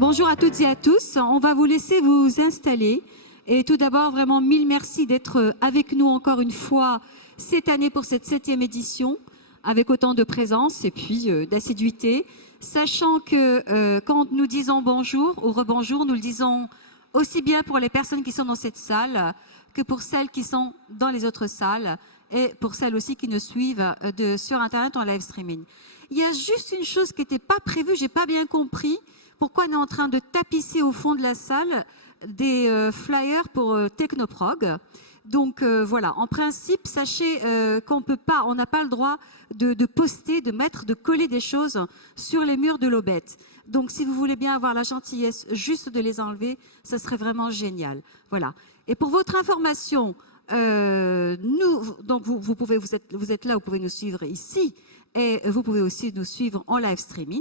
Bonjour à toutes et à tous. On va vous laisser vous installer. Et tout d'abord, vraiment mille merci d'être avec nous encore une fois cette année pour cette 7e édition, avec autant de présence et puis d'assiduité. Sachant que quand nous disons bonjour ou rebonjour, nous le disons aussi bien pour les personnes qui sont dans cette salle que pour celles qui sont dans les autres salles et pour celles aussi qui nous suivent sur Internet en live streaming. Il y a juste une chose qui n'était pas prévue, j'ai pas bien compris. Pourquoi on est en train de tapisser au fond de la salle des flyers pour Technoprog. Donc voilà, en principe, sachez qu'on peut pas, on n'a pas le droit de poster, de mettre, de coller des choses sur les murs de l'Aubette. Donc si vous voulez bien avoir la gentillesse juste de les enlever, ça serait vraiment génial. Voilà. Et pour votre information, donc vous êtes là, vous pouvez nous suivre ici, et vous pouvez aussi nous suivre en live streaming.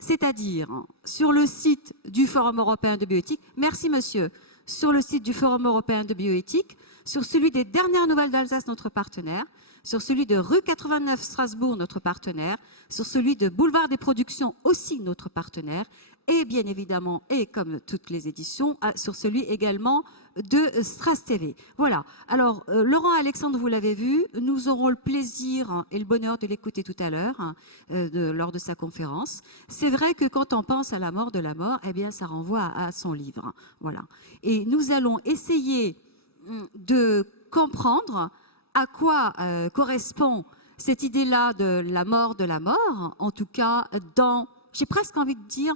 C'est-à-dire sur le site du Forum européen de bioéthique, merci monsieur, sur le site du Forum européen de bioéthique, sur celui des dernières nouvelles d'Alsace, notre partenaire, sur celui de rue 89 Strasbourg, notre partenaire, sur celui de Boulevard des Productions, aussi notre partenaire, et bien évidemment, et comme toutes les éditions, sur celui également de Stras TV. Voilà. Alors, Laurent Alexandre, vous l'avez vu, nous aurons le plaisir et le bonheur de l'écouter tout à l'heure lors de sa conférence. C'est vrai que quand on pense à la mort de la mort, eh bien, ça renvoie à son livre. Voilà. Et nous allons essayer de comprendre à quoi correspond cette idée-là de la mort, en tout cas dans, j'ai presque envie de dire,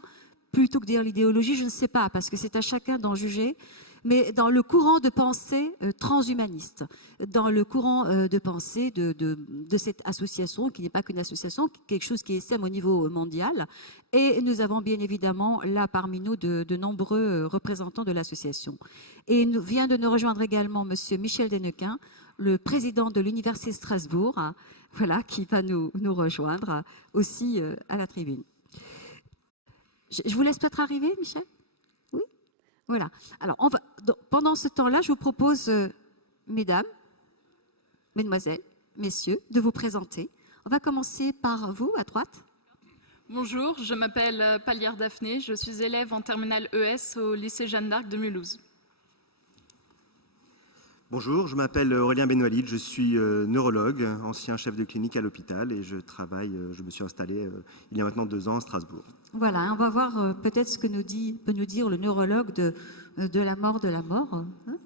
plutôt que dire l'idéologie, je ne sais pas, parce que c'est à chacun d'en juger, mais dans le courant de pensée transhumaniste, dans le courant de pensée de cette association, qui n'est pas qu'une association, quelque chose qui est SEM au niveau mondial. Et nous avons bien évidemment là parmi nous de nombreux représentants de l'association. Et vient de nous rejoindre également monsieur Michel Dennequin, le président de l'Université Strasbourg, voilà, qui va nous rejoindre aussi à la tribune. Je vous laisse peut-être arriver, Michel ? Oui ? Voilà. Alors, pendant ce temps-là, je vous propose, mesdames, mesdemoiselles, messieurs, de vous présenter. On va commencer par vous, à droite. Bonjour, je m'appelle Palière Daphné, je suis élève en terminale ES au lycée Jeanne d'Arc de Mulhouse. Bonjour, je m'appelle Aurélien Benoîlid, je suis neurologue, ancien chef de clinique à l'hôpital et je me suis installé il y a maintenant 2 ans à Strasbourg. Voilà, on va voir peut-être ce que peut nous dire le neurologue de la mort de la mort. Hein.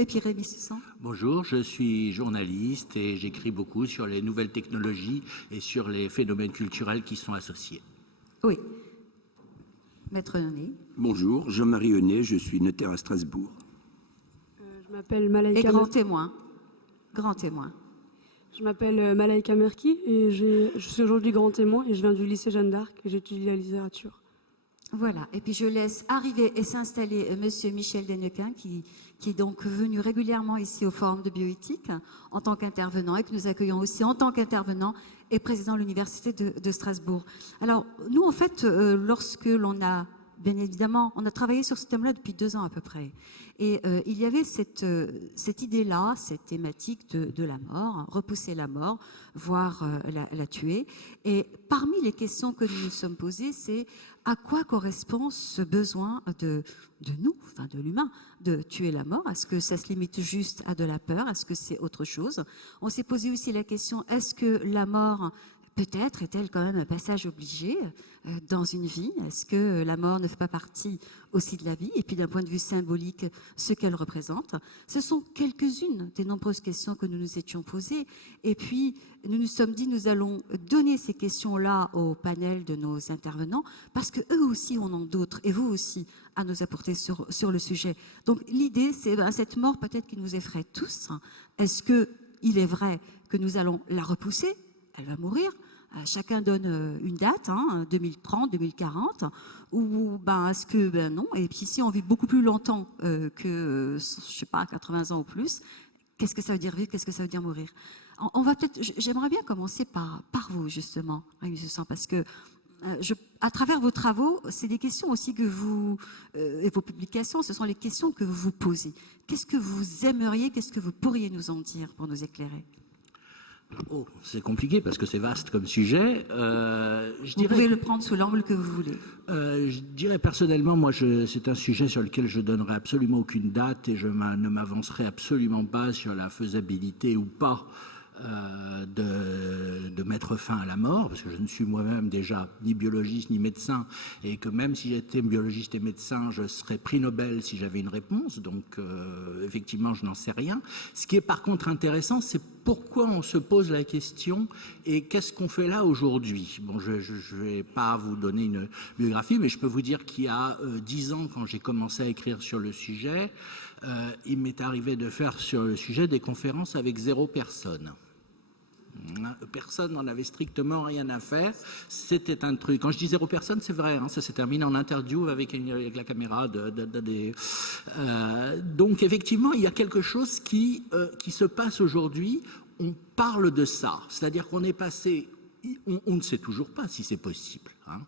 Et puis Rémi Sussan. Bonjour, je suis journaliste et j'écris beaucoup sur les nouvelles technologies et sur les phénomènes culturels qui sont associés. Oui. Maître Neunet. Bonjour, Jean-Marie Heunet, je suis notaire à Strasbourg. Je m'appelle Malaïka. Et grand témoin. Grand témoin. Je m'appelle Malaïka Merki et je suis aujourd'hui grand témoin et je viens du lycée Jeanne d'Arc et j'étudie la littérature. Voilà, et puis je laisse arriver et s'installer monsieur Michel Dennequin qui est donc venu régulièrement ici au Forum de bioéthique en tant qu'intervenant et que nous accueillons aussi en tant qu'intervenant et président de l'Université de Strasbourg. Alors, nous, en fait, lorsque l'on a, bien évidemment, on a travaillé sur ce thème-là depuis 2 ans à peu près. Et il y avait cette idée-là, cette thématique de la mort, repousser la mort, voire la tuer. Et parmi les questions que nous nous sommes posées, c'est à quoi correspond ce besoin de nous, enfin de l'humain, de tuer la mort? Est-ce que ça se limite juste à de la peur? Est-ce que c'est autre chose? On s'est posé aussi la question, est-ce que la mort peut-être est-elle quand même un passage obligé dans une vie? Est-ce que la mort ne fait pas partie aussi de la vie? Et puis d'un point de vue symbolique, ce qu'elle représente. Ce sont quelques-unes des nombreuses questions que nous nous étions posées. Et puis nous nous sommes dit, nous allons donner ces questions-là au panel de nos intervenants parce qu'eux aussi en ont d'autres et vous aussi à nous apporter sur le sujet. Donc l'idée, c'est cette mort peut-être qui nous effraie tous. Est-ce qu'il est vrai que nous allons la repousser? Elle va mourir. Chacun donne une date, 2030, 2040, ou est-ce que non? Et puis si on vit beaucoup plus longtemps que, je sais pas, 80 ans ou plus, qu'est-ce que ça veut dire vivre? Qu'est-ce que ça veut dire mourir? On va peut-être, j'aimerais bien commencer par vous justement, Rémi Sussan, parce que à travers vos travaux, c'est des questions aussi que vous et vos publications, ce sont les questions que vous vous posez. Qu'est-ce que vous aimeriez, qu'est-ce que vous pourriez nous en dire pour nous éclairer? Oh, c'est compliqué parce que c'est vaste comme sujet. Vous pouvez le prendre sous l'angle que vous voulez. Je dirais personnellement, moi, c'est un sujet sur lequel je donnerai absolument aucune date et je ne m'avancerai absolument pas sur la faisabilité ou pas de mettre fin à la mort, parce que je ne suis moi-même déjà ni biologiste ni médecin, et que même si j'étais biologiste et médecin, je serais prix Nobel si j'avais une réponse, donc effectivement je n'en sais rien. Ce qui est par contre intéressant, c'est pourquoi on se pose la question et qu'est-ce qu'on fait là aujourd'hui. Bon, je ne vais pas vous donner une biographie, mais je peux vous dire qu'il y a 10 ans, quand j'ai commencé à écrire sur le sujet, il m'est arrivé de faire sur le sujet des conférences avec 0 personne. Personne n'en avait strictement rien à faire. C'était un truc. Quand je dis 0 personne, c'est vrai. Hein, ça s'est terminé en interview avec la caméra. Donc effectivement, il y a quelque chose qui se passe aujourd'hui. On parle de ça. C'est-à-dire qu'on est passé. On ne sait toujours pas si c'est possible. Hein.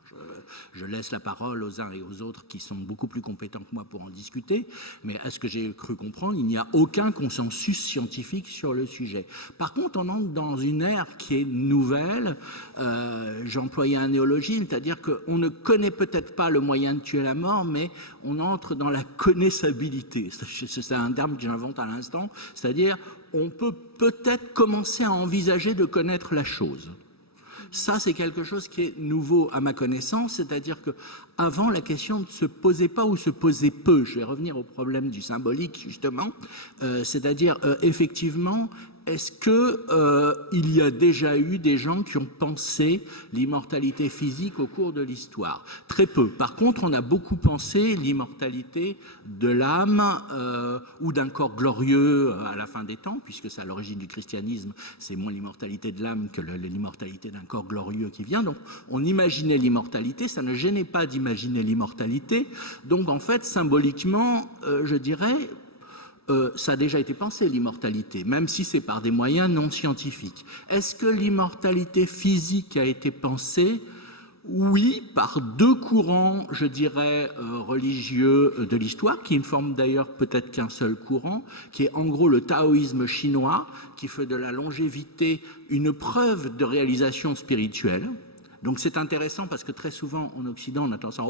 Je laisse la parole aux uns et aux autres qui sont beaucoup plus compétents que moi pour en discuter, mais à ce que j'ai cru comprendre, il n'y a aucun consensus scientifique sur le sujet. Par contre, on entre dans une ère qui est nouvelle. J'employais un néologisme, c'est-à-dire qu'on ne connaît peut-être pas le moyen de tuer la mort, mais on entre dans la connaissabilité. C'est un terme que j'invente à l'instant, c'est-à-dire on peut peut-être commencer à envisager de connaître la chose. Ça, c'est quelque chose qui est nouveau à ma connaissance, c'est-à-dire que avant la question ne se posait pas ou se posait peu. Je vais revenir au problème du symbolique, justement. C'est-à-dire, effectivement, est-ce qu'il y a déjà eu des gens qui ont pensé l'immortalité physique au cours de l'histoire? Très peu. Par contre, on a beaucoup pensé l'immortalité de l'âme ou d'un corps glorieux à la fin des temps, puisque c'est à l'origine du christianisme, c'est moins l'immortalité de l'âme que l'immortalité d'un corps glorieux qui vient. Donc, on imaginait l'immortalité, ça ne gênait pas d'imaginer l'immortalité. Donc, en fait, symboliquement, je dirais... ça a déjà été pensé, l'immortalité, même si c'est par des moyens non scientifiques. Est-ce que l'immortalité physique a été pensée? Oui, par 2 courants, je dirais, religieux de l'histoire, qui ne forment d'ailleurs peut-être qu'un seul courant, qui est en gros le taoïsme chinois, qui fait de la longévité une preuve de réalisation spirituelle. Donc c'est intéressant parce que très souvent en Occident on a tendance à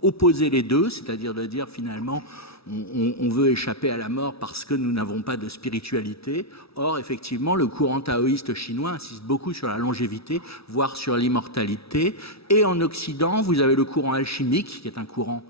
opposer les deux, c'est-à-dire de dire finalement on veut échapper à la mort parce que nous n'avons pas de spiritualité. Or effectivement le courant taoïste chinois insiste beaucoup sur la longévité, voire sur l'immortalité. Et en Occident vous avez le courant alchimique qui est un courant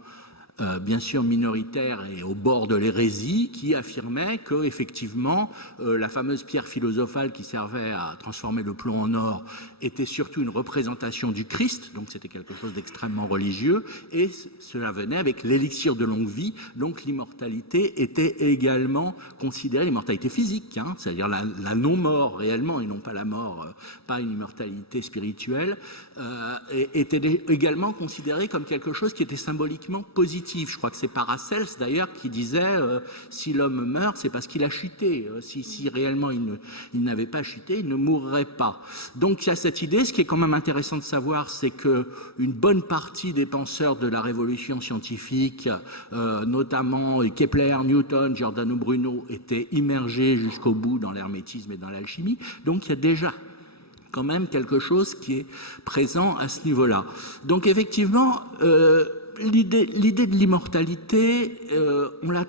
bien sûr minoritaire et au bord de l'hérésie, qui affirmait que effectivement la fameuse pierre philosophale qui servait à transformer le plomb en or était surtout une représentation du Christ, donc c'était quelque chose d'extrêmement religieux, et cela venait avec l'élixir de longue vie, donc l'immortalité était également considérée, l'immortalité physique, hein, c'est-à-dire la non-mort réellement, et non pas la mort, pas une immortalité spirituelle, était également considérée comme quelque chose qui était symboliquement positif. Je crois que c'est Paracels d'ailleurs qui disait si l'homme meurt, c'est parce qu'il a chuté. Si réellement il n'avait pas chuté, il ne mourrait pas. Donc il y a cette idée. Ce qui est quand même intéressant de savoir, c'est que une bonne partie des penseurs de la révolution scientifique, notamment Kepler, Newton, Giordano Bruno, étaient immergés jusqu'au bout dans l'hermétisme et dans l'alchimie. Donc il y a déjà quand même quelque chose qui est présent à ce niveau-là. Donc effectivement, l'idée de l'immortalité, on l'a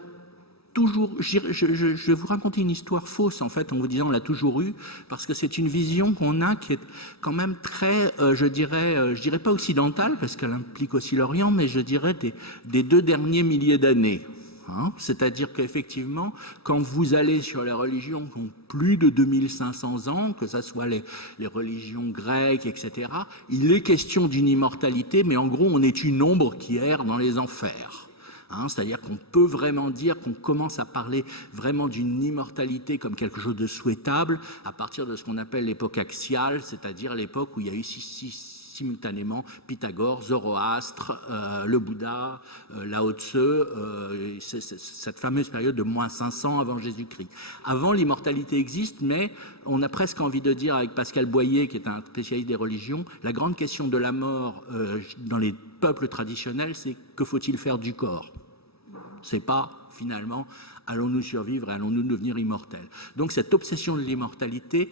toujours... Je vais vous raconter une histoire fausse, en fait, en vous disant on l'a toujours eue, parce que c'est une vision qu'on a qui est quand même très, je dirais pas occidentale, parce qu'elle implique aussi l'Orient, mais je dirais des 2 derniers milliers d'années. Hein, c'est-à-dire qu'effectivement, quand vous allez sur les religions qui ont plus de 2500 ans, que ce soit les religions grecques, etc., il est question d'une immortalité, mais en gros, on est une ombre qui erre dans les enfers. Hein, c'est-à-dire qu'on peut vraiment dire qu'on commence à parler vraiment d'une immortalité comme quelque chose de souhaitable à partir de ce qu'on appelle l'époque axiale, c'est-à-dire l'époque où il y a eu simultanément Pythagore, Zoroastre, le Bouddha, Lao Tse, cette fameuse période de moins 500 avant Jésus-Christ. Avant, l'immortalité existe, mais on a presque envie de dire avec Pascal Boyer, qui est un spécialiste des religions, la grande question de la mort dans les peuples traditionnels, c'est que faut-il faire du corps? C'est pas, finalement, allons-nous survivre et allons-nous devenir immortels? Donc cette obsession de l'immortalité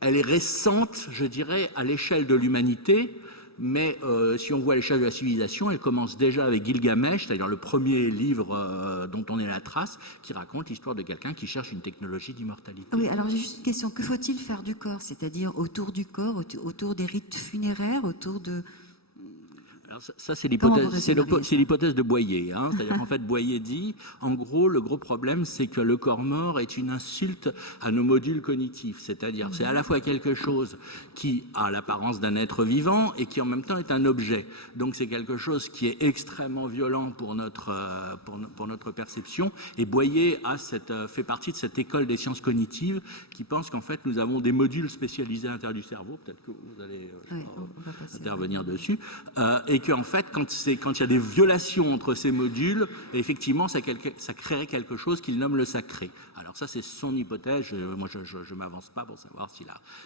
elle est récente, je dirais, à l'échelle de l'humanité, mais si on voit à l'échelle de la civilisation, elle commence déjà avec Gilgamesh, c'est-à-dire le premier livre dont on est la trace, qui raconte l'histoire de quelqu'un qui cherche une technologie d'immortalité. Oui, alors j'ai juste une question. Que faut-il faire du corps? C'est-à-dire autour du corps, autour des rites funéraires, autour de... Alors ça c'est Comment l'hypothèse, vous résumeriez ça? c'est l'hypothèse de Boyer. Hein. C'est-à-dire qu'en fait, Boyer dit, en gros, le gros problème, c'est que le corps mort est une insulte à nos modules cognitifs. C'est-à-dire, c'est à la fois quelque chose qui a l'apparence d'un être vivant et qui en même temps est un objet. Donc c'est quelque chose qui est extrêmement violent pour notre perception. Et Boyer fait partie de cette école des sciences cognitives qui pense qu'en fait, nous avons des modules spécialisés à l'intérieur du cerveau. Peut-être que vous allez on va passer. intervenir dessus. Et qu'en fait, quand il y a des violations entre ces modules, effectivement, ça créerait quelque chose qu'il nomme le sacré. Alors ça, c'est son hypothèse. Moi, je ne m'avance pas pour savoir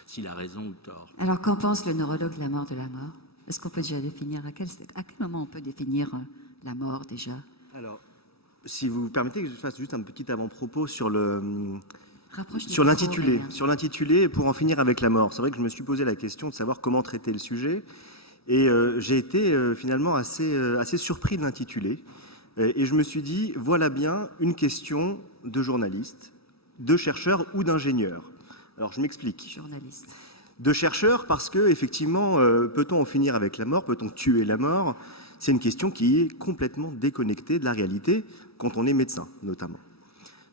s'il a raison ou tort. Alors, qu'en pense le neurologue de la mort de la mort? Est-ce qu'on peut déjà définir, à quel moment on peut définir la mort déjà? Alors, si vous permettez que je fasse juste un petit avant-propos sur Rapproche du sur micro, l'intitulé. Aurélien. Sur l'intitulé, pour en finir avec la mort. C'est vrai que je me suis posé la question de savoir comment traiter le sujet. Et j'ai été finalement assez surpris de l'intitulé. Et je me suis dit, voilà bien une question de journaliste, de chercheur ou d'ingénieur. Alors je m'explique. Journaliste. De chercheur parce que effectivement, peut-on en finir avec la mort? Peut-on tuer la mort? C'est une question qui est complètement déconnectée de la réalité quand on est médecin, notamment.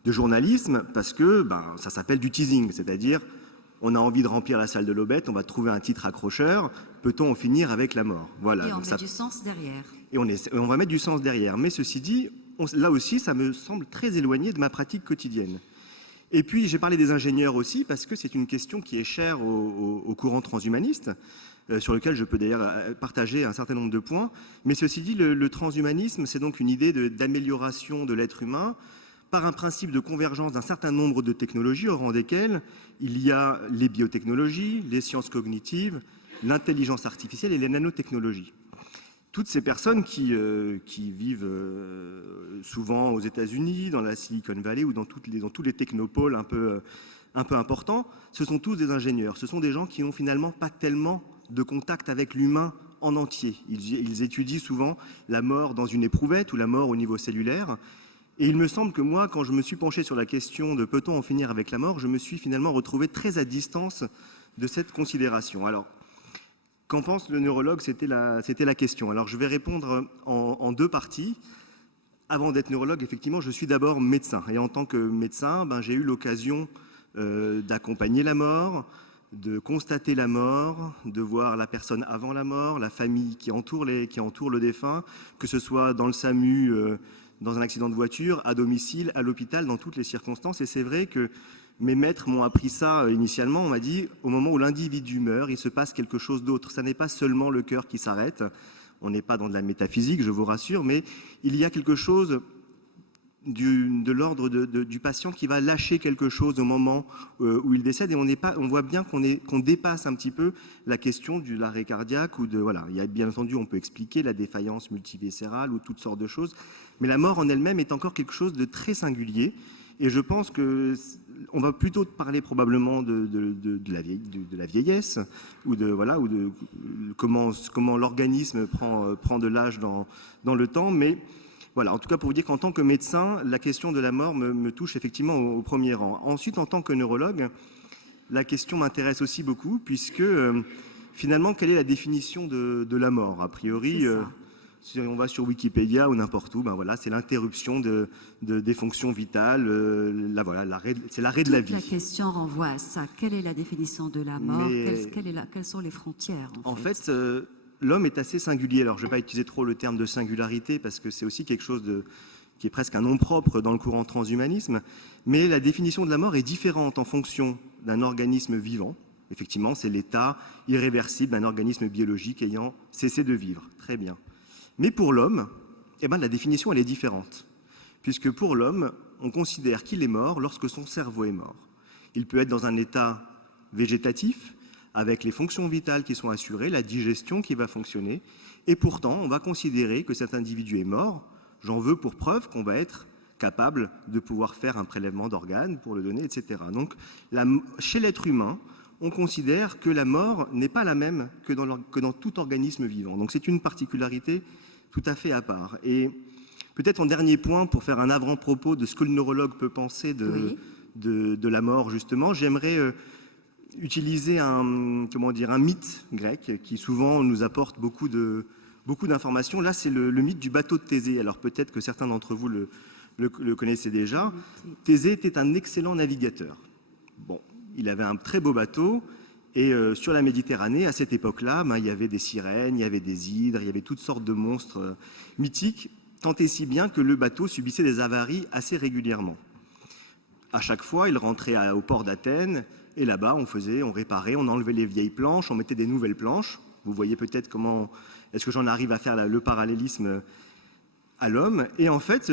De journalisme parce que ça s'appelle du teasing, c'est-à-dire on a envie de remplir la salle de l'Aubette, on va trouver un titre accrocheur, peut-on en finir avec la mort? Voilà. Et on Donc met ça... du sens derrière. Et on va mettre du sens derrière. Mais ceci dit, là aussi, ça me semble très éloigné de ma pratique quotidienne. Et puis, j'ai parlé des ingénieurs aussi, parce que c'est une question qui est chère au courant transhumaniste, sur lequel je peux d'ailleurs partager un certain nombre de points. Mais ceci dit, le transhumanisme, c'est donc une idée d'amélioration de l'être humain par un principe de convergence d'un certain nombre de technologies, au rang desquelles il y a les biotechnologies, les sciences cognitives, l'intelligence artificielle et les nanotechnologies. Toutes ces personnes qui vivent souvent aux États-Unis, dans la Silicon Valley ou dans tous les technopoles un peu importants, ce sont tous des ingénieurs. Ce sont des gens qui n'ont finalement pas tellement de contact avec l'humain en entier. Ils étudient souvent la mort dans une éprouvette ou la mort au niveau cellulaire. Et il me semble que moi, quand je me suis penché sur la question de peut-on en finir avec la mort, je me suis finalement retrouvé très à distance de cette considération. Alors, qu'en pense le neurologue? C'était la question. Alors, je vais répondre en deux parties. Avant d'être neurologue, effectivement, je suis d'abord médecin. Et en tant que médecin, j'ai eu l'occasion d'accompagner la mort, de constater la mort, de voir la personne avant la mort, la famille qui entoure le défunt, que ce soit dans le SAMU, dans un accident de voiture, à domicile, à l'hôpital, dans toutes les circonstances. Et c'est vrai que mes maîtres m'ont appris ça initialement. On m'a dit, au moment où l'individu meurt, il se passe quelque chose d'autre. Ça n'est pas seulement le cœur qui s'arrête. On n'est pas dans de la métaphysique, je vous rassure, mais il y a quelque chose de l'ordre du patient qui va lâcher quelque chose au moment où il décède. Et on voit bien qu'on dépasse un petit peu la question de l'arrêt cardiaque ou de voilà. Il y a bien entendu, on peut expliquer la défaillance multiviscérale ou toutes sortes de choses, mais la mort en elle-même est encore quelque chose de très singulier. Et je pense que on va plutôt parler probablement de la vieillesse ou de comment l'organisme prend de l'âge dans le temps, mais voilà, en tout cas pour vous dire qu'en tant que médecin, la question de la mort me touche effectivement au premier rang. Ensuite, en tant que neurologue, la question m'intéresse aussi beaucoup, puisque finalement, quelle est la définition de la mort? A priori, si on va sur Wikipédia ou n'importe où, voilà, c'est l'interruption des fonctions vitales, c'est l'arrêt de la vie. La question renvoie à ça. Quelle est la définition de la mort? Quelles sont les frontières? En fait, l'homme est assez singulier. Alors, je ne vais pas utiliser trop le terme de singularité parce que c'est aussi quelque chose qui est presque un nom propre dans le courant transhumanisme. Mais la définition de la mort est différente en fonction d'un organisme vivant. Effectivement, c'est l'état irréversible d'un organisme biologique ayant cessé de vivre. Très bien. Mais pour l'homme, la définition, elle est différente. Puisque pour l'homme, on considère qu'il est mort lorsque son cerveau est mort. Il peut être dans un état végétatif, avec les fonctions vitales qui sont assurées, la digestion qui va fonctionner. Et pourtant, on va considérer que cet individu est mort. J'en veux pour preuve qu'on va être capable de pouvoir faire un prélèvement d'organes pour le donner, etc. Donc, chez l'être humain, on considère que la mort n'est pas la même que dans tout organisme vivant. Donc c'est une particularité tout à fait à part. Et peut-être en dernier point, pour faire un avant-propos de ce que le neurologue peut penser de la mort, justement, j'aimerais utiliser un mythe grec qui souvent nous apporte beaucoup d'informations. Là, c'est le mythe du bateau de Thésée. Alors peut-être que certains d'entre vous le connaissez déjà. Thésée était un excellent navigateur. Bon, il avait un très beau bateau et sur la Méditerranée, à cette époque-là, il y avait des sirènes, il y avait des hydres, il y avait toutes sortes de monstres mythiques, tant et si bien que le bateau subissait des avaries assez régulièrement. À chaque fois, il rentrait au port d'Athènes et là-bas, on réparait, on enlevait les vieilles planches, on mettait des nouvelles planches. Vous voyez peut-être comment est-ce que j'en arrive à faire le parallélisme à l'homme. Et en fait,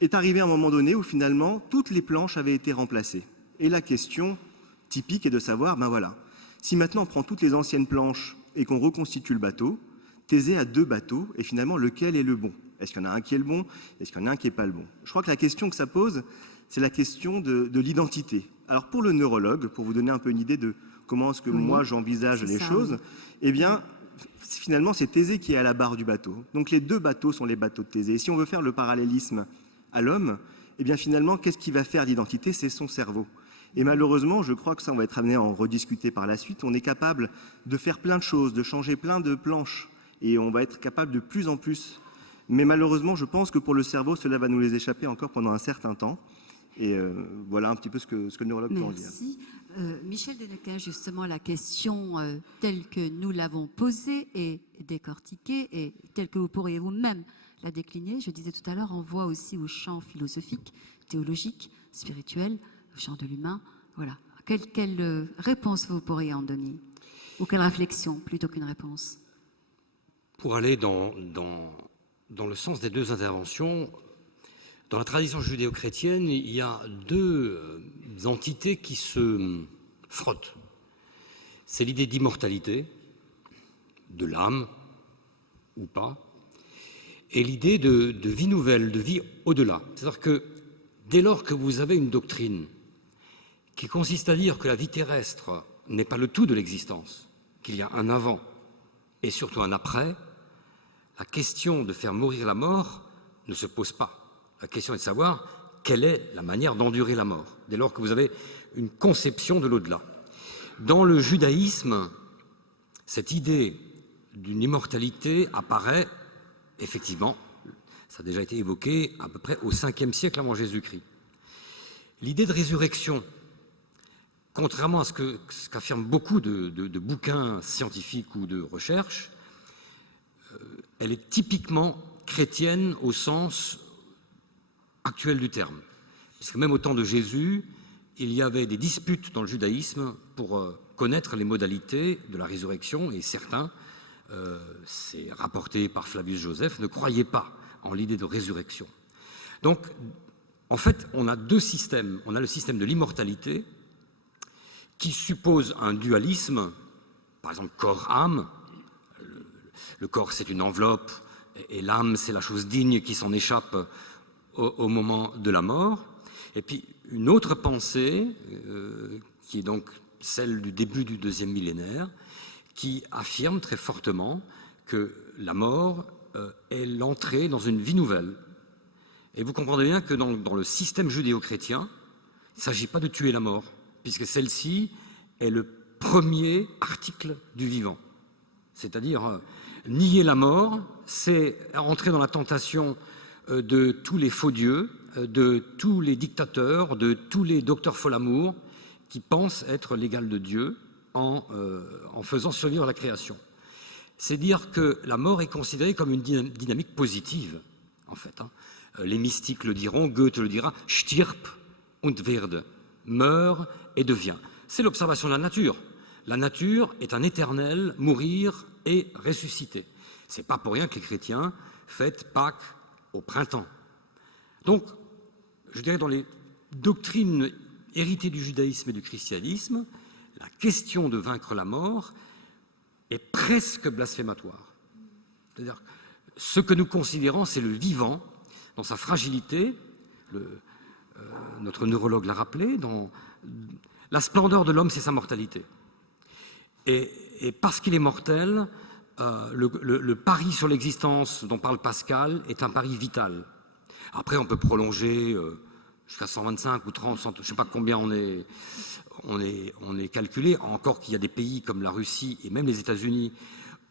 est arrivé un moment donné où finalement, toutes les planches avaient été remplacées. Et la question typique est de savoir, si maintenant on prend toutes les anciennes planches et qu'on reconstitue le bateau, Thésée a 2 bateaux, et finalement, lequel est le bon? Est-ce qu'il y en a un qui est le bon? Est-ce qu'il y en a un qui n'est pas le bon? Je crois que la question que ça pose, c'est la question de l'identité. Alors pour le neurologue, pour vous donner un peu une idée de comment est-ce que moi j'envisage les choses, eh bien, finalement, c'est Thésée qui est à la barre du bateau. Donc les 2 bateaux sont les bateaux de Thésée. Et si on veut faire le parallélisme à l'homme, eh bien finalement, qu'est-ce qui va faire l'identité? C'est son cerveau. Et malheureusement, je crois que ça, on va être amené à en rediscuter par la suite. On est capable de faire plein de choses, de changer plein de planches. Et on va être capable de plus en plus. Mais malheureusement, je pense que pour le cerveau, cela va nous les échapper encore pendant un certain temps. Et voilà un petit peu ce que le neurologue peut en dire. Merci. Michel Denequin, justement, la question telle que nous l'avons posée et décortiquée, et telle que vous pourriez vous-même la décliner, je disais tout à l'heure, on voit aussi au champ philosophique, théologique, spirituel, au champ de l'humain. Voilà. Quelle réponse vous pourriez en donner? Ou quelle réflexion, plutôt qu'une réponse? Pour aller dans le sens des 2 interventions, dans la tradition judéo-chrétienne, il y a 2 entités qui se frottent. C'est l'idée d'immortalité, de l'âme, ou pas, et l'idée de vie nouvelle, de vie au-delà. C'est-à-dire que dès lors que vous avez une doctrine qui consiste à dire que la vie terrestre n'est pas le tout de l'existence, qu'il y a un avant et surtout un après, la question de faire mourir la mort ne se pose pas. La question est de savoir quelle est la manière d'endurer la mort, dès lors que vous avez une conception de l'au-delà. Dans le judaïsme, cette idée d'une immortalité apparaît effectivement, ça a déjà été évoqué, à peu près au 5e siècle avant Jésus-Christ. L'idée de résurrection, contrairement à ce qu'affirment beaucoup de bouquins scientifiques ou de recherches, elle est typiquement chrétienne au sens actuel du terme. Puisque même au temps de Jésus, il y avait des disputes dans le judaïsme pour connaître les modalités de la résurrection, et certains, c'est rapporté par Flavius Joseph, ne croyaient pas en l'idée de résurrection. Donc, en fait, on a 2 systèmes. On a le système de l'immortalité, qui suppose un dualisme, par exemple corps-âme. Le corps, c'est une enveloppe, et l'âme, c'est la chose digne qui s'en échappe au moment de la mort. Et puis, une autre pensée, qui est donc celle du début du 2e millénaire, qui affirme très fortement que la mort est l'entrée dans une vie nouvelle. Et vous comprendrez bien que dans le système judéo-chrétien, il ne s'agit pas de tuer la mort, puisque celle-ci est le premier article du vivant. C'est-à-dire, nier la mort, c'est entrer dans la tentation de tous les faux dieux, de tous les dictateurs, de tous les docteurs fol-amour qui pensent être l'égal de Dieu en faisant survivre la création. C'est dire que la mort est considérée comme une dynamique positive, en fait. Les mystiques le diront, Goethe le dira, « stirb und werde », meurt et devient. C'est l'observation de la nature. La nature est un éternel mourir et ressusciter. C'est pas pour rien que les chrétiens fêtent Pâques au printemps. Donc, je dirais dans les doctrines héritées du judaïsme et du christianisme, la question de vaincre la mort est presque blasphématoire. C'est-à-dire, ce que nous considérons, c'est le vivant, dans sa fragilité, notre neurologue l'a rappelé, la splendeur de l'homme, c'est sa mortalité. Et parce qu'il est mortel, le pari sur l'existence dont parle Pascal est un pari vital. Après, on peut prolonger jusqu'à 125 ou 30, je ne sais pas combien on est calculé, encore qu'il y a des pays comme la Russie et même les États-Unis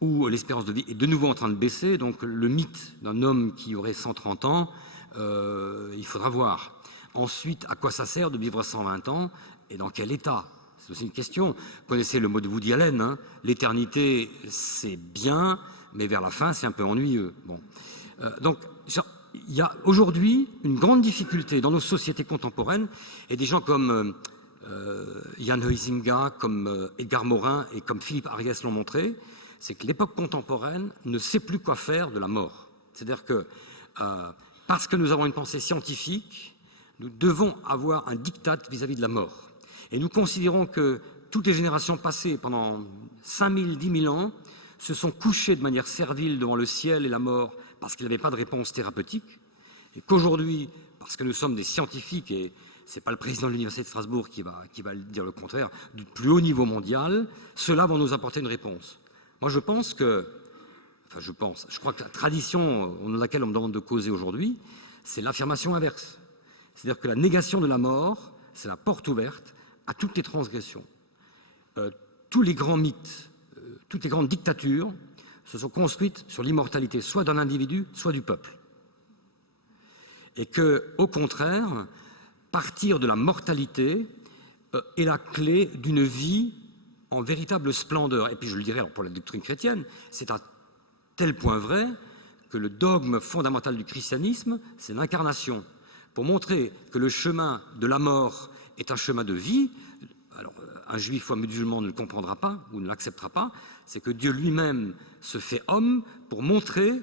où l'espérance de vie est de nouveau en train de baisser. Donc le mythe d'un homme qui aurait 130 ans, il faudra voir. Ensuite, à quoi ça sert de vivre 120 ans et dans quel état? C'est aussi une question. Vous connaissez le mot de Woody Allen, hein, l'éternité c'est bien, mais vers la fin c'est un peu ennuyeux. Bon. Donc il y a aujourd'hui une grande difficulté dans nos sociétés contemporaines, et des gens comme Jan Huizinga, comme Edgar Morin et comme Philippe Ariès l'ont montré, c'est que l'époque contemporaine ne sait plus quoi faire de la mort. C'est-à-dire que parce que nous avons une pensée scientifique, nous devons avoir un diktat vis-à-vis de la mort. Et nous considérons que toutes les générations passées, pendant 5000, 10 000 ans, se sont couchées de manière servile devant le ciel et la mort parce qu'il n'y avait pas de réponse thérapeutique. Et qu'aujourd'hui, parce que nous sommes des scientifiques, et ce n'est pas le président de l'Université de Strasbourg qui va dire le contraire, du plus haut niveau mondial, ceux-là vont nous apporter une réponse. Moi, je crois que la tradition dans laquelle on me demande de causer aujourd'hui, c'est l'affirmation inverse. C'est-à-dire que la négation de la mort, c'est la porte ouverte à toutes les transgressions. Tous les grands mythes, toutes les grandes dictatures se sont construites sur l'immortalité, soit d'un individu, soit du peuple. Et que, au contraire, partir de la mortalité est la clé d'une vie en véritable splendeur. Et puis je le dirais, alors pour la doctrine chrétienne, c'est à tel point vrai que le dogme fondamental du christianisme, c'est l'incarnation. Pour montrer que le chemin de la mort est un chemin de vie, alors un juif ou un musulman ne le comprendra pas ou ne l'acceptera pas, c'est que Dieu lui-même se fait homme pour montrer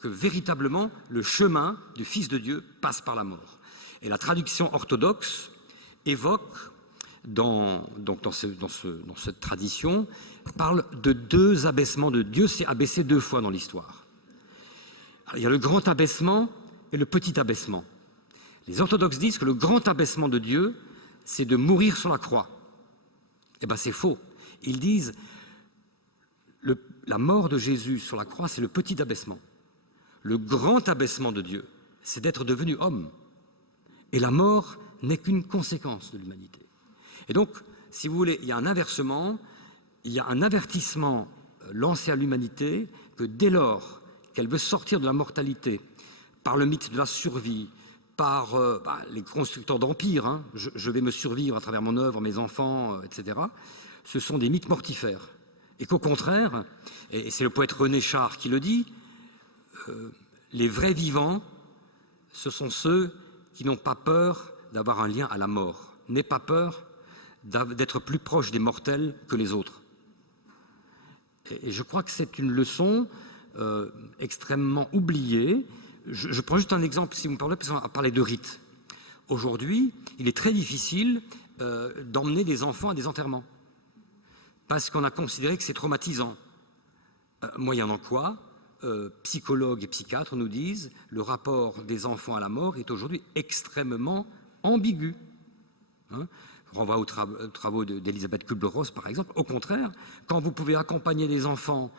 que véritablement le chemin du Fils de Dieu passe par la mort. Et la traduction orthodoxe évoque, dans cette tradition, parle de 2 abaissements de Dieu. C'est abaissé 2 fois dans l'histoire. Il y a le grand abaissement et le petit abaissement. Les orthodoxes disent que le grand abaissement de Dieu, c'est de mourir sur la croix. Eh bien, c'est faux. Ils disent la mort de Jésus sur la croix, c'est le petit abaissement. Le grand abaissement de Dieu, c'est d'être devenu homme. Et la mort n'est qu'une conséquence de l'humanité. Et donc, si vous voulez, il y a un inversement, il y a un avertissement lancé à l'humanité que dès lors qu'elle veut sortir de la mortalité par le mythe de la survie, par les constructeurs d'empires, hein, je vais me survivre à travers mon œuvre, mes enfants, etc., ce sont des mythes mortifères. Et qu'au contraire, et c'est le poète René Char qui le dit, les vrais vivants, ce sont ceux qui n'ont pas peur d'avoir un lien à la mort, n'aient pas peur d'être plus proches des mortels que les autres. Et je crois que c'est une leçon extrêmement oubliée. Je prends juste un exemple, si vous me permettez, parce qu'on a parlé de rites. Aujourd'hui, il est très difficile d'emmener des enfants à des enterrements, parce qu'on a considéré que c'est traumatisant. Moyennant quoi, psychologues et psychiatres nous disent le rapport des enfants à la mort est aujourd'hui extrêmement ambigu. Hein, je renvoie aux travaux d'Elisabeth Kübler-Ross, par exemple. Au contraire, quand vous pouvez accompagner des enfants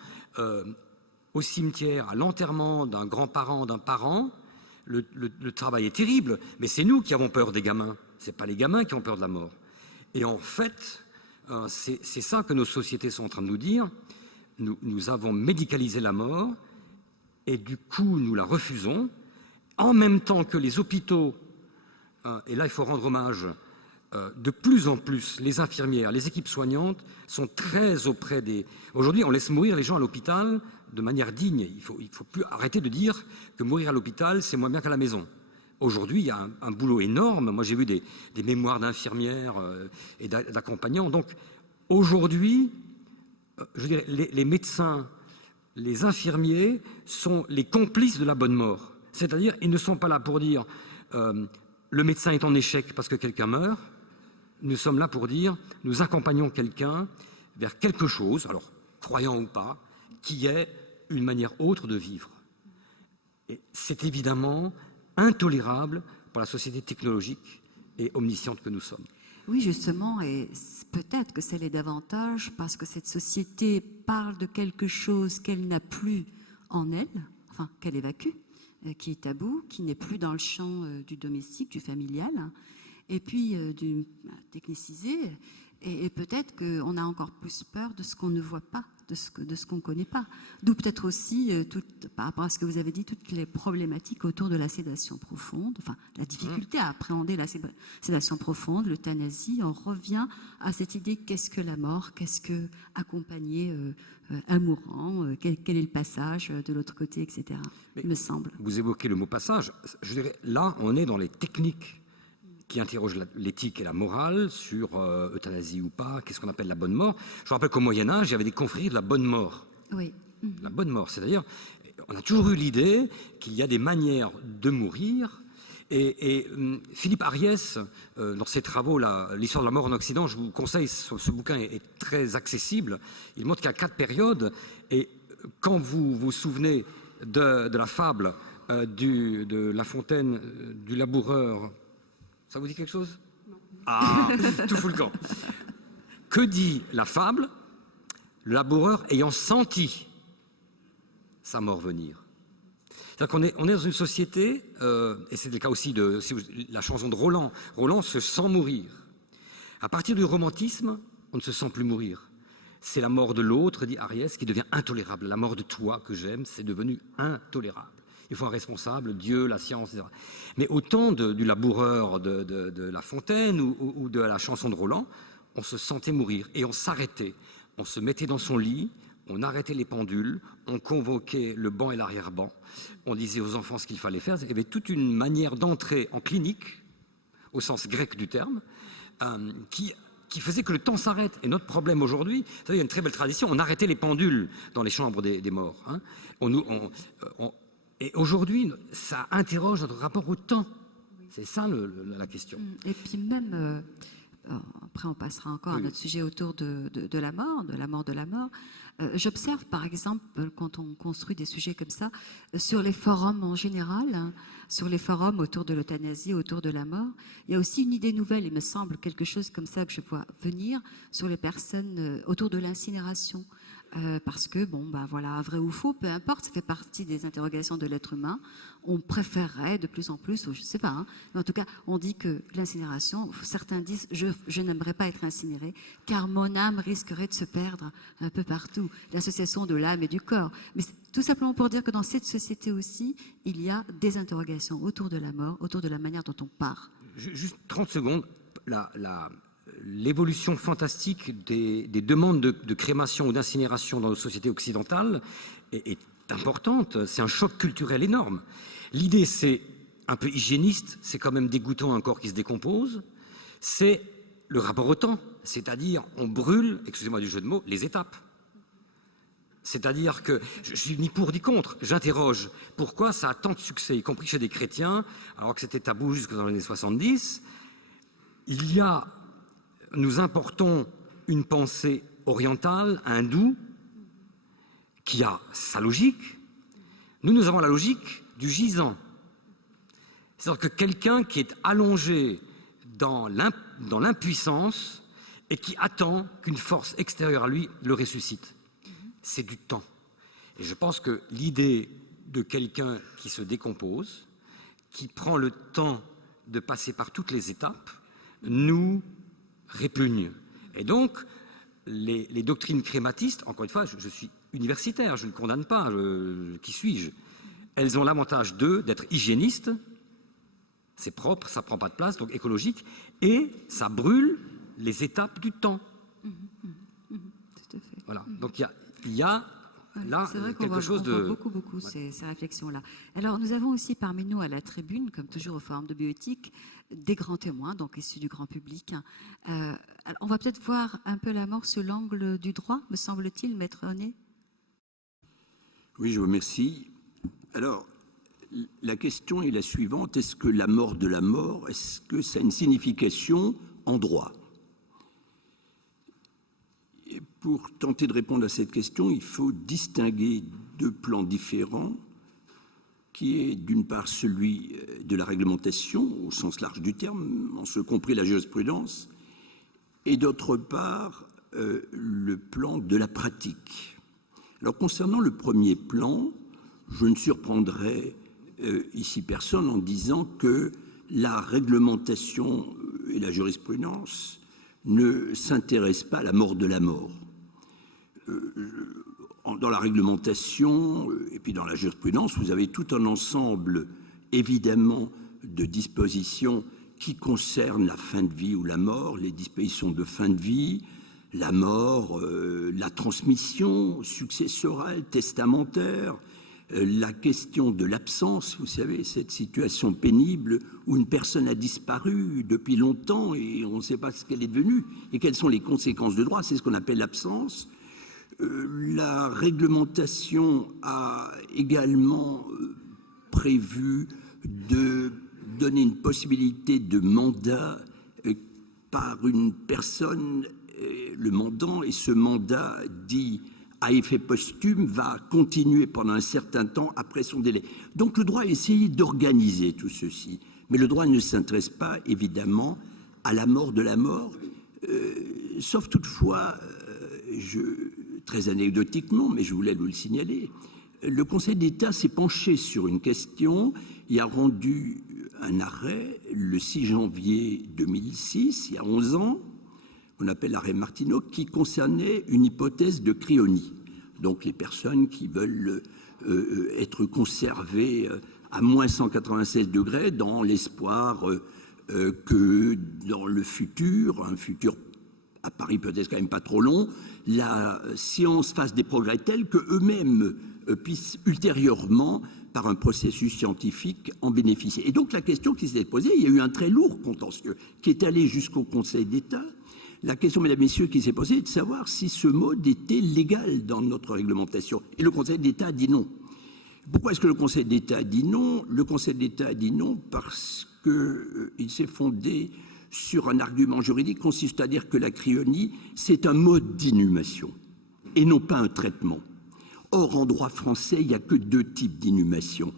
au cimetière, à l'enterrement d'un grand-parent, d'un parent, le travail est terrible, mais c'est nous qui avons peur des gamins, ce n'est pas les gamins qui ont peur de la mort. Et en fait, c'est ça que nos sociétés sont en train de nous dire. Nous avons médicalisé la mort, et du coup, nous la refusons, en même temps que les hôpitaux, et là, il faut rendre hommage, de plus en plus, les infirmières, les équipes soignantes sont très auprès des... Aujourd'hui, on laisse mourir les gens à l'hôpital de manière digne. Il faut plus arrêter de dire que mourir à l'hôpital, c'est moins bien qu'à la maison. Aujourd'hui, il y a un boulot énorme. Moi, j'ai vu des mémoires d'infirmières et d'accompagnants. Donc, aujourd'hui, je dirais, les médecins, les infirmiers sont les complices de la bonne mort. C'est-à-dire, ils ne sont pas là pour dire le médecin est en échec parce que quelqu'un meurt. Nous sommes là pour dire nous accompagnons quelqu'un vers quelque chose, alors croyant ou pas, qui est une manière autre de vivre. Et c'est évidemment intolérable pour la société technologique et omnisciente que nous sommes. Oui, justement, et peut-être que ça l'est davantage parce que cette société parle de quelque chose qu'elle n'a plus en elle, enfin qu'elle évacue, qui est tabou, qui n'est plus dans le champ du domestique, du familial, et puis du technicisé. Et peut-être qu'on a encore plus peur de ce qu'on ne voit pas, de ce qu'on ne connaît pas. D'où peut-être aussi, par rapport à ce que vous avez dit, toutes les problématiques autour de la sédation profonde, enfin la difficulté à appréhender la sédation profonde, l'euthanasie. On revient à cette idée, qu'est-ce que la mort, qu'est-ce que accompagner un mourant, quel est le passage de l'autre côté, etc. Mais il me semble. Vous évoquez le mot passage. Je dirais, là, on est dans les techniques qui interroge l'éthique et la morale sur euthanasie ou pas, qu'est-ce qu'on appelle la bonne mort. Je me rappelle qu'au Moyen-Âge, il y avait des confréries de la bonne mort. Oui. La bonne mort, c'est-à-dire, on a toujours eu l'idée qu'il y a des manières de mourir. Et Philippe Ariès, dans ses travaux, l'histoire de la mort en Occident, je vous conseille, ce bouquin est très accessible. Il montre qu'il y a 4 périodes. Et quand vous vous souvenez de la fable de La Fontaine, du laboureur, ça vous dit quelque chose? Ah, tout fout le camp. Que dit la fable? Le laboureur ayant senti sa mort venir. C'est-à-dire qu'on est dans une société, et c'est le cas aussi de la chanson de Roland. Roland se sent mourir. À partir du romantisme, on ne se sent plus mourir. C'est la mort de l'autre, dit Ariès, qui devient intolérable. La mort de toi que j'aime, c'est devenu intolérable. Il faut un responsable, Dieu, la science, etc. Mais au temps du laboureur de La Fontaine ou de la chanson de Roland, on se sentait mourir et on s'arrêtait. On se mettait dans son lit, on arrêtait les pendules, on convoquait le banc et l'arrière-banc, on disait aux enfants ce qu'il fallait faire. Il y avait toute une manière d'entrer en clinique, au sens grec du terme, qui faisait que le temps s'arrête. Et notre problème aujourd'hui, vous savez, il y a une très belle tradition, on arrêtait les pendules dans les chambres des morts. Hein. Et aujourd'hui, ça interroge notre rapport au temps. C'est ça la question. Et puis même, après on passera encore à notre sujet autour de la mort, de la mort. J'observe par exemple, quand on construit des sujets comme ça, sur les forums en général, sur les forums autour de l'euthanasie, autour de la mort, il y a aussi une idée nouvelle, il me semble, quelque chose comme ça que je vois venir, sur les personnes autour de l'incinération. Parce que, voilà, vrai ou faux, peu importe, ça fait partie des interrogations de l'être humain. On préférerait de plus en plus, ou je ne sais pas, mais en tout cas, on dit que l'incinération, certains disent, je n'aimerais pas être incinéré, car mon âme risquerait de se perdre un peu partout. L'association de l'âme et du corps. Mais tout simplement pour dire que dans cette société aussi, il y a des interrogations autour de la mort, autour de la manière dont on part. Juste 30 secondes. L'évolution fantastique des demandes de crémation ou d'incinération dans nos sociétés occidentales est importante. C'est un choc culturel énorme. L'idée, c'est un peu hygiéniste, c'est quand même dégoûtant un corps qui se décompose. C'est le rapport au temps, c'est-à-dire on brûle, excusez-moi du jeu de mots, les étapes. C'est-à-dire que je suis ni pour ni contre. J'interroge pourquoi ça a tant de succès, y compris chez des chrétiens, alors que c'était tabou jusque dans les années 70. Nous importons une pensée orientale, hindoue, qui a sa logique. Nous avons la logique du gisant. C'est-à-dire que quelqu'un qui est allongé dans l'impuissance et qui attend qu'une force extérieure à lui le ressuscite. C'est du temps. Et je pense que l'idée de quelqu'un qui se décompose, qui prend le temps de passer par toutes les étapes, nous répugne. Et donc, les doctrines crématistes, encore une fois, je suis universitaire, je ne condamne pas, qui suis-je? Elles ont l'avantage d'être hygiénistes, c'est propre, ça ne prend pas de place, donc écologique, et ça brûle les étapes du temps. Tout à fait. Voilà, donc il y a là quelque chose de... On voit beaucoup ces réflexions-là. Alors, nous avons aussi parmi nous à la tribune, comme toujours au Forum de bioéthique, des grands témoins, donc issus du grand public. On va peut-être voir un peu la mort sous l'angle du droit, me semble-t-il, Maître René. Oui, je vous remercie. Alors, la question est la suivante. Est-ce que la mort de la mort, est-ce que ça a une signification en droit? Et pour tenter de répondre à cette question, il faut distinguer 2 plans différents, qui est d'une part celui de la réglementation, au sens large du terme, en ce compris la jurisprudence, et d'autre part le plan de la pratique. Alors concernant le premier plan, je ne surprendrai ici personne en disant que la réglementation et la jurisprudence ne s'intéressent pas à la mort de la mort. Dans la réglementation et puis dans la jurisprudence, vous avez tout un ensemble, évidemment, de dispositions qui concernent la fin de vie ou la mort, les dispositions de fin de vie, la mort, la transmission successorale, testamentaire, la question de l'absence, vous savez, cette situation pénible où une personne a disparu depuis longtemps et on ne sait pas ce qu'elle est devenue et quelles sont les conséquences de droit, c'est ce qu'on appelle l'absence. La réglementation a également prévu de donner une possibilité de mandat par une personne, le mandant, et ce mandat dit à effet posthume va continuer pendant un certain temps après son délai. Donc le droit a essayé d'organiser tout ceci, mais le droit ne s'intéresse pas évidemment à la mort de la mort, sauf toutefois, très anecdotiquement, mais je voulais vous le signaler, le Conseil d'État s'est penché sur une question et a rendu un arrêt le 6 janvier 2006, il y a 11 ans, on appelle l'arrêt Martineau, qui concernait une hypothèse de cryonie. Donc les personnes qui veulent être conservées à moins 196 degrés dans l'espoir que dans le futur, un futur à Paris peut-être quand même pas trop long, la science fasse des progrès tels qu'eux-mêmes puissent ultérieurement, par un processus scientifique, en bénéficier. Et donc la question qui s'est posée, il y a eu un très lourd contentieux qui est allé jusqu'au Conseil d'État. La question, mesdames, messieurs, qui s'est posée est de savoir si ce mode était légal dans notre réglementation. Et le Conseil d'État a dit non. Pourquoi est-ce que le Conseil d'État a dit non? Le Conseil d'État a dit non parce qu'il s'est fondé sur un argument juridique consistant à dire que la cryonie, c'est un mode d'inhumation et non pas un traitement. Or, en droit français, il n'y a que deux types d'inhumation,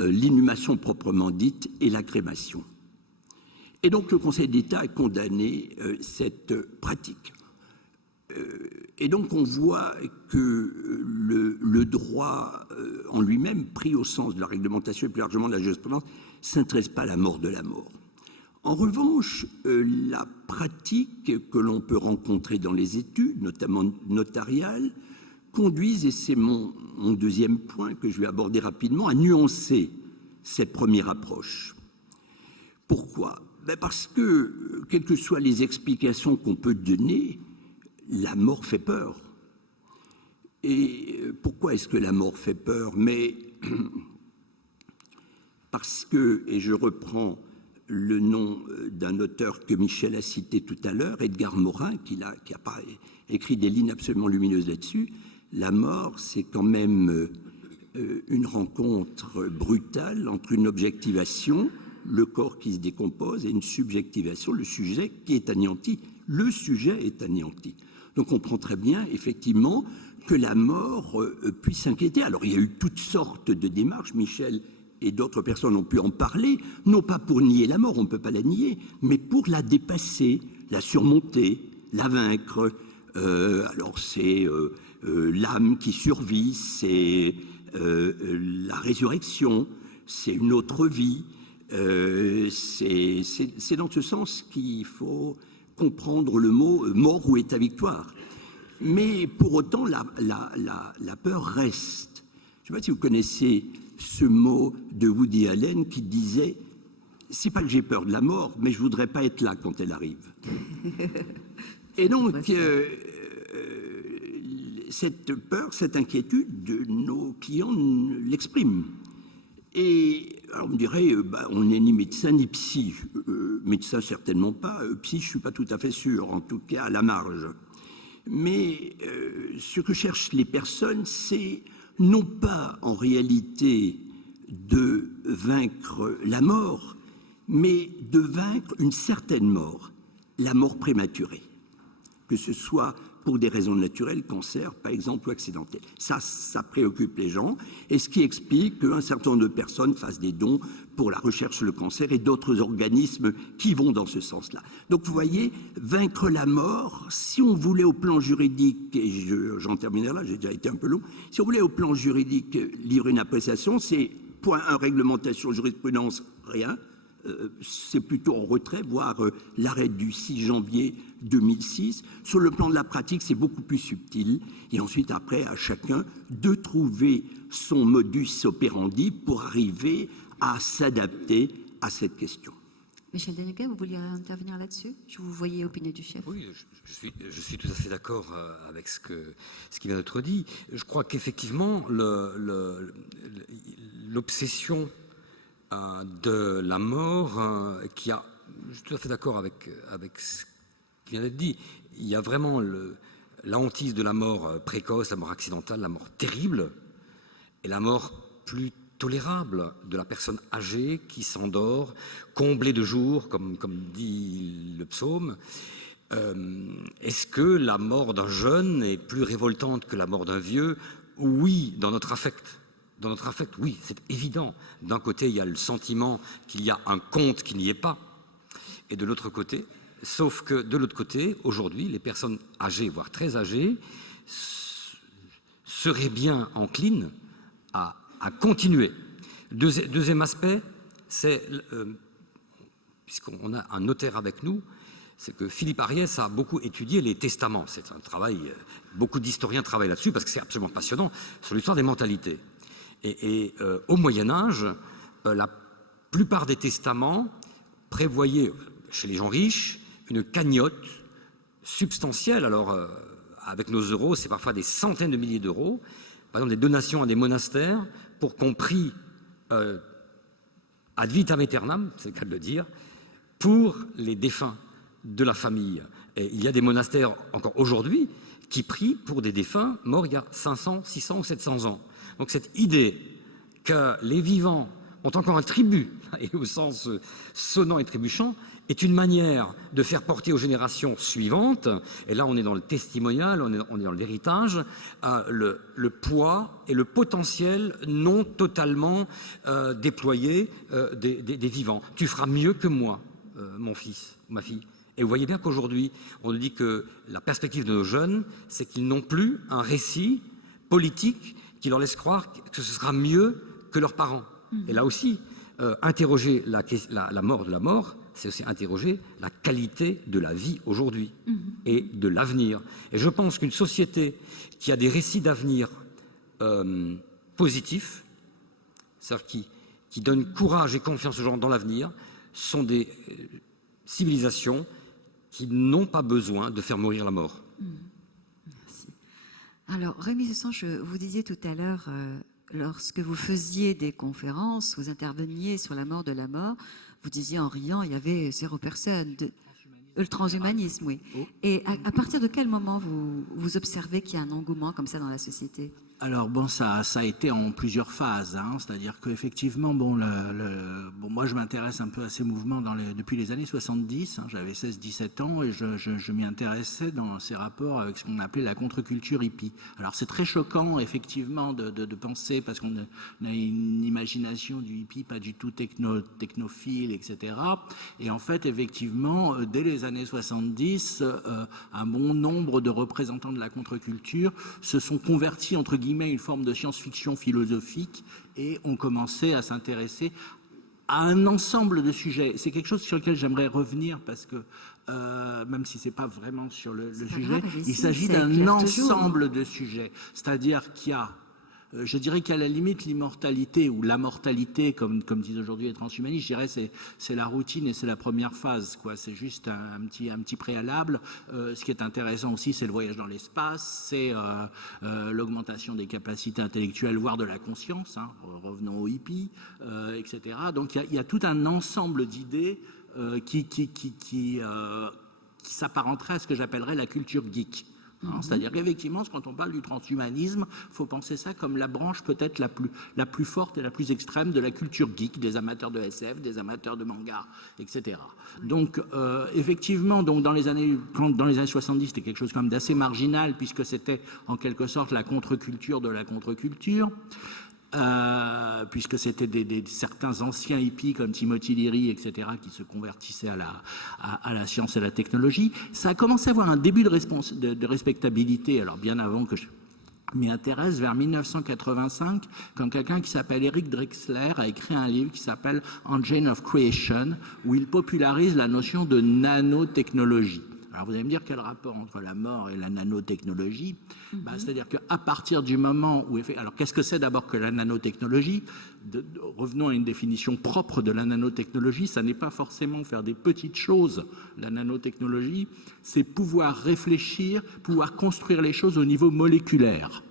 l'inhumation proprement dite et la crémation. Et donc, le Conseil d'État a condamné cette pratique. Et donc, on voit que le droit en lui-même, pris au sens de la réglementation et plus largement de la jurisprudence, ne s'intéresse pas à la mort de la mort. En revanche, la pratique que l'on peut rencontrer dans les études, notamment notariales, conduisent, et c'est mon deuxième point que je vais aborder rapidement, à nuancer cette première approche. Pourquoi? Parce que, quelles que soient les explications qu'on peut donner, la mort fait peur. Et pourquoi est-ce que la mort fait peur? Mais parce que, et je reprends le nom d'un auteur que Michel a cité tout à l'heure, Edgar Morin, qui a écrit des lignes absolument lumineuses là-dessus, la mort, c'est quand même une rencontre brutale entre une objectivation, le corps qui se décompose, et une subjectivation, le sujet qui est anéanti. Le sujet est anéanti. Donc on comprend très bien, effectivement, que la mort puisse inquiéter. Alors il y a eu toutes sortes de démarches, Michel et d'autres personnes ont pu en parler, non pas pour nier la mort, on ne peut pas la nier, mais pour la dépasser, la surmonter, la vaincre. Alors c'est l'âme qui survit, c'est la résurrection, c'est une autre vie. C'est dans ce sens qu'il faut comprendre le mot mort ou état victoire. Mais pour autant, la peur reste. Je ne sais pas si vous connaissez ce mot de Woody Allen qui disait « c'est pas que j'ai peur de la mort, mais je voudrais pas être là quand elle arrive ». Et donc, cette peur, cette inquiétude de nos clients l'expriment. Et alors on me dirait, on n'est ni médecin ni psy. Médecin certainement pas, psy je ne suis pas tout à fait sûr, en tout cas à la marge. Mais ce que cherchent les personnes, c'est non pas en réalité de vaincre la mort, mais de vaincre une certaine mort, la mort prématurée. Que ce soit pour des raisons naturelles, cancer par exemple ou accidentelles. Ça préoccupe les gens et ce qui explique qu'un certain nombre de personnes fassent des dons pour la recherche sur le cancer et d'autres organismes qui vont dans ce sens-là. Donc vous voyez, vaincre la mort, si on voulait au plan juridique, et j'en terminerai là, j'ai déjà été un peu long, si on voulait au plan juridique lire une appréciation, c'est point 1, réglementation, jurisprudence, rien. C'est plutôt en retrait, voire l'arrêt du 6 janvier 2006. Sur le plan de la pratique, c'est beaucoup plus subtil. Et ensuite, après, à chacun de trouver son modus operandi pour arriver à s'adapter à cette question. Michel Dennequin, vous vouliez intervenir là-dessus? Je vous voyais opiner du chef. Oui, je suis tout à fait d'accord avec ce qui vient d'être dit. Je crois qu'effectivement, l'obsession de la mort, je suis tout à fait d'accord avec ce qui vient d'être dit. Il y a vraiment la hantise de la mort précoce, la mort accidentale, la mort terrible, et la mort plus tolérable de la personne âgée qui s'endort, comblée de jours, comme dit le psaume. Est-ce que la mort d'un jeune est plus révoltante que la mort d'un vieux? Oui, dans notre affect. Dans notre affect, oui, c'est évident. D'un côté, il y a le sentiment qu'il y a un conte qui n'y est pas, et de l'autre côté, sauf que de l'autre côté, aujourd'hui, les personnes âgées, voire très âgées, seraient bien enclines à continuer. Deuxième aspect, c'est, puisqu'on a un notaire avec nous, c'est que Philippe Ariès a beaucoup étudié les testaments. C'est un travail, beaucoup d'historiens travaillent là-dessus parce que c'est absolument passionnant, sur l'histoire des mentalités. Et au Moyen-Âge, la plupart des testaments prévoyaient, chez les gens riches, une cagnotte substantielle. Alors, avec nos euros, c'est parfois des centaines de milliers d'euros. Par exemple, des donations à des monastères pour qu'on prie ad vitam aeternam, c'est le cas de le dire, pour les défunts de la famille. Et il y a des monastères, encore aujourd'hui, qui prient pour des défunts morts il y a 500, 600 ou 700 ans. Donc cette idée que les vivants ont encore un tribut, et au sens sonnant et trébuchant, est une manière de faire porter aux générations suivantes, et là on est dans le testimonial, on est dans l'héritage, le poids et le potentiel non totalement déployé des vivants. Tu feras mieux que moi, mon fils, ma fille. Et vous voyez bien qu'aujourd'hui, on nous dit que la perspective de nos jeunes, c'est qu'ils n'ont plus un récit politique qui leur laisse croire que ce sera mieux que leurs parents. Et là aussi, interroger la mort de la mort, c'est aussi interroger la qualité de la vie aujourd'hui et de l'avenir. Et je pense qu'une société qui a des récits d'avenir positifs, c'est-à-dire qui donnent courage et confiance aux gens dans l'avenir, sont des civilisations qui n'ont pas besoin de faire mourir la mort. Merci. Alors, Rémi Cessange, vous disiez tout à l'heure, lorsque vous faisiez des conférences, vous interveniez sur la mort de la mort, vous disiez en riant, il y avait 0 personne. Le transhumanisme, oui. Et à partir de quel moment vous observez qu'il y a un engouement comme ça dans la société? Alors bon, ça a été en plusieurs phases, hein, c'est-à-dire qu'effectivement, bon, moi je m'intéresse un peu à ces mouvements depuis les années 70, hein, j'avais 16-17 ans et je m'y intéressais dans ces rapports avec ce qu'on appelait la contre-culture hippie. Alors c'est très choquant effectivement de penser, parce qu'on a une imagination du hippie pas du tout technophile, etc. Et en fait, effectivement, dès les années 70, un bon nombre de représentants de la contre-culture se sont convertis entre guillemets une forme de science-fiction philosophique et ont commencé à s'intéresser à un ensemble de sujets. C'est quelque chose sur lequel j'aimerais revenir parce que même si c'est pas vraiment sur le sujet, il s'agit d'un ensemble de sujets. C'est-à-dire qu'il y a, je dirais qu'à la limite, l'immortalité ou la mortalité, comme disent aujourd'hui les transhumanistes, je dirais c'est la routine et c'est la première phase, quoi. C'est juste un petit préalable. Ce qui est intéressant aussi, c'est le voyage dans l'espace, c'est l'augmentation des capacités intellectuelles, voire de la conscience, hein, revenons aux hippies, etc. Donc il y a tout un ensemble d'idées qui s'apparenterait à ce que j'appellerais la culture geek. C'est-à-dire qu'effectivement, quand on parle du transhumanisme, il faut penser ça comme la branche peut-être la plus forte et la plus extrême de la culture geek, des amateurs de SF, des amateurs de manga, etc. Donc, effectivement, donc dans les années 70, c'était quelque chose quand même d'assez marginal, puisque c'était en quelque sorte la contre-culture de la contre-culture. Puisque c'était certains anciens hippies comme Timothy Leary, etc., qui se convertissaient à la science et à la technologie. Ça a commencé à avoir un début de respectabilité, alors bien avant que je m'y intéresse, vers 1985, quand quelqu'un qui s'appelle Eric Drexler a écrit un livre qui s'appelle Engine of Creation, où il popularise la notion de nanotechnologie. Alors vous allez me dire quel rapport entre la mort et la nanotechnologie. C'est-à-dire qu'à partir du moment où... Alors qu'est-ce que c'est d'abord que la nanotechnologie? Revenons à une définition propre de la nanotechnologie. Ça n'est pas forcément faire des petites choses. La nanotechnologie, c'est pouvoir réfléchir, pouvoir construire les choses au niveau moléculaire.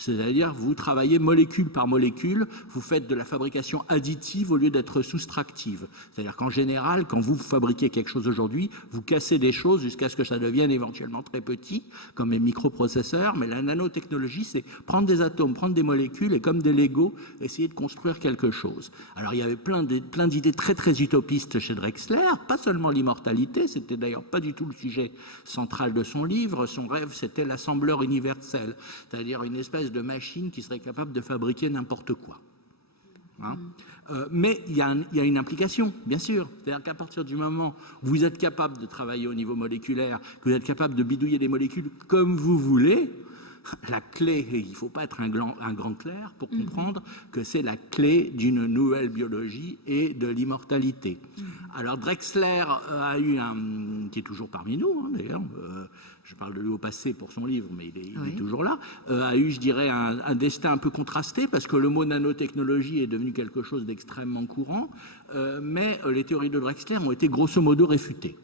C'est-à-dire, vous travaillez molécule par molécule, vous faites de la fabrication additive au lieu d'être soustractive. C'est-à-dire qu'en général, quand vous fabriquez quelque chose aujourd'hui, vous cassez des choses jusqu'à ce que ça devienne éventuellement très petit, comme les microprocesseurs. Mais la nanotechnologie, c'est prendre des atomes, prendre des molécules et comme des Lego, essayer de construire quelque chose. Alors, il y avait plein d'idées très, très utopistes chez Drexler, pas seulement l'immortalité, c'était d'ailleurs pas du tout le sujet central de son livre. Son rêve, c'était l'assembleur universel, c'est-à-dire une espèce de machine qui serait capable de fabriquer n'importe quoi. Mais il y a une implication, bien sûr. C'est-à-dire qu'à partir du moment où vous êtes capable de travailler au niveau moléculaire, que vous êtes capable de bidouiller des molécules comme vous voulez, la clé, et il ne faut pas être un grand clair pour comprendre que c'est la clé d'une nouvelle biologie et de l'immortalité. Alors Drexler a eu qui est toujours parmi nous, d'ailleurs, je parle de lui au passé pour son livre, mais il est toujours là, a eu, je dirais, un destin un peu contrasté, parce que le mot nanotechnologie est devenu quelque chose d'extrêmement courant, mais les théories de Drexler ont été grosso modo réfutées.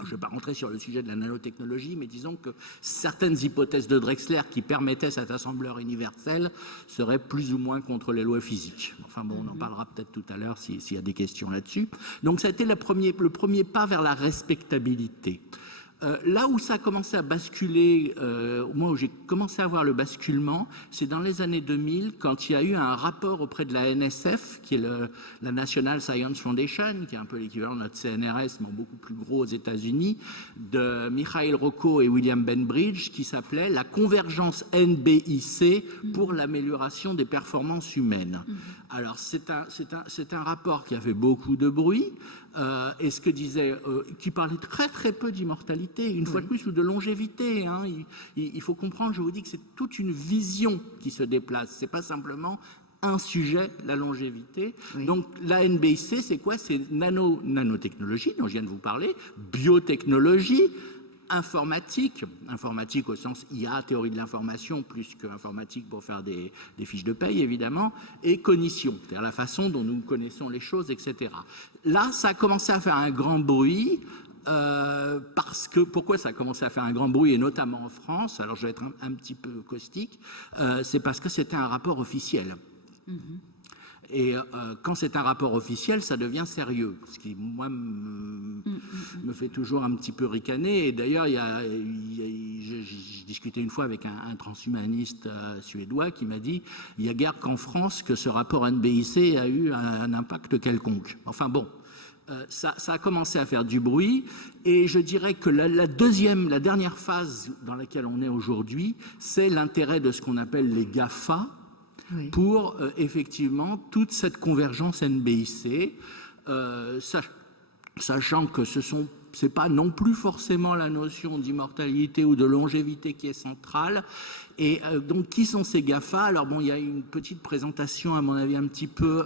Je ne vais pas rentrer sur le sujet de la nanotechnologie, mais disons que certaines hypothèses de Drexler qui permettaient cet assembleur universel seraient plus ou moins contre les lois physiques. Enfin bon, on en parlera peut-être tout à l'heure s'il y a des questions là-dessus. Donc ça a été le premier pas vers la respectabilité. Là où ça a commencé à basculer, moi où j'ai commencé à voir le basculement, c'est dans les années 2000, quand il y a eu un rapport auprès de la NSF, qui est la National Science Foundation, qui est un peu l'équivalent de notre CNRS, mais beaucoup plus gros aux États-Unis, de Mikhail Rocco et William Benbridge, qui s'appelait la convergence NBIC pour l'amélioration des performances humaines. Alors c'est un rapport qui a fait beaucoup de bruit, et ce que disait, qui parlait très très peu d'immortalité, une fois de plus, ou de longévité. Il faut comprendre, je vous dis que c'est toute une vision qui se déplace. C'est pas simplement un sujet, la longévité. Donc la NBIC, c'est quoi? C'est nanotechnologie, dont je viens de vous parler, biotechnologie, informatique au sens IA, théorie de l'information, plus que informatique pour faire des fiches de paye, évidemment, et cognition, c'est-à-dire la façon dont nous connaissons les choses, etc. Là, ça a commencé à faire un grand bruit, pourquoi ça a commencé à faire un grand bruit, et notamment en France, alors je vais être un petit peu caustique, c'est parce que c'était un rapport officiel. Et quand c'est un rapport officiel, ça devient sérieux, ce qui, moi, me fait toujours un petit peu ricaner. Et d'ailleurs, je discutais une fois avec un transhumaniste suédois qui m'a dit « il n'y a guère qu'en France que ce rapport NBIC a eu un impact quelconque ». Enfin bon, ça a commencé à faire du bruit, et je dirais que la dernière phase dans laquelle on est aujourd'hui, c'est l'intérêt de ce qu'on appelle les GAFA, pour effectivement toute cette convergence NBIC, sachant que c'est pas non plus forcément la notion d'immortalité ou de longévité qui est centrale. Et donc, qui sont ces GAFA? Alors bon, il y a une petite présentation, à mon avis, un petit peu...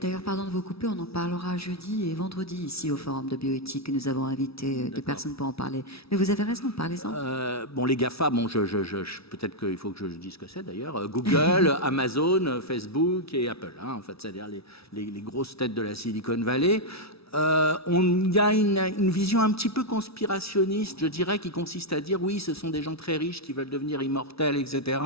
D'ailleurs, pardon de vous couper, on en parlera jeudi et vendredi ici au Forum de bioéthique. Nous avons invité des personnes pour en parler. Mais vous avez raison, parlez-en. Bon, les GAFA, bon, peut-être qu'il faut que je dise ce que c'est d'ailleurs. Google, Amazon, Facebook et Apple, en fait, c'est-à-dire les grosses têtes de la Silicon Valley. On y a une vision un petit peu conspirationniste, je dirais, qui consiste à dire oui, ce sont des gens très riches qui veulent devenir immortels, etc.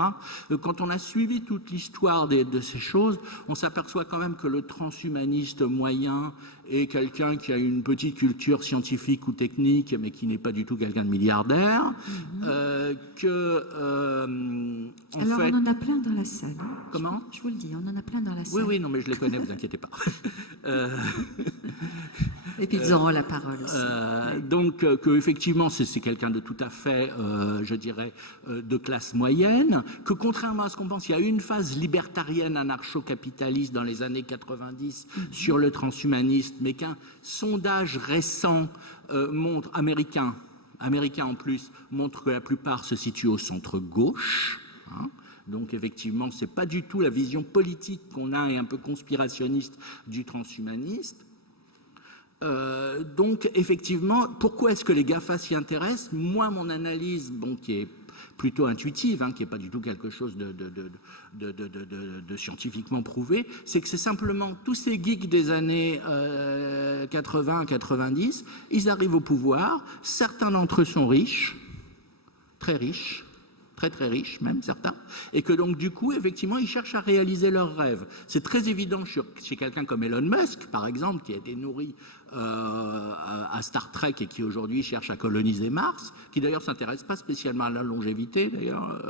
Quand on a suivi toute l'histoire de ces choses, on s'aperçoit quand même que le transhumaniste moyen est quelqu'un qui a une petite culture scientifique ou technique, mais qui n'est pas du tout quelqu'un de milliardaire. Alors, on en a plein dans la salle. Comment ? Je vous le dis, on en a plein dans la salle. Oui, oui, non, mais je les connais, vous inquiétez pas. Et puis ils auront la parole aussi. Donc, effectivement, c'est quelqu'un de tout à fait, je dirais, de classe moyenne, que contrairement à ce qu'on pense, il y a eu une phase libertarienne anarcho-capitaliste dans les années 90 sur le transhumanisme, mais qu'un sondage récent montre, américain en plus, montre que la plupart se situent au centre-gauche. Hein. Donc effectivement, c'est pas du tout la vision politique qu'on a et un peu conspirationniste du transhumaniste. Donc effectivement, pourquoi est-ce que les GAFA s'y intéressent ? Moi, mon analyse, qui est plutôt intuitive, qui n'est pas du tout quelque chose de scientifiquement prouvé, c'est que c'est simplement tous ces geeks des années 80-90, ils arrivent au pouvoir, certains d'entre eux sont riches, très riches, très très riches même certains, et que donc du coup effectivement ils cherchent à réaliser leurs rêves. C'est très évident chez quelqu'un comme Elon Musk par exemple, qui a été nourri à Star Trek et qui aujourd'hui cherche à coloniser Mars, qui d'ailleurs s'intéresse pas spécialement à la longévité d'ailleurs,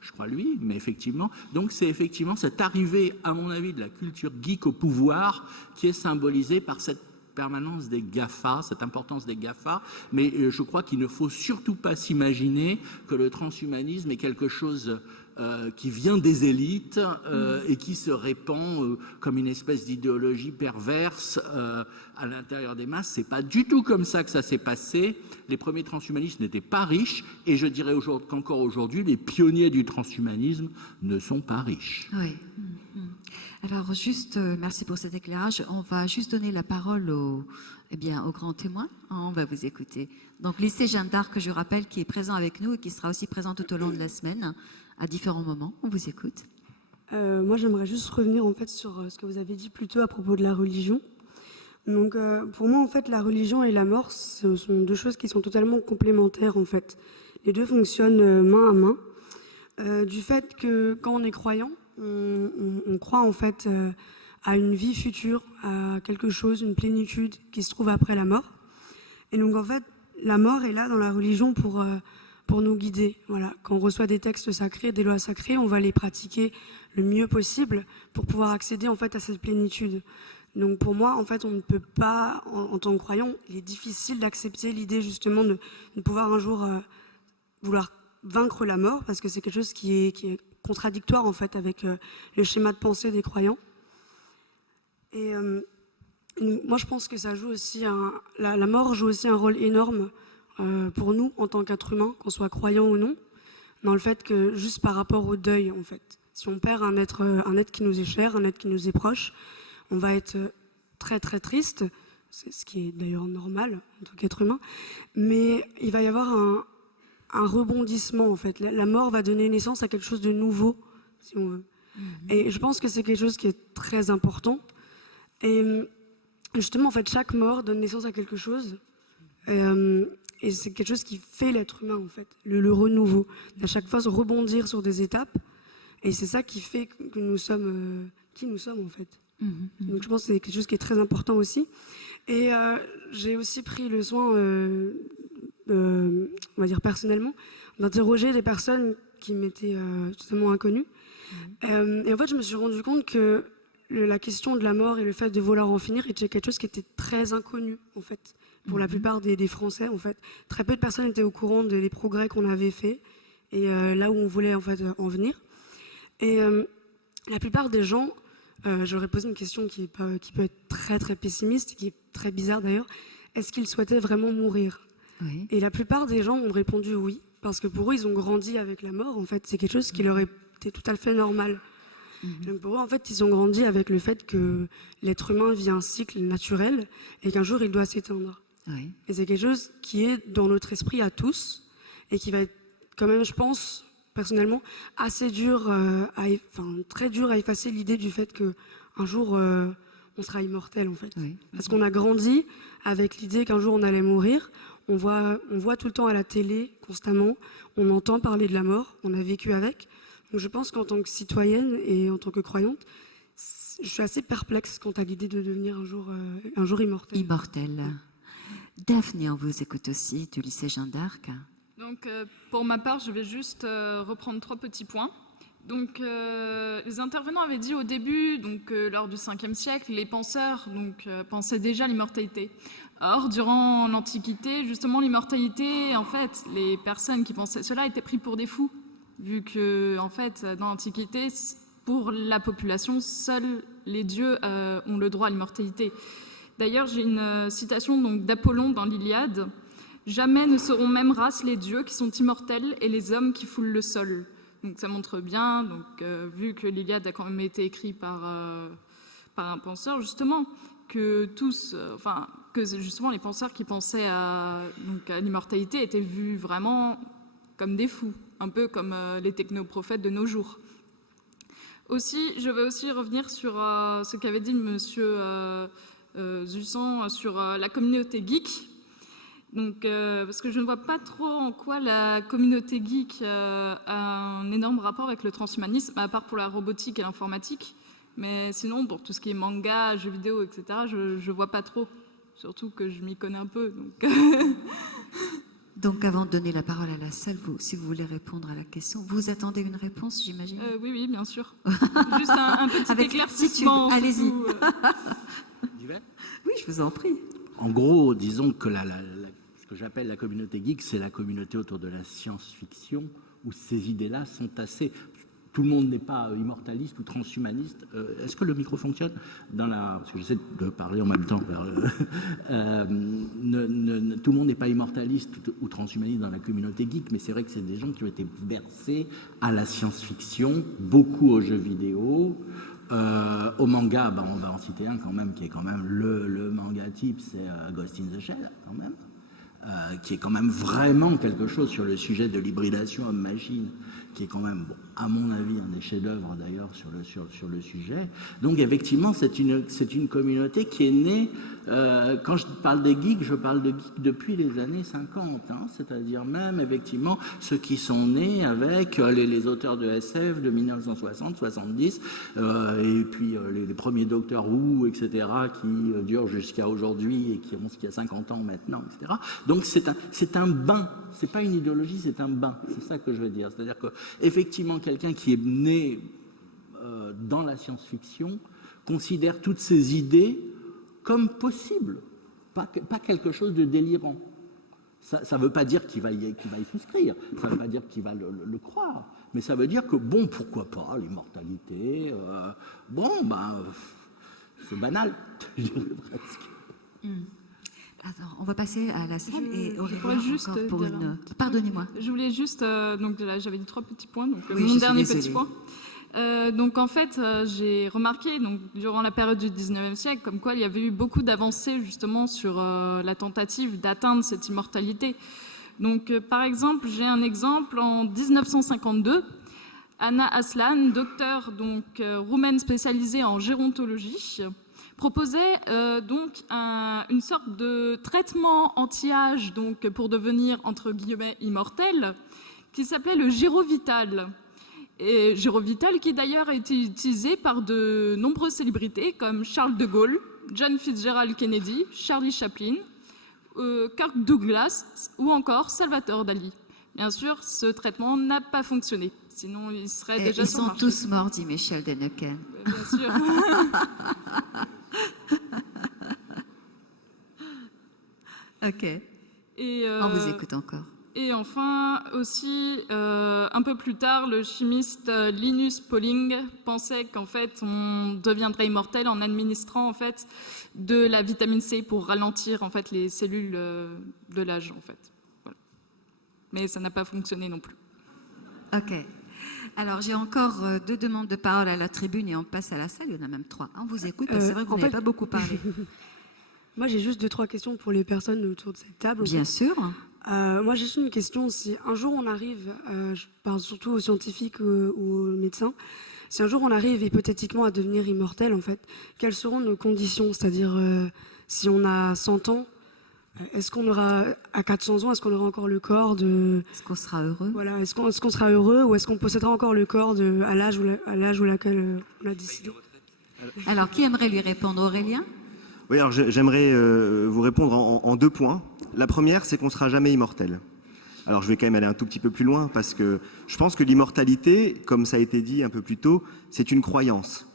je crois lui, mais effectivement, donc c'est effectivement cette arrivée à mon avis de la culture geek au pouvoir qui est symbolisée par cette permanence des GAFA, cette importance des GAFA, mais je crois qu'il ne faut surtout pas s'imaginer que le transhumanisme est quelque chose qui vient des élites et qui se répand comme une espèce d'idéologie perverse à l'intérieur des masses. C'est pas du tout comme ça que ça s'est passé. Les premiers transhumanistes n'étaient pas riches et je dirais qu'encore aujourd'hui, les pionniers du transhumanisme ne sont pas riches. Oui. Alors, juste, merci pour cet éclairage. On va juste donner la parole au grand témoin. On va vous écouter. Donc, lycée Jeanne d'Arc, que je rappelle, qui est présent avec nous et qui sera aussi présent tout au long de la semaine, à différents moments. On vous écoute. Moi, j'aimerais juste revenir en fait sur ce que vous avez dit plus tôt à propos de la religion. Donc, pour moi, en fait, la religion et la mort, ce sont deux choses qui sont totalement complémentaires, en fait. Les deux fonctionnent main à main. Du fait que quand on est croyant, on croit en fait à une vie future, à quelque chose, une plénitude qui se trouve après la mort. Et donc en fait, la mort est là dans la religion pour nous guider. Voilà. Quand on reçoit des textes sacrés, des lois sacrées, on va les pratiquer le mieux possible pour pouvoir accéder en fait à cette plénitude. Donc pour moi, en fait, on ne peut pas, en tant que croyant, il est difficile d'accepter l'idée justement de pouvoir un jour vouloir vaincre la mort, parce que c'est quelque chose qui est contradictoire en fait avec le schéma de pensée des croyants. Et moi je pense que ça joue aussi la mort joue aussi un rôle énorme pour nous en tant qu'être humain, qu'on soit croyant ou non, dans le fait que juste par rapport au deuil en fait, si on perd un être qui nous est cher, un être qui nous est proche, on va être très très triste, c'est ce qui est d'ailleurs normal en tant qu'être humain, mais il va y avoir un rebondissement en fait. La mort va donner naissance à quelque chose de nouveau, si on veut. Et je pense que c'est quelque chose qui est très important. Et justement, en fait, chaque mort donne naissance à quelque chose. Et c'est quelque chose qui fait l'être humain, en fait, le renouveau. À chaque fois, se rebondir sur des étapes. Et c'est ça qui fait que nous sommes qui nous sommes, en fait. Donc je pense que c'est quelque chose qui est très important aussi. Et j'ai aussi pris le soin... on va dire personnellement, d'interroger des personnes qui m'étaient totalement inconnues. Et en fait, je me suis rendu compte que la question de la mort et le fait de vouloir en finir était quelque chose qui était très inconnu, en fait, pour la plupart des Français, en fait. Très peu de personnes étaient au courant des progrès qu'on avait faits et là où on voulait, en fait, en venir. Et la plupart des gens, j'aurais posé une question qui peut être très, très pessimiste, qui est très bizarre d'ailleurs. Est-ce qu'ils souhaitaient vraiment mourir ? Oui. Et la plupart des gens ont répondu oui, parce que pour eux, ils ont grandi avec la mort. En fait, c'est quelque chose qui leur était tout à fait normal. Donc pour eux, en fait, ils ont grandi avec le fait que l'être humain vit un cycle naturel et qu'un jour, il doit s'éteindre. Oui. Et c'est quelque chose qui est dans notre esprit à tous et qui va être quand même, je pense, personnellement, assez dur, très dur à effacer l'idée du fait qu'un jour, on sera immortel en fait. Oui. Parce qu'on a grandi avec l'idée qu'un jour on allait mourir. On voit tout le temps à la télé, constamment, on entend parler de la mort, on a vécu avec. Donc je pense qu'en tant que citoyenne et en tant que croyante, je suis assez perplexe quant à l'idée de devenir un jour immortel. Immortel. Daphné, on vous écoute aussi, du lycée Jeanne d'Arc. Donc, pour ma part, je vais juste reprendre 3 petits points. Donc, les intervenants avaient dit au début, donc, lors du 5e siècle, les penseurs pensaient déjà à l'immortalité. Or, durant l'Antiquité, justement, l'immortalité, en fait, les personnes qui pensaient cela étaient pris pour des fous, vu que, en fait, dans l'Antiquité, pour la population, seuls les dieux ont le droit à l'immortalité. D'ailleurs, j'ai une citation donc, d'Apollon dans l'Iliade. « Jamais ne seront même race les dieux qui sont immortels et les hommes qui foulent le sol. » Donc ça montre bien, donc, vu que l'Iliade a quand même été écrite par un penseur, justement, que justement les penseurs qui pensaient à l'immortalité étaient vus vraiment comme des fous, un peu comme les technoprophètes de nos jours. Aussi, je vais aussi revenir sur ce qu'avait dit monsieur Zussan sur la communauté geek. Donc, parce que je ne vois pas trop en quoi la communauté geek a un énorme rapport avec le transhumanisme, à part pour la robotique et l'informatique. Mais sinon, pour tout ce qui est manga, jeux vidéo, etc., je ne vois pas trop. Surtout que je m'y connais un peu. Donc, avant de donner la parole à la salle, si vous voulez répondre à la question, vous attendez une réponse, j'imagine? Oui, bien sûr. Juste un petit Avec éclaircissement. allez-y. J'y vais ? Oui, je vous en prie. En gros, disons que ce que j'appelle la communauté geek, c'est la communauté autour de la science-fiction, où ces idées-là sont assez... Tout le monde n'est pas immortaliste ou transhumaniste. Est-ce que le micro fonctionne parce que j'essaie de parler en même temps. Tout le monde n'est pas immortaliste ou transhumaniste dans la communauté geek, mais c'est vrai que c'est des gens qui ont été versés à la science-fiction, beaucoup aux jeux vidéo, au manga. On va en citer un quand même, qui est quand même le manga type, c'est Ghost in the Shell, quand même. Qui est quand même vraiment quelque chose sur le sujet de l'hybridation homme-machine, qui est quand même, à mon avis, un des chefs-d'œuvre d'ailleurs sur le sujet. Donc effectivement, c'est une communauté qui est née, quand je parle des geeks, je parle de geeks depuis les années 50, c'est-à-dire même effectivement ceux qui sont nés avec les auteurs de SF de 1960, 70, et puis les premiers Doctor Who, etc., qui durent jusqu'à aujourd'hui et qui a 50 ans maintenant, etc. Donc c'est un bain, c'est pas une idéologie, c'est un bain, c'est ça que je veux dire. C'est-à-dire que effectivement, quelqu'un qui est né dans la science-fiction considère toutes ces idées comme possibles, pas quelque chose de délirant. Ça ne veut pas dire qu'il va y souscrire, ça ne veut pas dire qu'il va le croire, mais ça veut dire que, pourquoi pas, l'immortalité, c'est banal, je dirais presque. Alors, on va passer à la salle et Aurélie juste encore pour dire Pardonnez-moi. Je voulais juste, donc là j'avais dit 3 petits points, donc Oui, mon je suis dernier désolée. petit point. Donc en fait, j'ai remarqué donc, durant la période du 19e siècle comme quoi il y avait eu beaucoup d'avancées justement sur la tentative d'atteindre cette immortalité. Donc par exemple, j'ai un exemple en 1952, Anna Aslan, docteure roumaine spécialisée en gérontologie, proposait une sorte de traitement anti-âge pour devenir entre guillemets immortel, qui s'appelait le Gérovital. Et Gérovital qui d'ailleurs a été utilisé par de nombreuses célébrités comme Charles de Gaulle, John Fitzgerald Kennedy, Charlie Chaplin, Kirk Douglas ou encore Salvador Dali. Bien sûr, ce traitement n'a pas fonctionné. Sinon, il serait déjà Ils sur le sont marché. tous morts, dit Michel Deneken. Bien sûr. Ok, Et, on vous écoute encore. Et enfin, aussi, un peu plus tard, le chimiste Linus Pauling pensait qu'en fait, on deviendrait immortel en administrant en fait de la vitamine C pour ralentir en fait les cellules de l'âge en fait. Voilà. Mais ça n'a pas fonctionné non plus. Ok. Alors, j'ai encore 2 demandes de parole à la tribune et on passe à la salle. Il y en a même 3. On vous écoute, parce que c'est vrai que vous n'avez pas beaucoup parlé. Moi, j'ai juste 2-3 questions pour les personnes autour de cette table. Bien sûr. Moi, j'ai juste une question. Si un jour on arrive, je parle surtout aux scientifiques ou aux médecins, si un jour on arrive hypothétiquement à devenir immortel, en fait, quelles seront nos conditions? C'est-à-dire, si on a 100 ans, est-ce qu'on aura, à 400 ans, est-ce qu'on aura encore le corps de... Est-ce qu'on sera heureux? Voilà, est-ce qu'on sera heureux ou est-ce qu'on possédera encore le corps à l'âge où laquelle on a décidé? Alors, qui aimerait lui répondre, Aurélien? Oui, alors j'aimerais vous répondre en 2 points. La première, c'est qu'on ne sera jamais immortel. Alors je vais quand même aller un tout petit peu plus loin parce que je pense que l'immortalité, comme ça a été dit un peu plus tôt, c'est une croyance.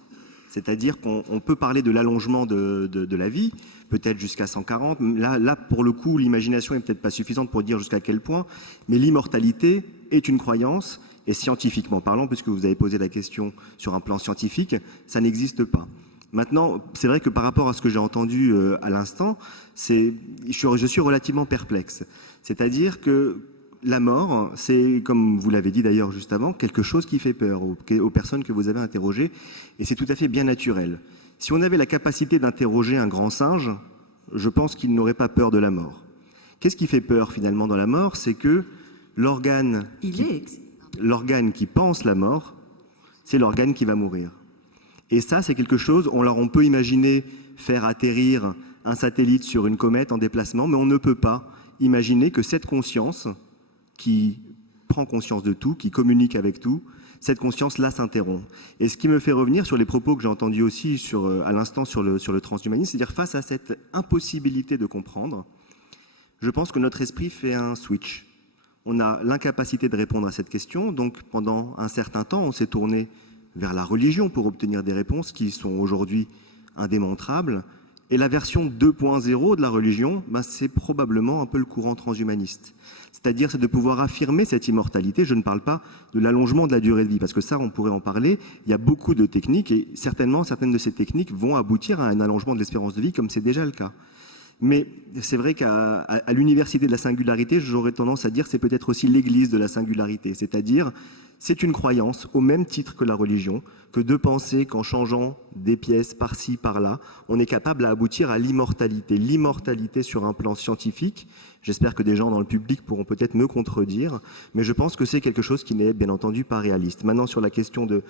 C'est-à-dire qu'on peut parler de l'allongement de la vie, peut-être jusqu'à 140. Là, pour le coup, l'imagination est peut-être pas suffisante pour dire jusqu'à quel point, mais l'immortalité est une croyance, et scientifiquement parlant, puisque vous avez posé la question sur un plan scientifique, ça n'existe pas. Maintenant, c'est vrai que par rapport à ce que j'ai entendu à l'instant, je suis relativement perplexe. C'est-à-dire que la mort, c'est, comme vous l'avez dit d'ailleurs juste avant, quelque chose qui fait peur aux personnes que vous avez interrogées, et c'est tout à fait bien naturel. Si on avait la capacité d'interroger un grand singe, je pense qu'il n'aurait pas peur de la mort. Qu'est-ce qui fait peur finalement dans la mort? C'est que l'organe qui pense la mort, c'est l'organe qui va mourir. Et ça, c'est quelque chose, on peut imaginer faire atterrir un satellite sur une comète en déplacement, mais on ne peut pas imaginer que cette conscience qui prend conscience de tout, qui communique avec tout, cette conscience-là s'interrompt. Et ce qui me fait revenir sur les propos que j'ai entendus aussi à l'instant sur le transhumanisme, c'est-à-dire face à cette impossibilité de comprendre, je pense que notre esprit fait un switch. On a l'incapacité de répondre à cette question, donc pendant un certain temps, on s'est tourné vers la religion pour obtenir des réponses qui sont aujourd'hui indémontrables. Et la version 2.0 de la religion, c'est probablement un peu le courant transhumaniste. C'est-à-dire, c'est de pouvoir affirmer cette immortalité. Je ne parle pas de l'allongement de la durée de vie, parce que ça, on pourrait en parler. Il y a beaucoup de techniques, et certainement, certaines de ces techniques vont aboutir à un allongement de l'espérance de vie, comme c'est déjà le cas. Mais c'est vrai qu'à l'université de la singularité, j'aurais tendance à dire c'est peut-être aussi l'église de la singularité. C'est-à-dire, c'est une croyance, au même titre que la religion, que de penser qu'en changeant des pièces par-ci, par-là, on est capable d'aboutir à l'immortalité. L'immortalité sur un plan scientifique, j'espère que des gens dans le public pourront peut-être me contredire, mais je pense que c'est quelque chose qui n'est bien entendu pas réaliste. Maintenant, sur la question de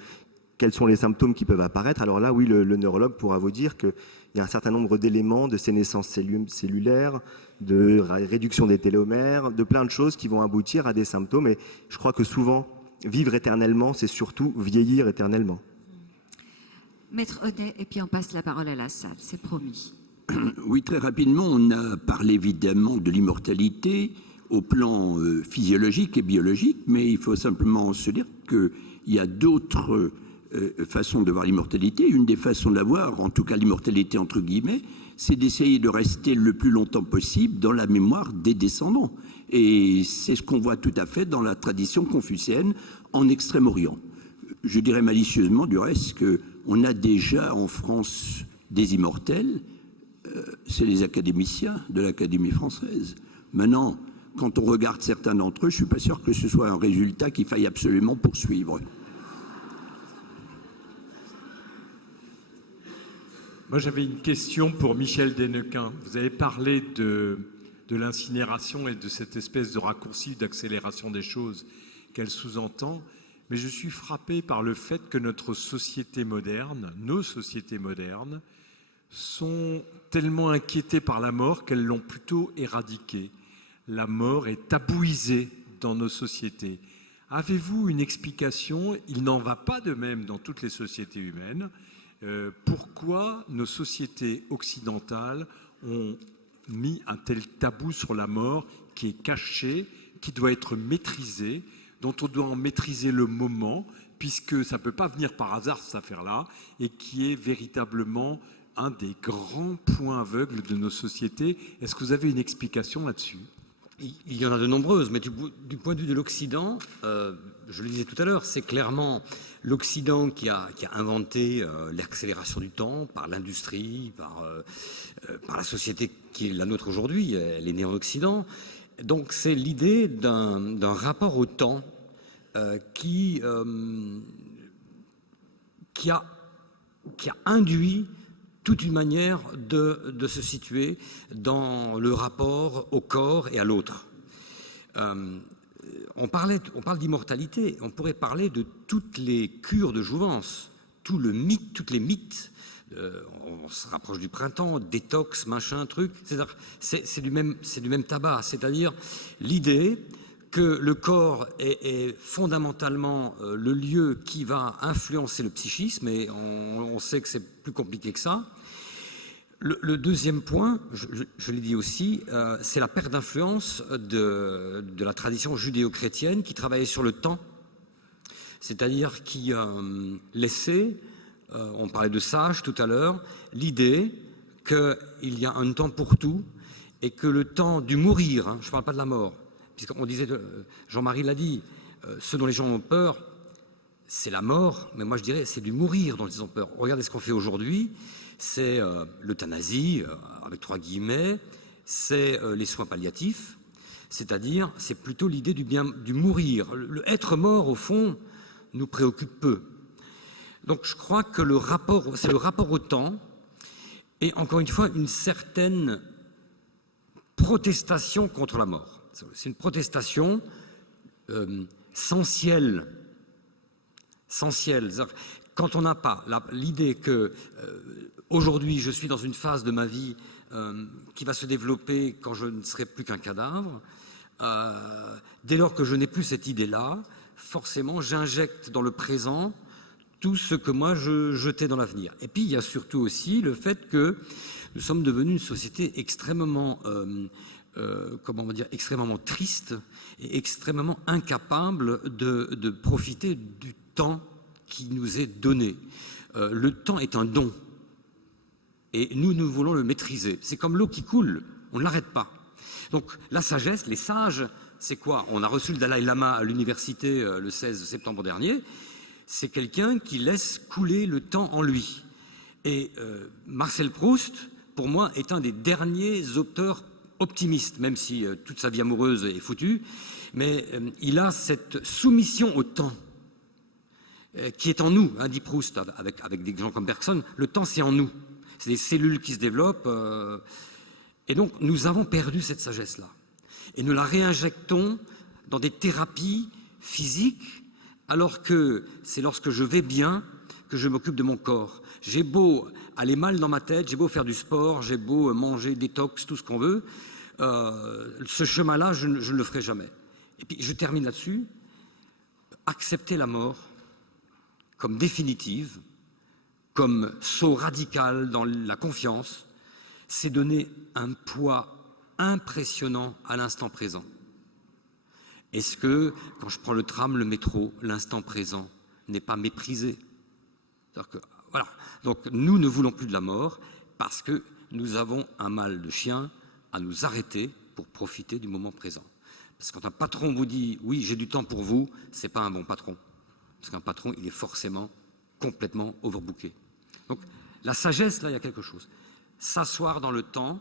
quels sont les symptômes qui peuvent apparaître, alors là, oui, le neurologue pourra vous dire qu'il y a un certain nombre d'éléments de sénescence cellulaire, de réduction des télomères, de plein de choses qui vont aboutir à des symptômes. Et je crois que souvent, vivre éternellement, c'est surtout vieillir éternellement. Maître Haudet, et puis on passe la parole à la salle, c'est promis. Oui, très rapidement, on a parlé évidemment de l'immortalité au plan physiologique et biologique, mais il faut simplement se dire qu'il y a d'autres façons de voir l'immortalité. Une des façons de la voir, en tout cas l'immortalité entre guillemets, c'est d'essayer de rester le plus longtemps possible dans la mémoire des descendants. Et c'est ce qu'on voit tout à fait dans la tradition confucéenne en Extrême-Orient. Je dirais malicieusement du reste qu'on a déjà en France des immortels, c'est les académiciens de l'Académie française. Maintenant, quand on regarde certains d'entre eux, je ne suis pas sûr que ce soit un résultat qu'il faille absolument poursuivre. Moi, j'avais une question pour Michel Dennequin. Vous avez parlé de l'incinération et de cette espèce de raccourci d'accélération des choses qu'elle sous-entend, mais je suis frappé par le fait que notre société moderne, nos sociétés modernes, sont tellement inquiétées par la mort qu'elles l'ont plutôt éradiquée. La mort est tabouisée dans nos sociétés. Avez-vous une explication? Il n'en va pas de même dans toutes les sociétés humaines. Pourquoi nos sociétés occidentales ont mis un tel tabou sur la mort qui est caché, qui doit être maîtrisé, dont on doit en maîtriser le moment, puisque ça ne peut pas venir par hasard cette affaire-là, et qui est véritablement un des grands points aveugles de nos sociétés. Est-ce que vous avez une explication là-dessus? Il y en a de nombreuses, mais du point de vue de l'Occident, je le disais tout à l'heure, c'est clairement l'Occident qui a inventé l'accélération du temps par l'industrie, par la société qui est la nôtre aujourd'hui, elle est née en Occident. Donc c'est l'idée d'un rapport au temps qui a induit toute une manière de se situer dans le rapport au corps et à l'autre. On parle d'immortalité, on pourrait parler de toutes les cures de jouvence, toutes les mythes. On se rapproche du printemps, détox, machin, truc. C'est du même tabac. C'est-à-dire l'idée que le corps est fondamentalement le lieu qui va influencer le psychisme, et on sait que c'est plus compliqué que ça. Le deuxième point, je l'ai dit aussi, c'est la perte d'influence de la tradition judéo-chrétienne qui travaillait sur le temps, c'est-à-dire qui laissait, on parlait de sages tout à l'heure, l'idée qu'il y a un temps pour tout et que le temps du mourir, je ne parle pas de la mort, puisqu'on disait, Jean-Marie l'a dit, ce dont les gens ont peur, c'est la mort, mais moi je dirais c'est du mourir dont ils ont peur. Regardez ce qu'on fait aujourd'hui. C'est l'euthanasie, avec 3 guillemets, c'est les soins palliatifs, c'est-à-dire, c'est plutôt l'idée du mourir. Le être mort, au fond, nous préoccupe peu. Donc je crois que c'est le rapport au temps, et encore une fois, une certaine protestation contre la mort. C'est une protestation sensuelle. Quand on n'a pas l'idée que aujourd'hui je suis dans une phase de ma vie qui va se développer quand je ne serai plus qu'un cadavre, dès lors que je n'ai plus cette idée-là, forcément j'injecte dans le présent tout ce que moi je jetais dans l'avenir. Et puis il y a surtout aussi le fait que nous sommes devenus une société extrêmement extrêmement triste et extrêmement incapable de profiter du temps qui nous est donné. Le temps est un don et nous voulons le maîtriser. C'est comme l'eau qui coule, on ne l'arrête pas. Donc la sagesse, les sages, c'est quoi? On a reçu le Dalai Lama à l'université le 16 septembre dernier. C'est quelqu'un qui laisse couler le temps en lui. Et Marcel Proust, pour moi, est un des derniers auteurs optimistes, même si toute sa vie amoureuse est foutue, mais il a cette soumission au temps qui est en nous, dit Proust, avec des gens comme Bergson. Le temps, c'est en nous. C'est des cellules qui se développent. Et donc, nous avons perdu cette sagesse-là. Et nous la réinjectons dans des thérapies physiques, alors que c'est lorsque je vais bien que je m'occupe de mon corps. J'ai beau aller mal dans ma tête, j'ai beau faire du sport, j'ai beau manger, détox, tout ce qu'on veut, ce chemin-là, je ne le ferai jamais. Et puis, je termine là-dessus. Accepter la mort comme définitive, comme saut radical dans la confiance, c'est donner un poids impressionnant à l'instant présent. Est-ce que, quand je prends le tram, le métro, l'instant présent n'est pas méprisé? Voilà. Donc, nous ne voulons plus de la mort parce que nous avons un mal de chien à nous arrêter pour profiter du moment présent. Parce que quand un patron vous dit « oui, j'ai du temps pour vous », ce n'est pas un bon patron. Parce qu'un patron, il est forcément complètement overbooké. Donc, la sagesse, là, il y a quelque chose. S'asseoir dans le temps,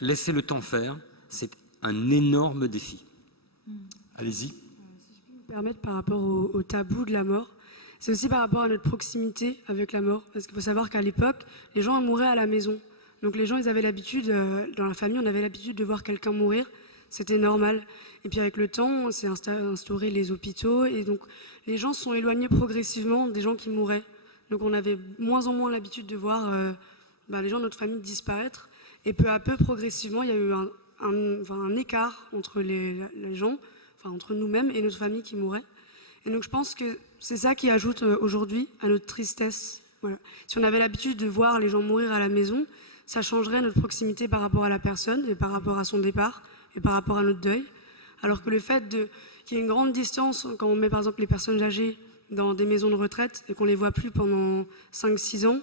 laisser le temps faire, c'est un énorme défi. Allez-y. Si je peux me permettre par rapport au tabou de la mort, c'est aussi par rapport à notre proximité avec la mort. Parce qu'il faut savoir qu'à l'époque, les gens mouraient à la maison. Donc les gens, ils avaient l'habitude, dans la famille, on avait l'habitude de voir quelqu'un mourir. C'était normal. Et puis avec le temps, on s'est instauré les hôpitaux. Et donc les gens se sont éloignés progressivement des gens qui mouraient. Donc on avait moins en moins l'habitude de voir les gens de notre famille disparaître. Et peu à peu, progressivement, il y a eu un écart entre les gens, entre nous-mêmes et notre famille qui mourait. Et donc je pense que c'est ça qui ajoute aujourd'hui à notre tristesse. Voilà. Si on avait l'habitude de voir les gens mourir à la maison, ça changerait notre proximité par rapport à la personne et par rapport à son départ et par rapport à notre deuil. Alors que le fait qu'il y ait une grande distance, quand on met par exemple les personnes âgées dans des maisons de retraite et qu'on ne les voit plus pendant 5-6 ans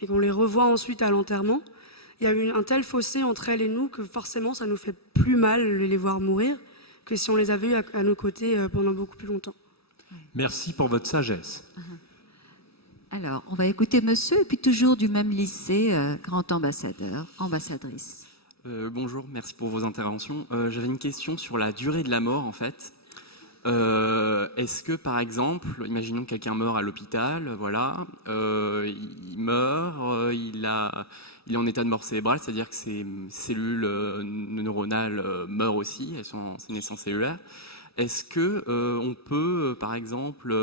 et qu'on les revoit ensuite à l'enterrement, il y a eu un tel fossé entre elles et nous que forcément ça nous fait plus mal de les voir mourir que si on les avait eu à nos côtés pendant beaucoup plus longtemps. Merci pour votre sagesse. Alors, on va écouter monsieur, et puis toujours du même lycée, grand ambassadeur, ambassadrice. Bonjour, merci pour vos interventions. J'avais une question sur la durée de la mort, en fait. Est-ce que, par exemple, imaginons que quelqu'un meurt à l'hôpital, voilà, il meurt, il est en état de mort cérébrale, c'est-à-dire que ses cellules neuronales meurent aussi, elles sont en sénescence cellulaire. Est-ce que on peut, par exemple,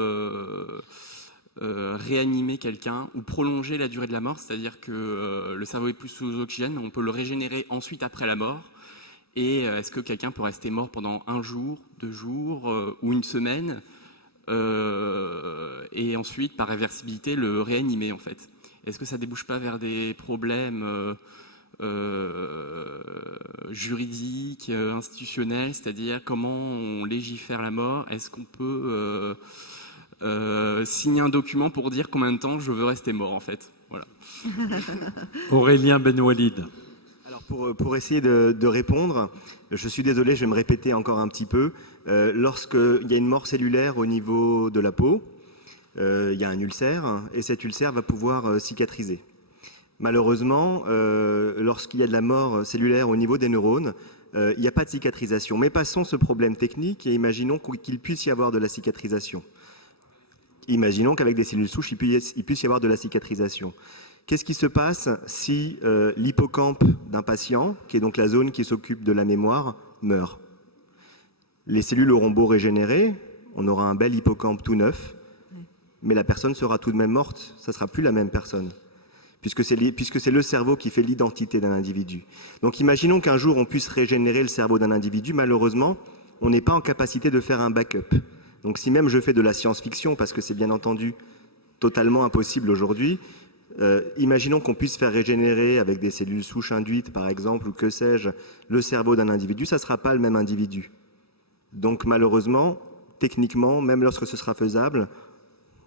réanimer quelqu'un ou prolonger la durée de la mort, c'est-à-dire que le cerveau est plus sous oxygène, on peut le régénérer ensuite après la mort? Et est-ce que quelqu'un peut rester mort pendant 1 jour, 2 jours ou 1 semaine et ensuite, par réversibilité, le réanimer en fait? Est-ce que ça débouche pas vers des problèmes juridiques, institutionnels, c'est-à-dire comment on légifère la mort? Est-ce qu'on peut signer un document pour dire combien de temps je veux rester mort en fait? Voilà. Aurélien Benoualid. Alors pour essayer de répondre, je suis désolé, je vais me répéter encore un petit peu. Lorsqu'il y a une mort cellulaire au niveau de la peau, il y a un ulcère et cet ulcère va pouvoir cicatriser. Malheureusement, lorsqu'il y a de la mort cellulaire au niveau des neurones, il n'y a pas de cicatrisation. Mais passons ce problème technique et imaginons qu'il puisse y avoir de la cicatrisation. Imaginons qu'avec des cellules souches, il puisse y avoir de la cicatrisation. Qu'est-ce qui se passe si l'hippocampe d'un patient, qui est donc la zone qui s'occupe de la mémoire, meurt? Les cellules auront beau régénérer, on aura un bel hippocampe tout neuf, mais la personne sera tout de même morte, ça ne sera plus la même personne, puisque c'est le cerveau qui fait l'identité d'un individu. Donc imaginons qu'un jour on puisse régénérer le cerveau d'un individu, malheureusement, on n'est pas en capacité de faire un backup. Donc si même je fais de la science-fiction, parce que c'est bien entendu totalement impossible aujourd'hui, imaginons qu'on puisse faire régénérer avec des cellules souches induites, par exemple, ou que sais-je, le cerveau d'un individu, ça ne sera pas le même individu. Donc malheureusement, techniquement, même lorsque ce sera faisable,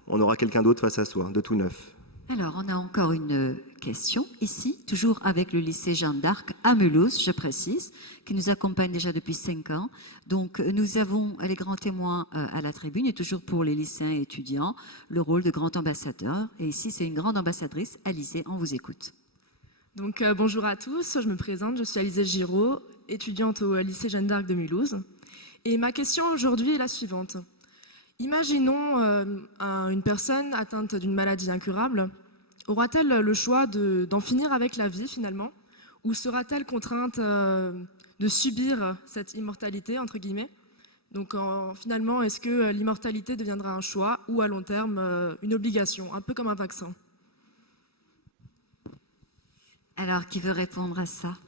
on aura quelqu'un d'autre face à soi, de tout neuf. Alors, on a encore une question ici, toujours avec le lycée Jeanne d'Arc à Mulhouse, je précise, qui nous accompagne déjà depuis 5 ans. Donc, nous avons les grands témoins à la tribune et toujours pour les lycéens et étudiants, le rôle de grand ambassadeur. Et ici, c'est une grande ambassadrice, Alizée, on vous écoute. Donc, bonjour à tous, je me présente, je suis Alizée Giraud, étudiante au lycée Jeanne d'Arc de Mulhouse. Et ma question aujourd'hui est la suivante. Imaginons une personne atteinte d'une maladie incurable, aura-t-elle le choix d'en finir avec la vie finalement, ou sera-t-elle contrainte de subir cette immortalité, entre guillemets? Donc finalement, est-ce que l'immortalité deviendra un choix ou à long terme une obligation, un peu comme un vaccin? Alors, qui veut répondre à ça?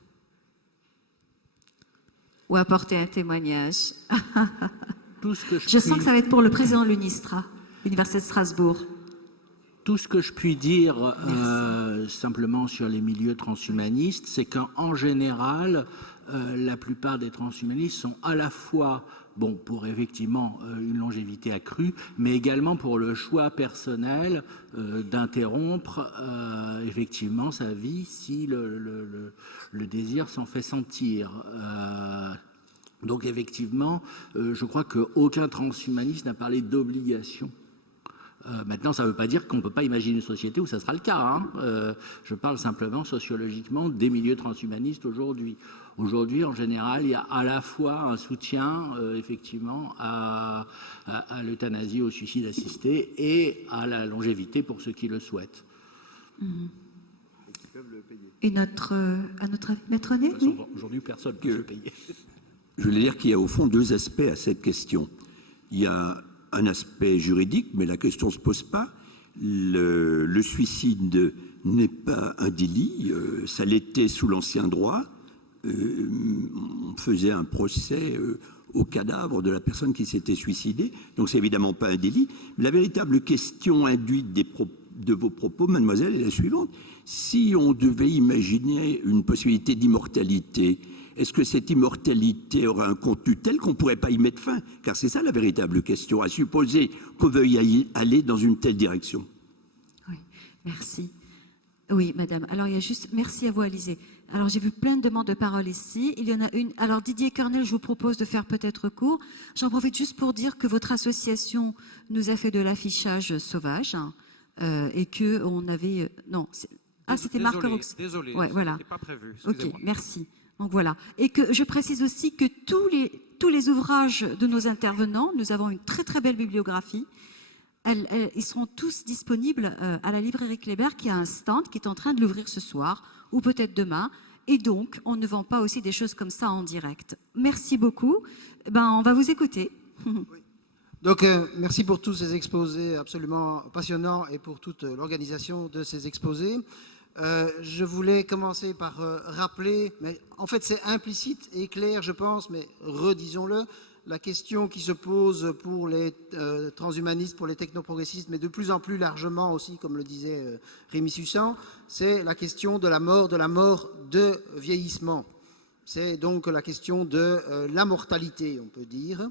Ou apporter un témoignage? Tout ce que Je sens que ça va être pour le président de l'UNISTRA, l'Université de Strasbourg. Tout ce que je puis dire simplement sur les milieux transhumanistes, c'est qu'en général, la plupart des transhumanistes sont à la fois pour effectivement une longévité accrue, mais également pour le choix personnel d'interrompre effectivement sa vie si le désir s'en fait sentir. Donc effectivement, je crois qu'aucun transhumaniste n'a parlé d'obligation. Maintenant, ça ne veut pas dire qu'on ne peut pas imaginer une société où ça sera le cas. Hein. Je parle simplement sociologiquement des milieux transhumanistes aujourd'hui. Aujourd'hui, en général, il y a à la fois un soutien, effectivement, à l'euthanasie, au suicide assisté et à la longévité pour ceux qui le souhaitent. Et à notre avis, Maître Ney, oui. Aujourd'hui, personne ne peut le payer. Je voulais dire qu'il y a au fond 2 aspects à cette question. Il y a un aspect juridique, mais la question ne se pose pas. Le suicide n'est pas un délit, ça l'était sous l'ancien droit. On faisait un procès au cadavre de la personne qui s'était suicidée, donc c'est évidemment pas un délit. La véritable question induite de vos propos, mademoiselle, est la suivante. Si on devait imaginer une possibilité d'immortalité, est-ce que cette immortalité aura un contenu tel qu'on ne pourrait pas y mettre fin? Car c'est ça la véritable question, à supposer qu'on veuille aller dans une telle direction. Oui, merci. Oui, madame. Alors, il y a juste... Merci à vous, Alizée. Alors, j'ai vu plein de demandes de parole ici. Il y en a une... Alors, Didier Cornel, je vous propose de faire peut-être court. J'en profite juste pour dire que votre association nous a fait de l'affichage sauvage et qu'on avait... Non, c'était Marc Rox. Désolé, ouais, voilà. c'était pas prévu. Ok, merci. Donc voilà. Et que je précise aussi que tous les ouvrages de nos intervenants. Nous avons une très très belle bibliographie. Ils seront tous disponibles à la librairie Kléber, qui a un stand, qui est en train de l'ouvrir ce soir, ou peut-être demain. Et donc, on ne vend pas aussi des choses comme ça en direct. Merci beaucoup. On va vous écouter. Donc, merci pour tous ces exposés absolument passionnants et pour toute l'organisation de ces exposés. Je voulais commencer par rappeler, mais en fait c'est implicite et clair je pense, mais redisons-le, la question qui se pose pour les transhumanistes, pour les technoprogressistes, mais de plus en plus largement aussi, comme le disait Rémi Sussand, c'est la question de la mort de vieillissement. C'est donc la question de la mortalité, on peut dire.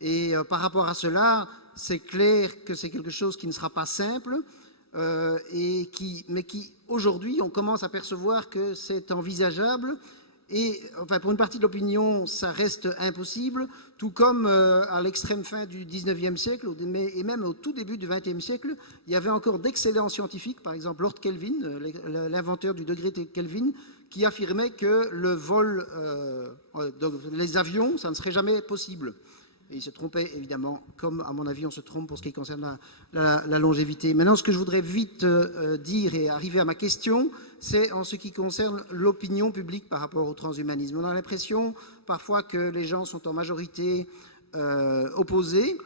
Et par rapport à cela, c'est clair que c'est quelque chose qui ne sera pas simple, mais qui aujourd'hui, on commence à percevoir que c'est envisageable. Et enfin, pour une partie de l'opinion, ça reste impossible, tout comme à l'extrême fin du 19e siècle, et même au tout début du 20e siècle, il y avait encore d'excellents scientifiques, par exemple Lord Kelvin, l'inventeur du degré Kelvin, qui affirmait que le vol, donc les avions, ça ne serait jamais possible. Et il se trompait évidemment, comme à mon avis on se trompe pour ce qui concerne la longévité. Maintenant, ce que je voudrais vite dire et arriver à ma question, c'est en ce qui concerne l'opinion publique par rapport au transhumanisme. On a l'impression parfois que les gens sont en majorité opposés,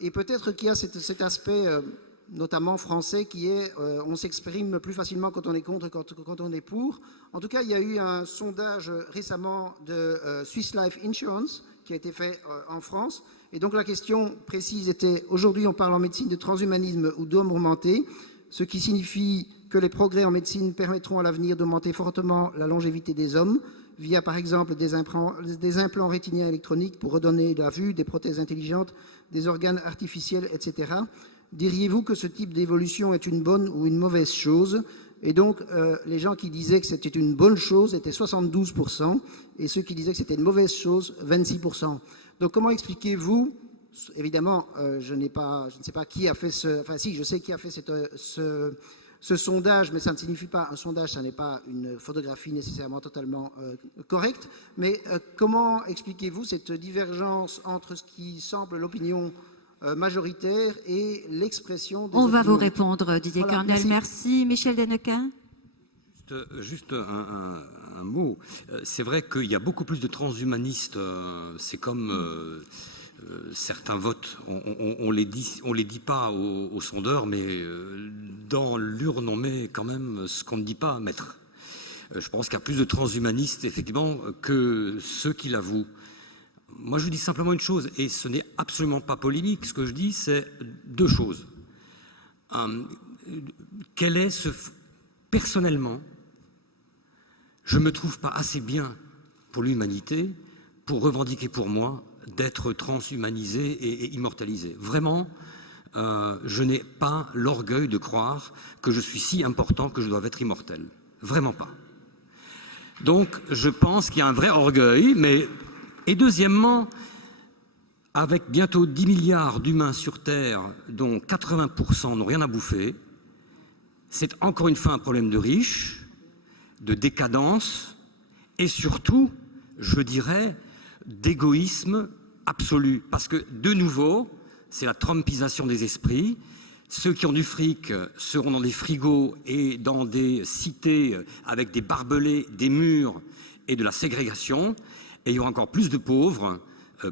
et peut-être qu'il y a cet aspect notamment français qui est on s'exprime plus facilement quand on est contre que quand on est pour. En tout cas, il y a eu un sondage récemment de Swiss Life Insurance qui a été fait en France. Et donc la question précise était, aujourd'hui on parle en médecine de transhumanisme ou d'homme augmenté, ce qui signifie que les progrès en médecine permettront à l'avenir d'augmenter fortement la longévité des hommes, via par exemple des implants rétiniens électroniques pour redonner de la vue, des prothèses intelligentes, des organes artificiels, etc. Diriez-vous que ce type d'évolution est une bonne ou une mauvaise chose ? Et donc, les gens qui disaient que c'était une bonne chose étaient 72%, et ceux qui disaient que c'était une mauvaise chose, 26%. Donc, comment expliquez-vous, évidemment, je ne sais pas qui a fait enfin si, je sais qui a fait ce sondage, mais ça ne signifie pas, un sondage, ça n'est pas une photographie nécessairement totalement correcte, mais comment expliquez-vous cette divergence entre ce qui semble l'opinion majoritaire et l'expression des On va vous opinions. répondre, Didier Voilà, Cornel. Merci. Michel Denequin. Juste un mot. C'est vrai qu'il y a beaucoup plus de transhumanistes. C'est comme certains votes. On les dit pas aux sondeurs, mais dans l'urne, on met quand même ce qu'on ne dit pas à mettre. Je pense qu'il y a plus de transhumanistes, effectivement, que ceux qui l'avouent. Moi, je vous dis simplement une chose, et ce n'est absolument pas polémique. Ce que je dis, c'est deux choses. Personnellement, je ne me trouve pas assez bien pour l'humanité pour revendiquer pour moi d'être transhumanisé et immortalisé. Vraiment, je n'ai pas l'orgueil de croire que je suis si important que je dois être immortel. Vraiment pas. Donc, je pense qu'il y a un vrai orgueil, mais... Et deuxièmement, avec bientôt 10 milliards d'humains sur Terre, dont 80% n'ont rien à bouffer, c'est encore une fois un problème de riches, de décadence et surtout, je dirais, d'égoïsme absolu. Parce que, de nouveau, c'est la trumpisation des esprits. Ceux qui ont du fric seront dans des frigos et dans des cités avec des barbelés, des murs et de la ségrégation. Et il y aura encore plus de pauvres,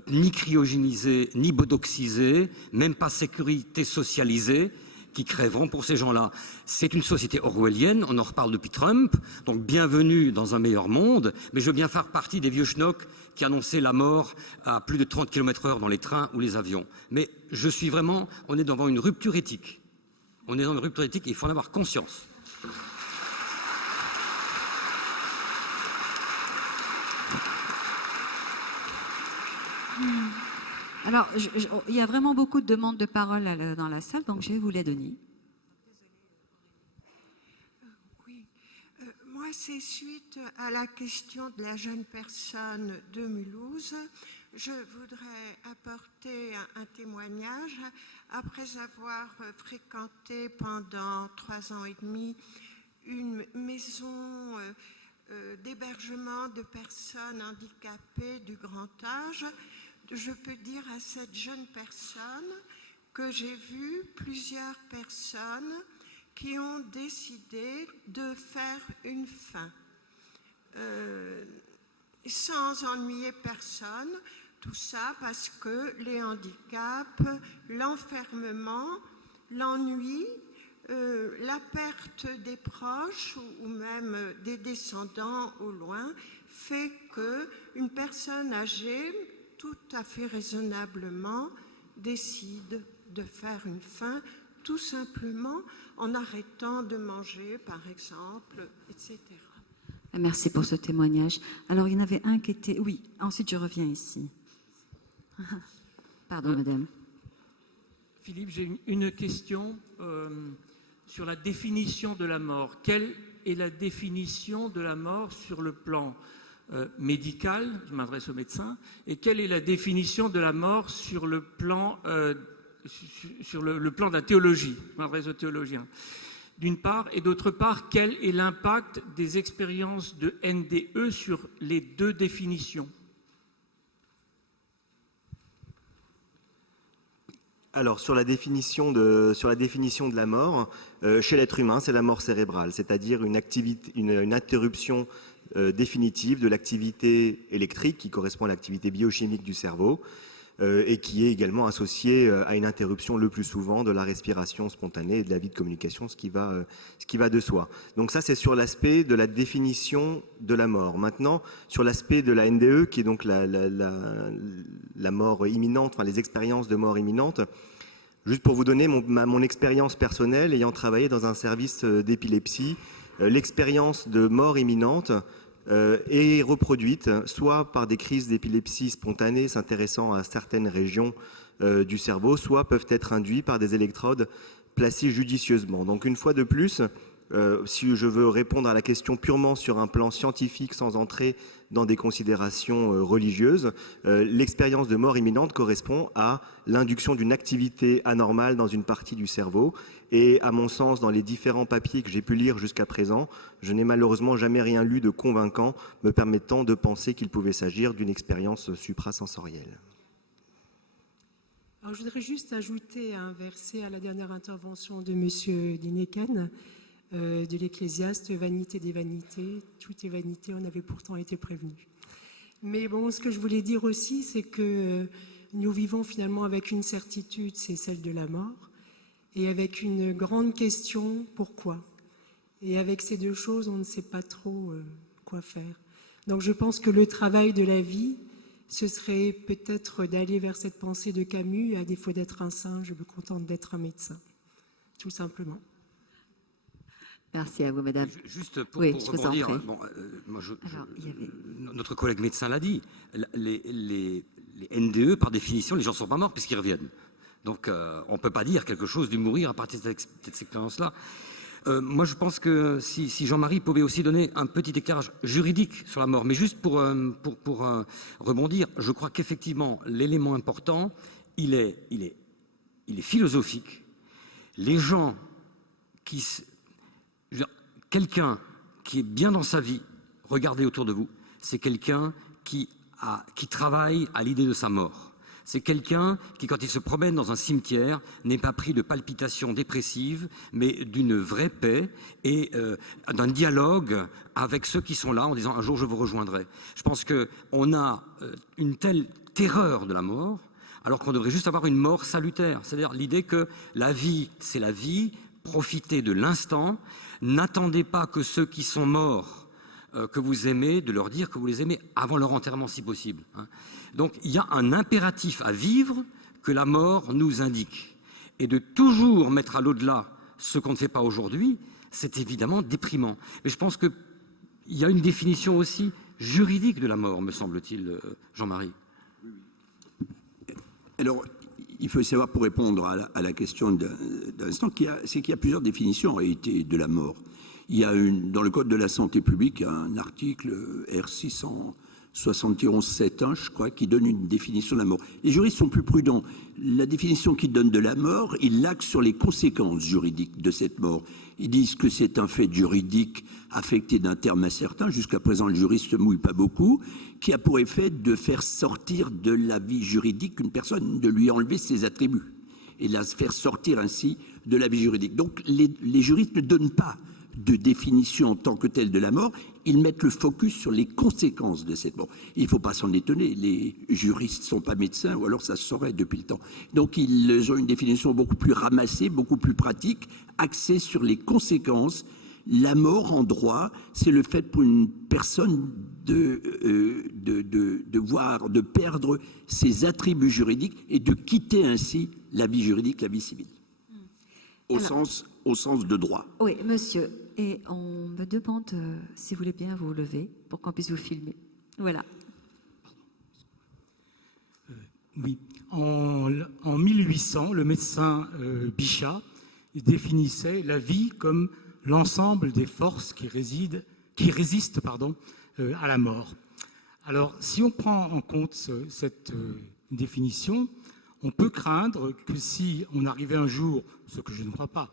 ni cryogénisés, ni botoxisés, même pas sécurité socialisée, qui crèveront pour ces gens-là. C'est une société orwellienne, on en reparle depuis Trump, donc bienvenue dans un meilleur monde, mais je veux bien faire partie des vieux schnocks qui annonçaient la mort à plus de 30 km/h dans les trains ou les avions. Mais je suis vraiment, on est devant une rupture éthique. On est dans une rupture éthique et il faut en avoir conscience. Alors, il y a vraiment beaucoup de demandes de parole dans la salle, donc je vais vous les donner. Oui. Moi, c'est suite à la question de la jeune personne de Mulhouse. Je voudrais apporter un témoignage. Après avoir fréquenté pendant 3 ans et demi une maison d'hébergement de personnes handicapées du grand âge, je peux dire à cette jeune personne que j'ai vu plusieurs personnes qui ont décidé de faire une fin, sans ennuyer personne, tout ça parce que les handicaps, l'enfermement, l'ennui, la perte des proches ou même des descendants au loin fait qu'une personne âgée, tout à fait raisonnablement, décide de faire une fin, tout simplement en arrêtant de manger, par exemple, etc. Merci pour ce témoignage. Alors, il y en avait un qui était... Oui, ensuite je reviens ici. Pardon, madame. Philippe, j'ai une question sur la définition de la mort. Quelle est la définition de la mort sur le plan médical, je m'adresse aux médecins, et quelle est la définition de la mort sur le plan, le plan de la théologie, je m'adresse aux théologiens, d'une part, et d'autre part, quel est l'impact des expériences de NDE sur les deux définitions? Alors, sur la définition de la mort, chez l'être humain, c'est la mort cérébrale, c'est-à-dire une interruption définitive de l'activité électrique qui correspond à l'activité biochimique du cerveau et qui est également associée à une interruption le plus souvent de la respiration spontanée et de la vie de communication, ce qui va de soi. Donc ça, c'est sur l'aspect de la définition de la mort. Maintenant, sur l'aspect de la NDE, qui est donc la mort imminente, enfin les expériences de mort imminente, juste pour vous donner mon expérience personnelle, ayant travaillé dans un service d'épilepsie, l'expérience de mort imminente est reproduite soit par des crises d'épilepsie spontanées s'intéressant à certaines régions du cerveau, soit peuvent être induits par des électrodes placées judicieusement. Donc une fois de plus, si je veux répondre à la question purement sur un plan scientifique sans entrer dans des considérations religieuses, l'expérience de mort imminente correspond à l'induction d'une activité anormale dans une partie du cerveau. Et à mon sens, dans les différents papiers que j'ai pu lire jusqu'à présent, je n'ai malheureusement jamais rien lu de convaincant me permettant de penser qu'il pouvait s'agir d'une expérience suprasensorielle. Alors, je voudrais juste ajouter un verset à la dernière intervention de M. Dyneken, de l'Ecclésiaste, vanité des vanités, tout est vanité, on avait pourtant été prévenus. Mais bon, ce que je voulais dire aussi, c'est que nous vivons finalement avec une certitude, c'est celle de la mort, et avec une grande question, pourquoi? Et avec ces deux choses, on ne sait pas trop quoi faire. Donc je pense que le travail de la vie, ce serait peut-être d'aller vers cette pensée de Camus, à défaut d'être un saint, je me contente d'être un médecin, tout simplement. Merci à vous, madame. Juste pour rebondir, notre collègue médecin l'a dit, les NDE, par définition, les gens ne sont pas morts puisqu'ils reviennent. Donc on ne peut pas dire quelque chose du mourir à partir de cette expérience-là. Moi, je pense que si Jean-Marie pouvait aussi donner un petit éclairage juridique sur la mort, mais juste pour rebondir, je crois qu'effectivement, l'élément important, il est philosophique. Les gens quelqu'un qui est bien dans sa vie, regardez autour de vous, c'est quelqu'un qui travaille à l'idée de sa mort. C'est quelqu'un qui, quand il se promène dans un cimetière, n'est pas pris de palpitations dépressives, mais d'une vraie paix et d'un dialogue avec ceux qui sont là en disant « un jour je vous rejoindrai ». Je pense qu'on a une telle terreur de la mort, alors qu'on devrait juste avoir une mort salutaire. C'est-à-dire l'idée que la vie, c'est la vie, profitez de l'instant, n'attendez pas que ceux qui sont morts, que vous aimez, de leur dire que vous les aimez avant leur enterrement si possible. Donc il y a un impératif à vivre que la mort nous indique. Et de toujours mettre à l'au-delà ce qu'on ne fait pas aujourd'hui, c'est évidemment déprimant. Mais je pense qu'il y a une définition aussi juridique de la mort, me semble-t-il, Jean-Marie. Alors, il faut savoir, pour répondre à la question d'instant, c'est qu'il y a plusieurs définitions en réalité de la mort. Il y a dans le Code de la santé publique un article 71-7-1, je crois, qui donne une définition de la mort. Les juristes sont plus prudents. La définition qu'ils donnent de la mort, ils l'axent sur les conséquences juridiques de cette mort. Ils disent que c'est un fait juridique affecté d'un terme incertain, jusqu'à présent le juriste ne mouille pas beaucoup, qui a pour effet de faire sortir de la vie juridique une personne, de lui enlever ses attributs, et de la faire sortir ainsi de la vie juridique. Donc les juristes ne donnent pas de définition en tant que telle de la mort, ils mettent le focus sur les conséquences de cette mort. Il ne faut pas s'en étonner, les juristes ne sont pas médecins, ou alors ça se saurait depuis le temps. Donc ils ont une définition beaucoup plus ramassée, beaucoup plus pratique, axée sur les conséquences. La mort en droit, c'est le fait pour une personne de perdre ses attributs juridiques et de quitter ainsi la vie juridique, la vie civile. Au sens de droit. Oui, monsieur. Et on me demande, si vous voulez bien vous lever, pour qu'on puisse vous filmer. Voilà. Oui. En 1800, le médecin Bichat définissait la vie comme l'ensemble des forces qui résistent à la mort. Alors, si on prend en compte cette définition, on peut craindre que si on arrivait un jour, ce que je ne crois pas,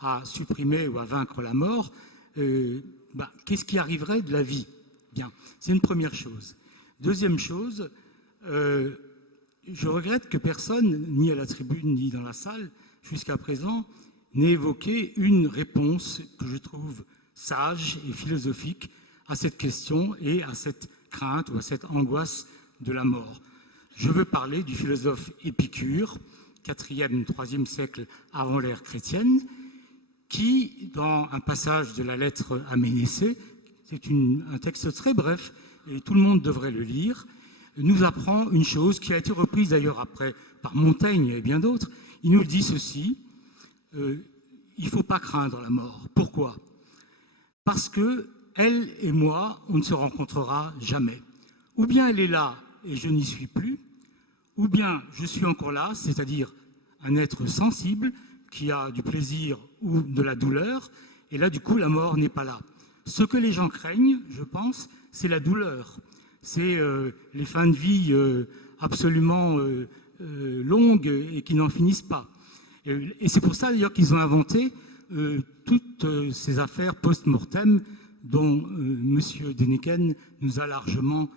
à supprimer ou à vaincre la mort, qu'est-ce qui arriverait de la vie? Bien, c'est une première chose. Deuxième chose, je regrette que personne, ni à la tribune ni dans la salle, jusqu'à présent, n'ait évoqué une réponse que je trouve sage et philosophique à cette question et à cette crainte ou à cette angoisse de la mort. Je veux parler du philosophe Épicure, 4e, 3e siècle avant l'ère chrétienne, qui, dans un passage de la lettre à Ménécée, c'est un texte très bref, et tout le monde devrait le lire, nous apprend une chose qui a été reprise d'ailleurs après par Montaigne et bien d'autres. Il nous dit ceci, il ne faut pas craindre la mort. Pourquoi? Parce que elle et moi, on ne se rencontrera jamais. Ou bien elle est là et je n'y suis plus, ou bien je suis encore là, c'est-à-dire un être sensible qui a du plaisir ou de la douleur, et là, du coup, la mort n'est pas là. Ce que les gens craignent, je pense, c'est la douleur. C'est les fins de vie absolument longues et qui n'en finissent pas. Et c'est pour ça, d'ailleurs, qu'ils ont inventé toutes ces affaires post-mortem dont M. Däniken nous a largement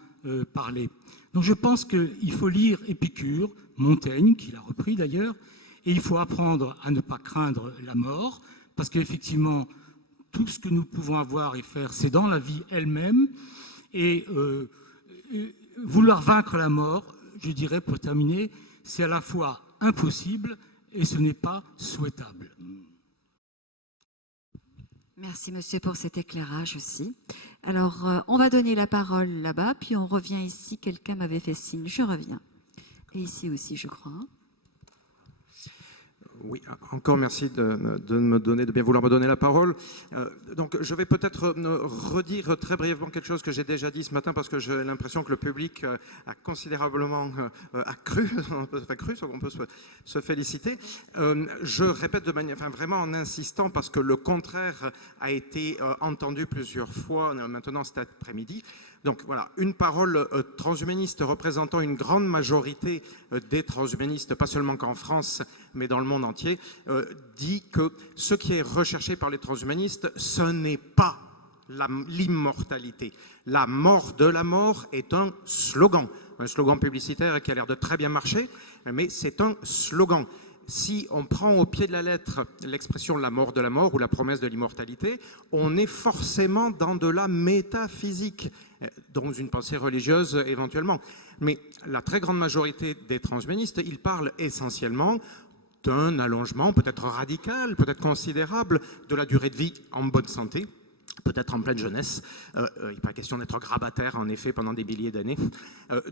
parlé. Donc je pense qu'il faut lire Épicure, Montaigne, qui l'a repris d'ailleurs, et il faut apprendre à ne pas craindre la mort, parce qu'effectivement, tout ce que nous pouvons avoir et faire, c'est dans la vie elle-même. Et vouloir vaincre la mort, je dirais pour terminer, c'est à la fois impossible et ce n'est pas souhaitable. Merci monsieur pour cet éclairage aussi. Alors, on va donner la parole là-bas, puis on revient ici. Quelqu'un m'avait fait signe, je reviens. Et ici aussi, je crois. Oui, encore merci de bien vouloir me donner la parole. Donc, je vais peut-être redire très brièvement quelque chose que j'ai déjà dit ce matin parce que j'ai l'impression que le public a considérablement accru, on peut se féliciter. Je répète de manière, vraiment en insistant parce que le contraire a été entendu plusieurs fois maintenant cet après-midi. Donc voilà, une parole transhumaniste représentant une grande majorité des transhumanistes, pas seulement qu'en France, mais dans le monde entier, dit que ce qui est recherché par les transhumanistes, ce n'est pas l'immortalité. La mort de la mort est un slogan publicitaire qui a l'air de très bien marcher, mais c'est un slogan. Si on prend au pied de la lettre l'expression la mort de la mort ou la promesse de l'immortalité, on est forcément dans de la métaphysique, dans une pensée religieuse éventuellement. Mais la très grande majorité des transhumanistes, ils parlent essentiellement d'un allongement peut-être radical, peut-être considérable de la durée de vie en bonne santé, peut-être en pleine jeunesse. Il n'est pas question d'être grabataire, en effet, pendant des milliers d'années.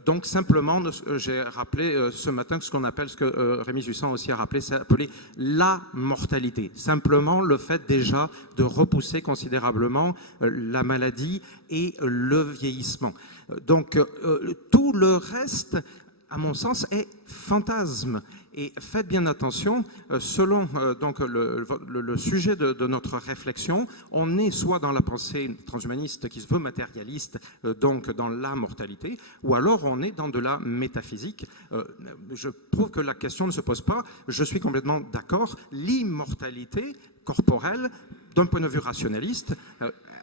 Donc, simplement, j'ai rappelé ce matin ce qu'on appelle, ce que Rémi Jussan aussi a rappelé, c'est appelé la mortalité. Simplement, le fait déjà de repousser considérablement la maladie et le vieillissement. Donc, tout le reste, à mon sens, est fantasme. Et faites bien attention, selon donc le sujet de notre réflexion, on est soit dans la pensée transhumaniste qui se veut matérialiste, donc dans la mortalité, ou alors on est dans de la métaphysique. Je trouve que la question ne se pose pas. Je suis complètement d'accord. L'immortalité corporelle, d'un point de vue rationaliste,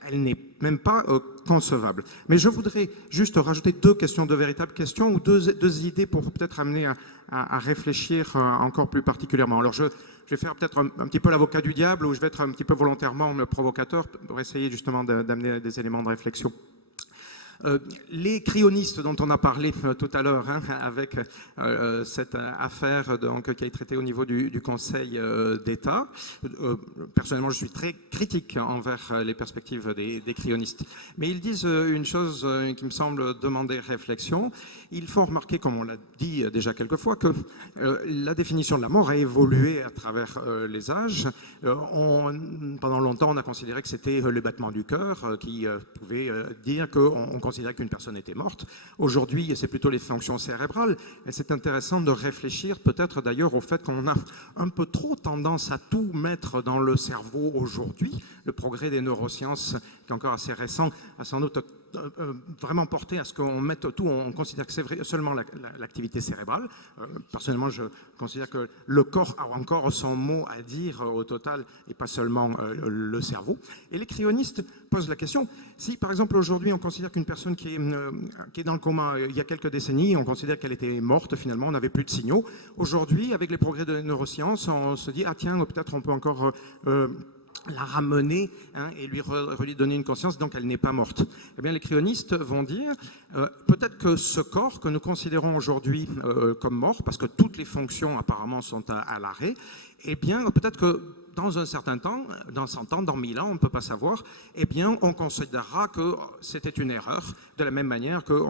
elle n'est même pas concevable. Mais je voudrais juste rajouter deux questions, deux véritables questions, ou deux idées pour peut-être amener à réfléchir encore plus particulièrement. Alors je vais faire peut-être un petit peu l'avocat du diable, ou je vais être un petit peu volontairement provocateur pour essayer justement d'amener des éléments de réflexion. Les cryonistes dont on a parlé tout à l'heure, avec cette affaire donc, qui a été traitée au niveau du Conseil d'État, personnellement je suis très critique envers les perspectives des cryonistes. Mais ils disent une chose qui me semble demander réflexion. Il faut remarquer, comme on l'a dit déjà quelques fois, que la définition de la mort a évolué à travers les âges. Pendant longtemps, on a considéré que c'était le battement du cœur qui pouvait dire qu'on considérait qu'une personne était morte. Aujourd'hui, c'est plutôt les fonctions cérébrales. Et c'est intéressant de réfléchir peut-être d'ailleurs au fait qu'on a un peu trop tendance à tout mettre dans le cerveau aujourd'hui. Le progrès des neurosciences, qui est encore assez récent, a sans doute vraiment porté à ce qu'on mette tout, on considère que c'est seulement l'activité cérébrale. Personnellement, je considère que le corps a encore son mot à dire au total et pas seulement le cerveau. Et les cryonistes posent la question, si par exemple aujourd'hui on considère qu'une personne qui est dans le coma il y a quelques décennies, on considère qu'elle était morte finalement, on n'avait plus de signaux. Aujourd'hui, avec les progrès de neurosciences, on se dit, ah tiens, peut-être on peut encore la ramener et lui donner une conscience, donc elle n'est pas morte. Eh bien, les cryonistes vont dire, peut-être que ce corps que nous considérons aujourd'hui comme mort, parce que toutes les fonctions apparemment sont à l'arrêt, eh bien, peut-être que dans un certain temps, dans 100 ans, dans 1000 ans, on ne peut pas savoir, eh bien, on considérera que c'était une erreur, de la même manière que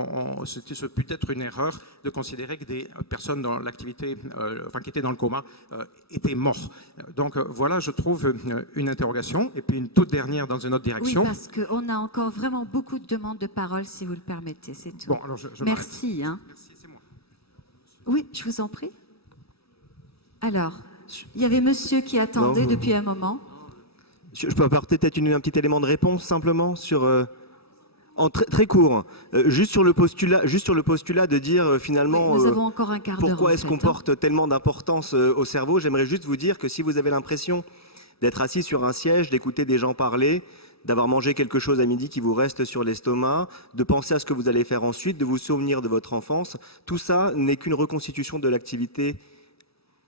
ce peut être une erreur de considérer que des personnes dans l'activité, qui étaient dans le coma, étaient morts. Donc voilà, je trouve une interrogation. Et puis une toute dernière dans une autre direction. Oui, parce qu'on a encore vraiment beaucoup de demandes de parole, si vous le permettez, c'est tout. Bon, alors merci. Merci, c'est moi. Oui, je vous en prie. Alors, il y avait monsieur qui attendait depuis un moment. Je peux apporter peut-être un petit élément de réponse simplement sur, en très court, juste sur le postulat de dire finalement Oui, nous avons encore un quart d'heure, pourquoi en est-ce fait, qu'on porte tellement d'importance au cerveau. J'aimerais juste vous dire que si vous avez l'impression d'être assis sur un siège, d'écouter des gens parler, d'avoir mangé quelque chose à midi qui vous reste sur l'estomac, de penser à ce que vous allez faire ensuite, de vous souvenir de votre enfance, tout ça n'est qu'une reconstitution de l'activité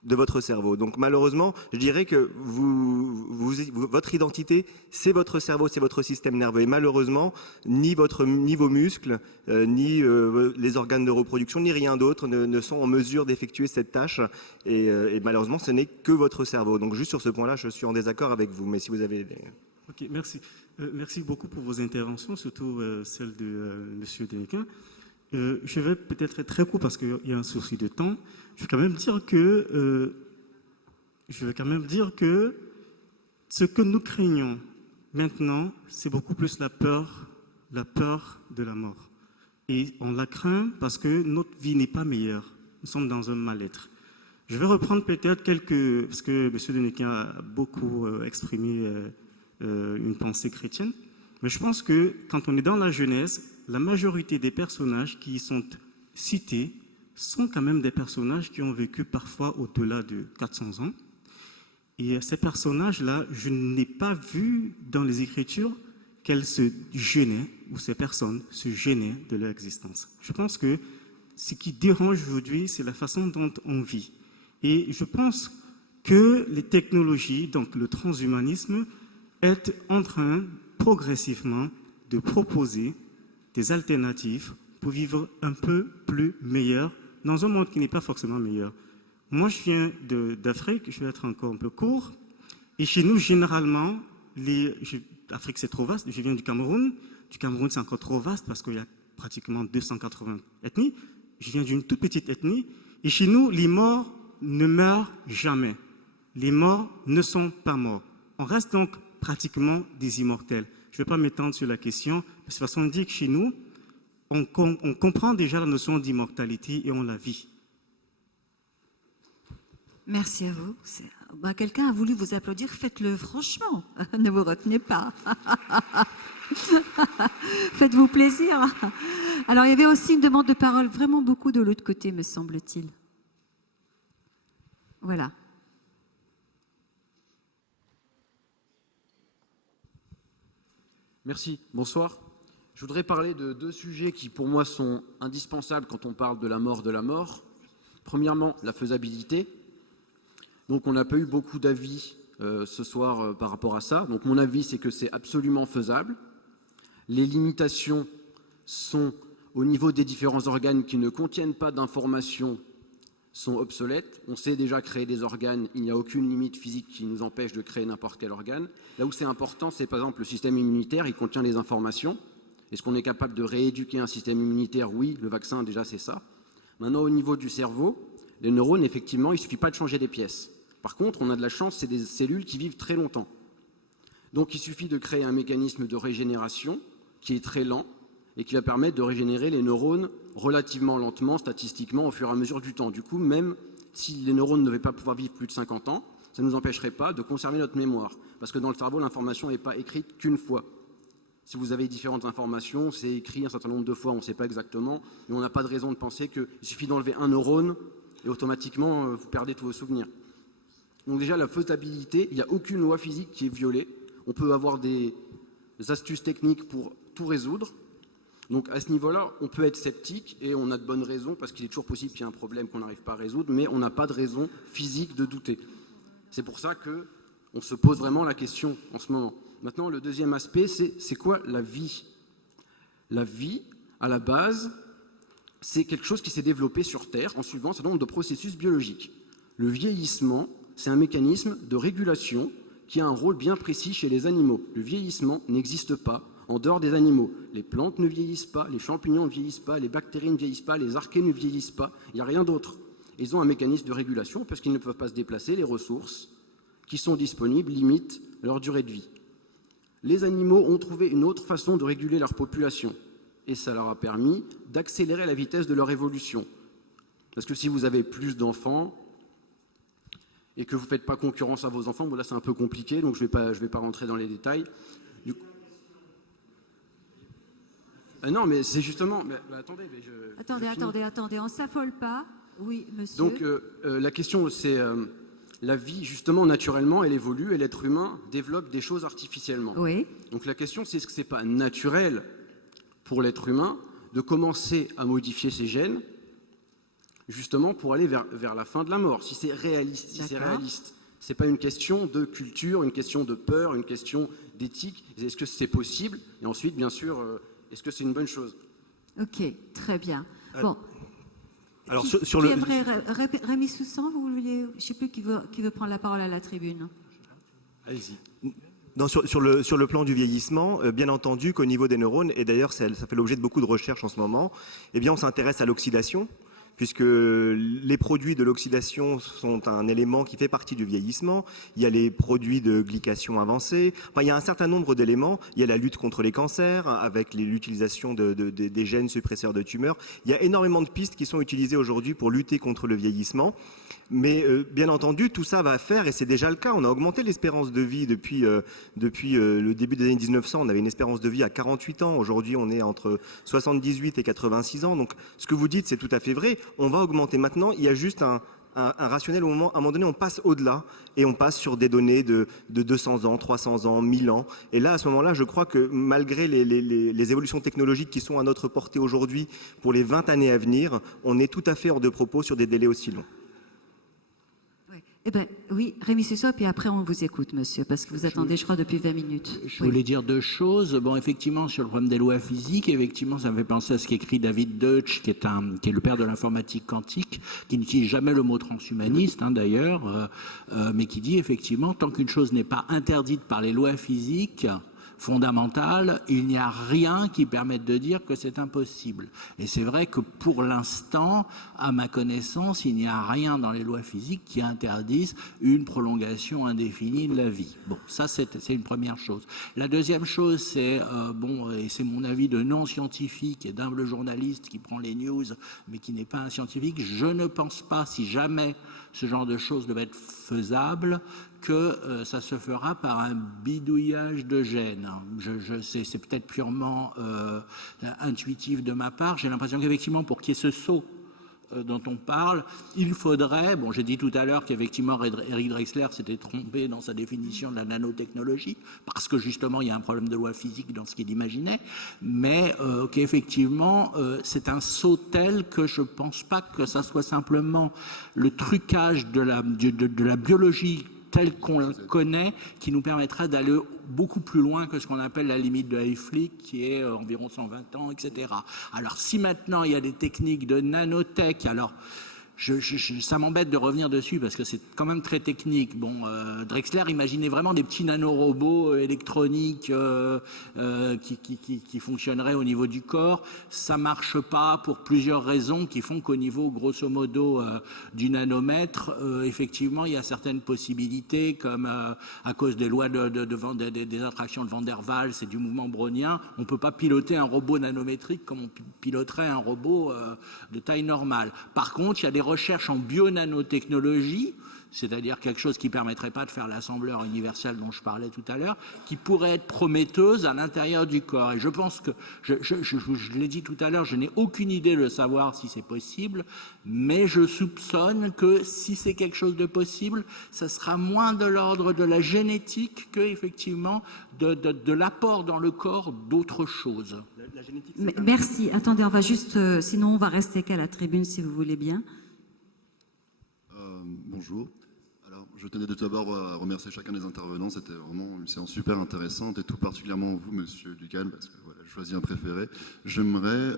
de votre cerveau. Donc malheureusement, je dirais que votre identité, c'est votre cerveau, c'est votre système nerveux. Et malheureusement, ni vos muscles, ni les organes de reproduction, ni rien d'autre ne sont en mesure d'effectuer cette tâche. Et malheureusement, ce n'est que votre cerveau. Donc juste sur ce point-là, je suis en désaccord avec vous. Mais si vous avez... Ok, merci. Merci beaucoup pour vos interventions, surtout celle de M. Denequin. Je vais peut-être être très court parce qu'il y a un souci de temps. Je vais quand même dire que ce que nous craignons maintenant, c'est beaucoup plus la peur de la mort. Et on la craint parce que notre vie n'est pas meilleure. Nous sommes dans un mal-être. Je vais reprendre peut-être parce que M. Denequin a beaucoup exprimé une pensée chrétienne. Mais je pense que quand on est dans la Genèse, la majorité des personnages qui y sont cités sont quand même des personnages qui ont vécu parfois au-delà de 400 ans. Et ces personnages-là, je n'ai pas vu dans les Écritures qu'elles se gênaient, ou ces personnes se gênaient de leur existence. Je pense que ce qui dérange aujourd'hui, c'est la façon dont on vit. Et je pense que les technologies, donc le transhumanisme, est en train progressivement de proposer des alternatives pour vivre un peu plus meilleur dans un monde qui n'est pas forcément meilleur. Moi, je viens d'Afrique, je vais être encore un peu court, et chez nous, généralement, l'Afrique c'est trop vaste, je viens du Cameroun c'est encore trop vaste parce qu'il y a pratiquement 280 ethnies, je viens d'une toute petite ethnie, et chez nous, les morts ne meurent jamais, les morts ne sont pas morts. On reste donc pratiquement des immortels. Je ne vais pas m'étendre sur la question, parce que de toute façon, on dit que chez nous, on comprend déjà la notion d'immortalité et on la vit. Merci à vous. Quelqu'un a voulu vous applaudir, faites-le franchement. Ne vous retenez pas. Faites-vous plaisir. Alors, il y avait aussi une demande de parole vraiment beaucoup de l'autre côté, me semble-t-il. Voilà. Merci, bonsoir. Je voudrais parler de deux sujets qui pour moi sont indispensables quand on parle de la mort. Premièrement, la faisabilité. Donc on n'a pas eu beaucoup d'avis ce soir par rapport à ça. Donc mon avis, c'est que c'est absolument faisable. Les limitations sont au niveau des différents organes qui ne contiennent pas d'informations sont obsolètes. On sait déjà créer des organes, il n'y a aucune limite physique qui nous empêche de créer n'importe quel organe. Là où c'est important, c'est par exemple le système immunitaire, il contient les informations. Est-ce qu'on est capable de rééduquer un système immunitaire? Oui, le vaccin déjà c'est ça. Maintenant au niveau du cerveau, les neurones, effectivement, il ne suffit pas de changer des pièces. Par contre, on a de la chance, c'est des cellules qui vivent très longtemps. Donc il suffit de créer un mécanisme de régénération qui est très lent et qui va permettre de régénérer les neurones relativement lentement, statistiquement, au fur et à mesure du temps. Du coup, même si les neurones ne devaient pas pouvoir vivre plus de 50 ans, ça ne nous empêcherait pas de conserver notre mémoire. Parce que dans le cerveau, l'information n'est pas écrite qu'une fois. Si vous avez différentes informations, c'est écrit un certain nombre de fois, on ne sait pas exactement, mais on n'a pas de raison de penser qu'il suffit d'enlever un neurone et automatiquement, vous perdez tous vos souvenirs. Donc déjà, la faisabilité, il n'y a aucune loi physique qui est violée. On peut avoir des astuces techniques pour tout résoudre. Donc à ce niveau-là, on peut être sceptique et on a de bonnes raisons parce qu'il est toujours possible qu'il y ait un problème qu'on n'arrive pas à résoudre, mais on n'a pas de raison physique de douter. C'est pour ça qu'on se pose vraiment la question en ce moment. Maintenant, le deuxième aspect, c'est quoi la vie? La vie, à la base, c'est quelque chose qui s'est développé sur Terre en suivant un certain nombre de processus biologiques. Le vieillissement, c'est un mécanisme de régulation qui a un rôle bien précis chez les animaux. Le vieillissement n'existe pas en dehors des animaux. Les plantes ne vieillissent pas, les champignons ne vieillissent pas, les bactéries ne vieillissent pas, les archées ne vieillissent pas, il n'y a rien d'autre. Ils ont un mécanisme de régulation parce qu'ils ne peuvent pas se déplacer, les ressources qui sont disponibles limitent leur durée de vie. Les animaux ont trouvé une autre façon de réguler leur population et ça leur a permis d'accélérer la vitesse de leur évolution. Parce que si vous avez plus d'enfants et que vous ne faites pas concurrence à vos enfants, bon là c'est un peu compliqué, donc je vais pas rentrer dans les détails. Non, mais c'est justement... attendez, Attendez, on ne s'affole pas. Oui, monsieur. Donc, la question, c'est la vie, justement, naturellement, elle évolue et l'être humain développe des choses artificiellement. Oui. Donc, la question, c'est est-ce que ce n'est pas naturel pour l'être humain de commencer à modifier ses gènes, justement, pour aller vers la fin de la mort, si c'est réaliste, c'est pas une question de culture, une question de peur, une question d'éthique. Est-ce que c'est possible? Et ensuite, bien sûr... est-ce que c'est une bonne chose? Ok, très bien. Bon. Alors, Rémi Soussan, vous vouliez... Je ne sais plus qui veut prendre la parole à la tribune. Allez-y. Non, sur le plan du vieillissement, bien entendu qu'au niveau des neurones, et d'ailleurs ça fait l'objet de beaucoup de recherches en ce moment, eh bien on s'intéresse à l'oxydation, puisque les produits de l'oxydation sont un élément qui fait partie du vieillissement. Il y a les produits de glycation avancée. Enfin, il y a un certain nombre d'éléments. Il y a la lutte contre les cancers, avec l'utilisation des gènes suppresseurs de tumeurs. Il y a énormément de pistes qui sont utilisées aujourd'hui pour lutter contre le vieillissement. Mais bien entendu, tout ça va faire, et c'est déjà le cas, on a augmenté l'espérance de vie depuis le début des années 1900. On avait une espérance de vie à 48 ans. Aujourd'hui, on est entre 78 et 86 ans. Donc, ce que vous dites, c'est tout à fait vrai. On va augmenter maintenant. Il y a juste un rationnel au moment, à un moment donné, on passe au-delà et on passe sur des données de 200 ans, 300 ans, 1000 ans. Et là, à ce moment-là, je crois que malgré les évolutions technologiques qui sont à notre portée aujourd'hui pour les 20 années à venir, on est tout à fait hors de propos sur des délais aussi longs. Eh bien, oui, Rémi Soussan, puis après on vous écoute, monsieur, parce que vous attendez, je crois, depuis 20 minutes. Je voulais dire deux choses. Bon, effectivement, sur le problème des lois physiques, effectivement, ça me fait penser à ce qu'écrit David Deutsch, qui est le père de l'informatique quantique, qui n'utilise jamais le mot transhumaniste, d'ailleurs, mais qui dit, effectivement, tant qu'une chose n'est pas interdite par les lois physiques, fondamentale, il n'y a rien qui permette de dire que c'est impossible. Et c'est vrai que pour l'instant, à ma connaissance, il n'y a rien dans les lois physiques qui interdisent une prolongation indéfinie de la vie. Bon, ça c'est une première chose. La deuxième chose, c'est, et c'est mon avis de non-scientifique et d'humble journaliste qui prend les news, mais qui n'est pas un scientifique, je ne pense pas, si jamais ce genre de choses devait être faisable, que ça se fera par un bidouillage de gènes. C'est peut-être purement intuitif de ma part. J'ai l'impression qu'effectivement, pour qu'il y ait ce saut dont on parle, il faudrait, j'ai dit tout à l'heure qu'effectivement Eric Drexler s'était trompé dans sa définition de la nanotechnologie, parce que justement il y a un problème de loi physique dans ce qu'il imaginait, mais qu'effectivement c'est un saut tel que je ne pense pas que ça soit simplement le trucage de la biologie telle qu'on la connaît, qui nous permettra d'aller beaucoup plus loin que ce qu'on appelle la limite de Hayflick, qui est environ 120 ans, etc. Alors, si maintenant il y a des techniques de nanotech, alors ça m'embête de revenir dessus parce que c'est quand même très technique. Drexler imaginait vraiment des petits nanorobots électroniques qui fonctionneraient au niveau du corps. Ça marche pas pour plusieurs raisons qui font qu'au niveau, grosso modo, du nanomètre, effectivement, il y a certaines possibilités, comme à cause des lois des attractions de Van der Waals et du mouvement brownien, on peut pas piloter un robot nanométrique comme on piloterait un robot de taille normale. Par contre, il y a des recherches en bio-nanotechnologie, c'est-à-dire quelque chose qui ne permettrait pas de faire l'assembleur universel dont je parlais tout à l'heure, qui pourrait être prometteuse à l'intérieur du corps. Et je pense que, je l'ai dit tout à l'heure, je n'ai aucune idée de savoir si c'est possible, mais je soupçonne que si c'est quelque chose de possible, ça sera moins de l'ordre de la génétique que, effectivement, de l'apport dans le corps d'autres choses. Merci. Attendez, on va juste... sinon, on va rester qu'à la tribune, si vous voulez bien. Bonjour. Alors, je tenais de tout d'abord à remercier chacun des intervenants. C'était vraiment une séance super intéressante et tout particulièrement vous, Monsieur Ducan, parce que voilà, je choisis un préféré. J'aimerais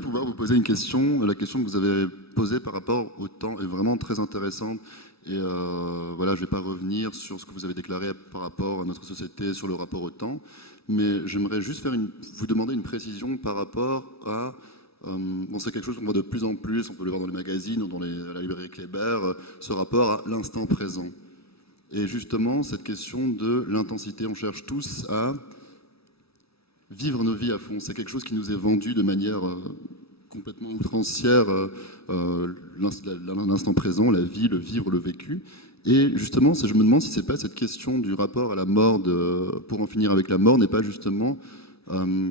pouvoir vous poser une question. La question que vous avez posée par rapport au temps est vraiment très intéressante. Et voilà, je ne vais pas revenir sur ce que vous avez déclaré par rapport à notre société, sur le rapport au temps. Mais j'aimerais juste vous demander une précision par rapport à... c'est quelque chose qu'on voit de plus en plus, on peut le voir dans les magazines ou à la librairie Kléber, ce rapport à l'instant présent. Et justement, cette question de l'intensité, on cherche tous à vivre nos vies à fond. C'est quelque chose qui nous est vendu de manière complètement outrancière, l'instant présent, la vie, le vivre, le vécu. Et justement, je me demande si c'est pas cette question du rapport à la mort, pour en finir avec la mort, n'est pas justement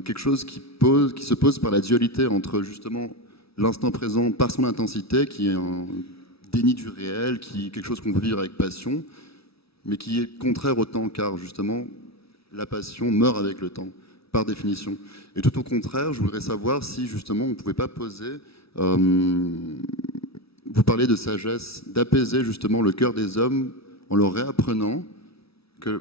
quelque chose qui se pose par la dualité entre justement l'instant présent par son intensité, qui est un déni du réel, qui est quelque chose qu'on veut vivre avec passion, mais qui est contraire au temps, car justement la passion meurt avec le temps, par définition. Et tout au contraire, je voudrais savoir si justement on ne pouvait pas poser... vous parlez de sagesse, d'apaiser justement le cœur des hommes en leur réapprenant que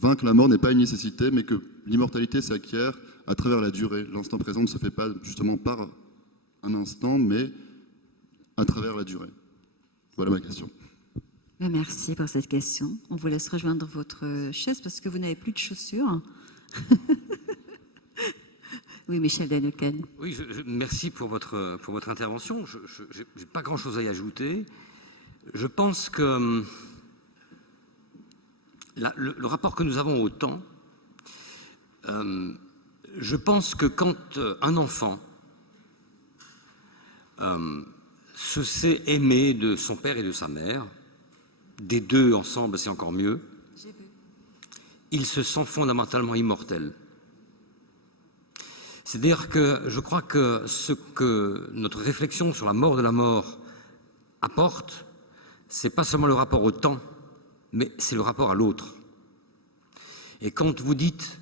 vaincre la mort n'est pas une nécessité, mais que l'immortalité s'acquiert à travers la durée. L'instant présent ne se fait pas justement par un instant, mais à travers la durée. Voilà ma question. Merci pour cette question. On vous laisse rejoindre votre chaise parce que vous n'avez plus de chaussures. Oui, Michel Deneuken. Oui, merci pour votre intervention. Je n'ai pas grand-chose à y ajouter. Je pense que le rapport que nous avons au temps, je pense que quand un enfant se sait aimer de son père et de sa mère, des deux ensemble, c'est encore mieux, il se sent fondamentalement immortel. C'est-à-dire que je crois que ce que notre réflexion sur la mort de la mort apporte, c'est pas seulement le rapport au temps, mais c'est le rapport à l'autre. Et quand vous dites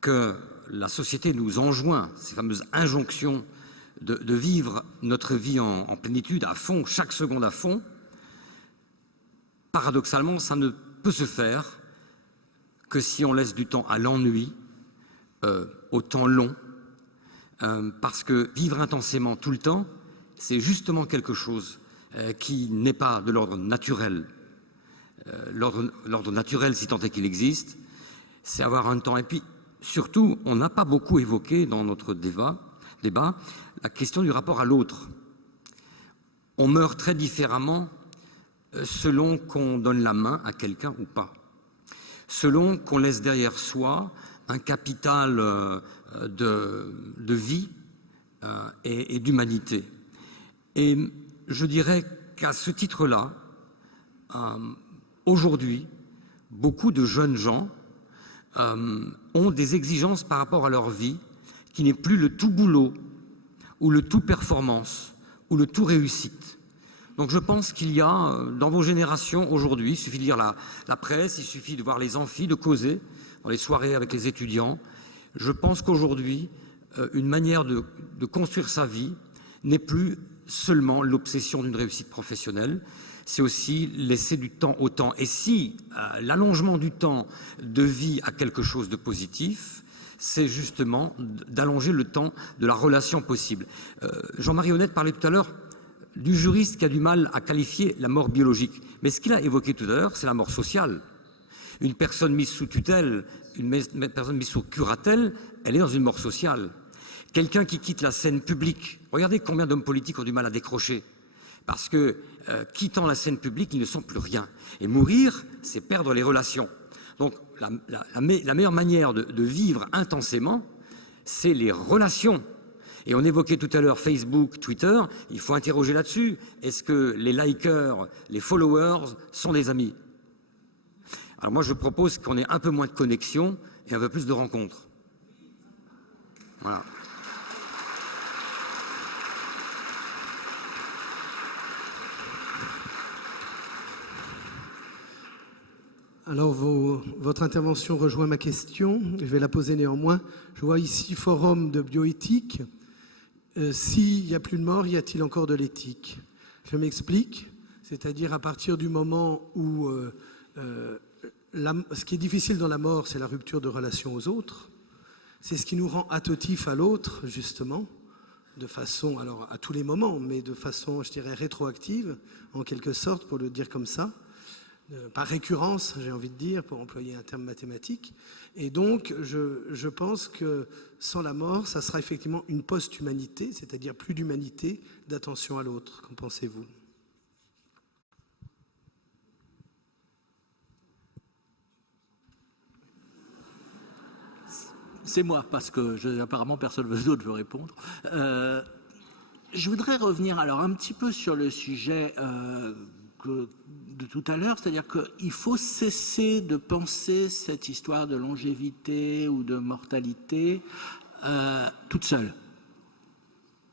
que la société nous enjoint, ces fameuses injonctions, de vivre notre vie en plénitude, à fond, chaque seconde à fond, paradoxalement, ça ne peut se faire que si on laisse du temps à l'ennui, au temps long, parce que vivre intensément tout le temps, c'est justement quelque chose qui n'est pas de l'ordre naturel. l'ordre naturel, si tant est qu'il existe, c'est avoir un temps. Et puis, surtout, on n'a pas beaucoup évoqué dans notre débat la question du rapport à l'autre. On meurt très différemment selon qu'on donne la main à quelqu'un ou pas, selon qu'on laisse derrière soi un capital de vie et d'humanité. Et je dirais qu'à ce titre-là, aujourd'hui, beaucoup de jeunes gens ont des exigences par rapport à leur vie qui n'est plus le tout boulot ou le tout performance ou le tout réussite. Donc je pense qu'il y a dans vos générations aujourd'hui, il suffit de lire la presse, il suffit de voir les amphis, de causer dans les soirées avec les étudiants. Je pense qu'aujourd'hui, une manière de construire sa vie n'est plus seulement l'obsession d'une réussite professionnelle, c'est aussi laisser du temps au temps. Et si l'allongement du temps de vie a quelque chose de positif, c'est justement d'allonger le temps de la relation possible. Jean-Marie Honnête parlait tout à l'heure du juriste qui a du mal à qualifier la mort biologique. Mais ce qu'il a évoqué tout à l'heure, c'est la mort sociale. Une personne mise sous tutelle, une personne mise sous curatelle, elle est dans une mort sociale. Quelqu'un qui quitte la scène publique, regardez combien d'hommes politiques ont du mal à décrocher. Parce que, quittant la scène publique, ils ne sont plus rien. Et mourir, c'est perdre les relations. Donc, la meilleure manière de vivre intensément, c'est les relations. Et on évoquait tout à l'heure Facebook, Twitter, il faut interroger là-dessus. Est-ce que les likers, les followers sont des amis? Alors moi, je propose qu'on ait un peu moins de connexion et un peu plus de rencontres. Voilà. Alors, votre intervention rejoint ma question. Je vais la poser néanmoins. Je vois ici forum de bioéthique. S'il n'y a plus de mort, y a-t-il encore de l'éthique? Je m'explique. C'est-à-dire à partir du moment où ce qui est difficile dans la mort, c'est la rupture de relation aux autres. C'est ce qui nous rend attentifs à l'autre, justement, de façon, alors à tous les moments, mais de façon, je dirais, rétroactive, en quelque sorte, pour le dire comme ça. Par récurrence, j'ai envie de dire, pour employer un terme mathématique. Et donc, je pense que sans la mort, ça sera effectivement une post-humanité, c'est-à-dire plus d'humanité, d'attention à l'autre. Qu'en pensez-vous? C'est moi, parce que apparemment personne d'autre veut répondre. Je voudrais revenir alors un petit peu sur le sujet de tout à l'heure, c'est-à-dire qu'il faut cesser de penser cette histoire de longévité ou de mortalité toute seule.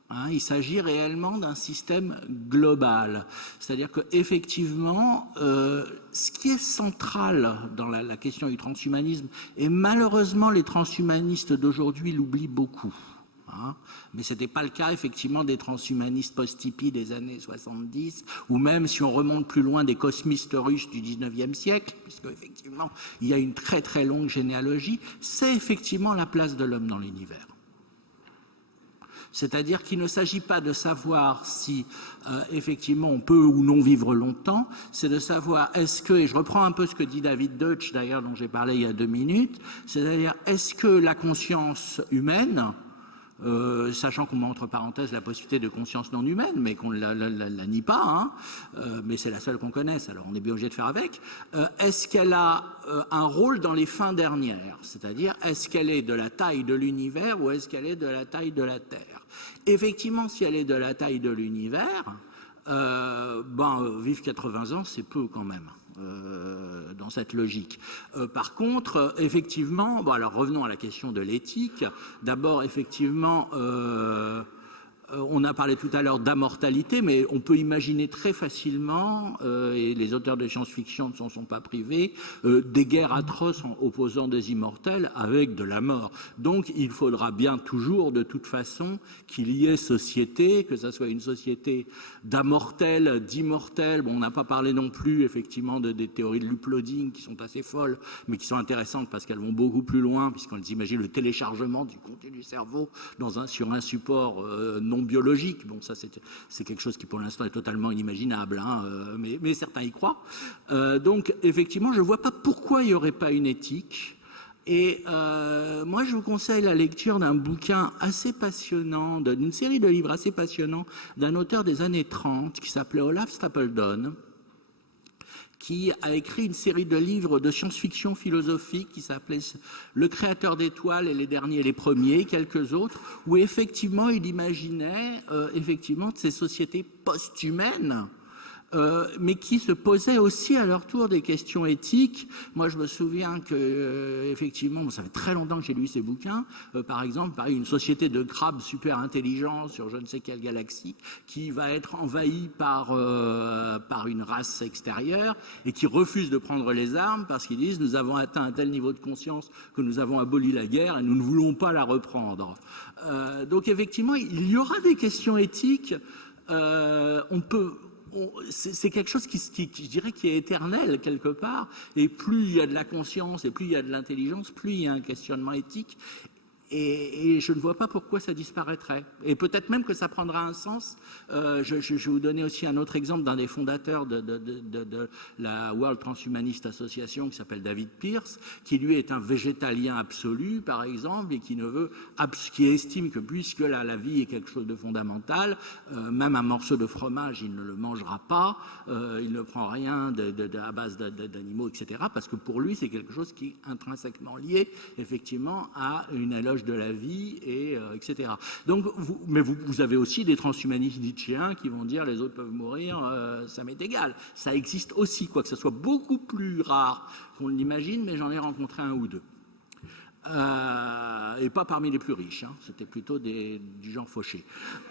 Hein, il s'agit réellement d'un système global. C'est-à-dire qu'effectivement, ce qui est central dans la question du transhumanisme, et malheureusement les transhumanistes d'aujourd'hui l'oublient beaucoup, hein, mais ce n'était pas le cas effectivement des transhumanistes post-hippie des années 70, ou même si on remonte plus loin des cosmistes russes du 19e siècle, puisque effectivement il y a une très très longue généalogie, c'est effectivement la place de l'homme dans l'univers. C'est-à-dire qu'il ne s'agit pas de savoir si effectivement on peut ou non vivre longtemps, c'est de savoir est-ce que, et je reprends un peu ce que dit David Deutsch d'ailleurs dont j'ai parlé il y a 2 minutes, c'est-à-dire est-ce que la conscience humaine, sachant qu'on met entre parenthèses la possibilité de conscience non humaine, mais qu'on ne la nie pas, hein, mais c'est la seule qu'on connaisse, alors on est bien obligé de faire avec, est-ce qu'elle a un rôle dans les fins dernières? C'est-à-dire, est-ce qu'elle est de la taille de l'univers ou est-ce qu'elle est de la taille de la Terre? Effectivement, si elle est de la taille de l'univers, vivre 80 ans, c'est peu quand même. Dans cette logique. Par contre, effectivement, alors revenons à la question de l'éthique. D'abord, effectivement, on a parlé tout à l'heure d'immortalité, mais on peut imaginer très facilement, et les auteurs de science-fiction ne s'en sont pas privés, des guerres atroces opposant des immortels avec de la mort. Donc il faudra bien toujours, de toute façon, qu'il y ait société, que ce soit une société d'ammortels, d'immortels. Bon, on n'a pas parlé non plus, effectivement, des théories de l'uploading qui sont assez folles, mais qui sont intéressantes parce qu'elles vont beaucoup plus loin, puisqu'on imagine le téléchargement du contenu du cerveau sur un support non non biologique. Bon, ça c'est quelque chose qui pour l'instant est totalement inimaginable, hein, mais certains y croient. Donc effectivement, je ne vois pas pourquoi il n'y aurait pas une éthique. Et moi, je vous conseille la lecture d'un bouquin assez passionnant, d'une série de livres assez passionnants d'un auteur des années 30 qui s'appelait Olaf Stapledon, qui a écrit une série de livres de science-fiction philosophique qui s'appelait Le créateur d'étoiles et les derniers et les premiers, quelques autres, où effectivement il imaginait effectivement ces sociétés post-humaines, mais qui se posaient aussi à leur tour des questions éthiques. Moi, je me souviens que, effectivement, ça fait très longtemps que j'ai lu ces bouquins. Par exemple, une société de crabes super intelligents sur je ne sais quelle galaxie qui va être envahie par une race extérieure et qui refuse de prendre les armes parce qu'ils disent « nous avons atteint un tel niveau de conscience que nous avons aboli la guerre et nous ne voulons pas la reprendre ». Donc, effectivement, il y aura des questions éthiques. C'est quelque chose qui, je dirais, qui est éternel quelque part, et plus il y a de la conscience et plus il y a de l'intelligence, plus il y a un questionnement éthique, et je ne vois pas pourquoi ça disparaîtrait, et peut-être même que ça prendra un sens. Je vais vous donner aussi un autre exemple d'un des fondateurs de la World Transhumanist Association qui s'appelle David Pierce, qui lui est un végétalien absolu par exemple, et qui estime que puisque la vie est quelque chose de fondamental, même un morceau de fromage il ne le mangera pas, il ne prend rien à base d'animaux, etc., parce que pour lui c'est quelque chose qui est intrinsèquement lié effectivement à une éloge de la vie, etc. Donc, vous avez aussi des transhumanistes nietzschéens qui vont dire les autres peuvent mourir, ça m'est égal. Ça existe aussi, quoique ce soit beaucoup plus rare qu'on l'imagine, mais j'en ai rencontré un ou deux. Et pas parmi les plus riches, hein, c'était plutôt du genre fauché.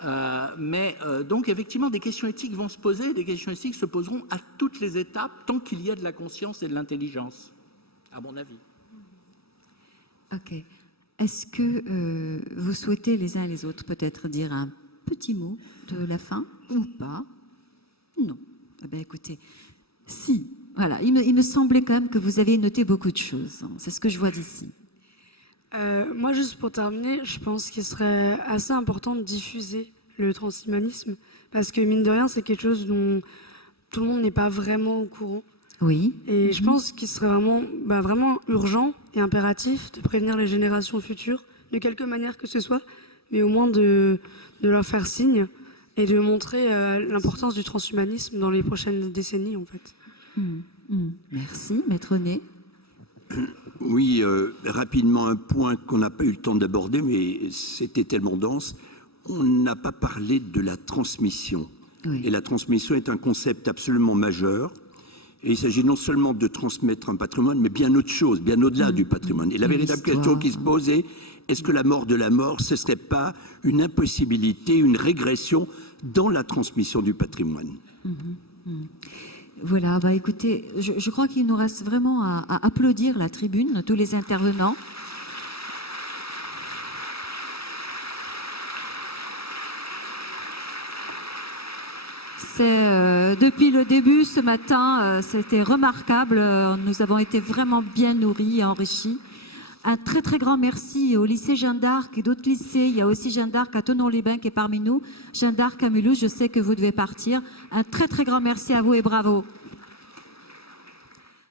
Donc effectivement, des questions éthiques vont se poser, des questions éthiques se poseront à toutes les étapes, tant qu'il y a de la conscience et de l'intelligence, à mon avis. Ok. Est-ce que vous souhaitez les uns et les autres peut-être dire un petit mot de la fin ou pas? Non. Eh bien, écoutez, si. Voilà, il me semblait quand même que vous aviez noté beaucoup de choses. C'est ce que je vois d'ici. Moi, juste pour terminer, je pense qu'il serait assez important de diffuser le transhumanisme parce que, mine de rien, c'est quelque chose dont tout le monde n'est pas vraiment au courant. Oui. Et je pense qu'il serait vraiment urgent et impératif de prévenir les générations futures, de quelque manière que ce soit, mais au moins de leur faire signe et de montrer l'importance du transhumanisme dans les prochaines décennies, en fait. Merci, Maître Ney. Oui, rapidement, un point qu'on n'a pas eu le temps d'aborder, mais c'était tellement dense. On n'a pas parlé de la transmission. Oui. Et la transmission est un concept absolument majeur. Et il s'agit non seulement de transmettre un patrimoine, mais bien autre chose, bien au-delà du patrimoine. Et la véritable question qui se pose est, est-ce que la mort de la mort, ce ne serait pas une impossibilité, une régression dans la transmission du patrimoine? Voilà, écoutez, je crois qu'il nous reste vraiment à applaudir la tribune, tous les intervenants. Depuis le début ce matin, c'était remarquable. Nous avons été vraiment bien nourris et enrichis. Un très très grand merci au lycée Jeanne d'Arc et d'autres lycées. Il y a aussi Jeanne d'Arc à Thonon-les-Bains qui est parmi nous. Jeanne d'Arc à Mulhouse, je sais que vous devez partir. Un très très grand merci à vous et bravo.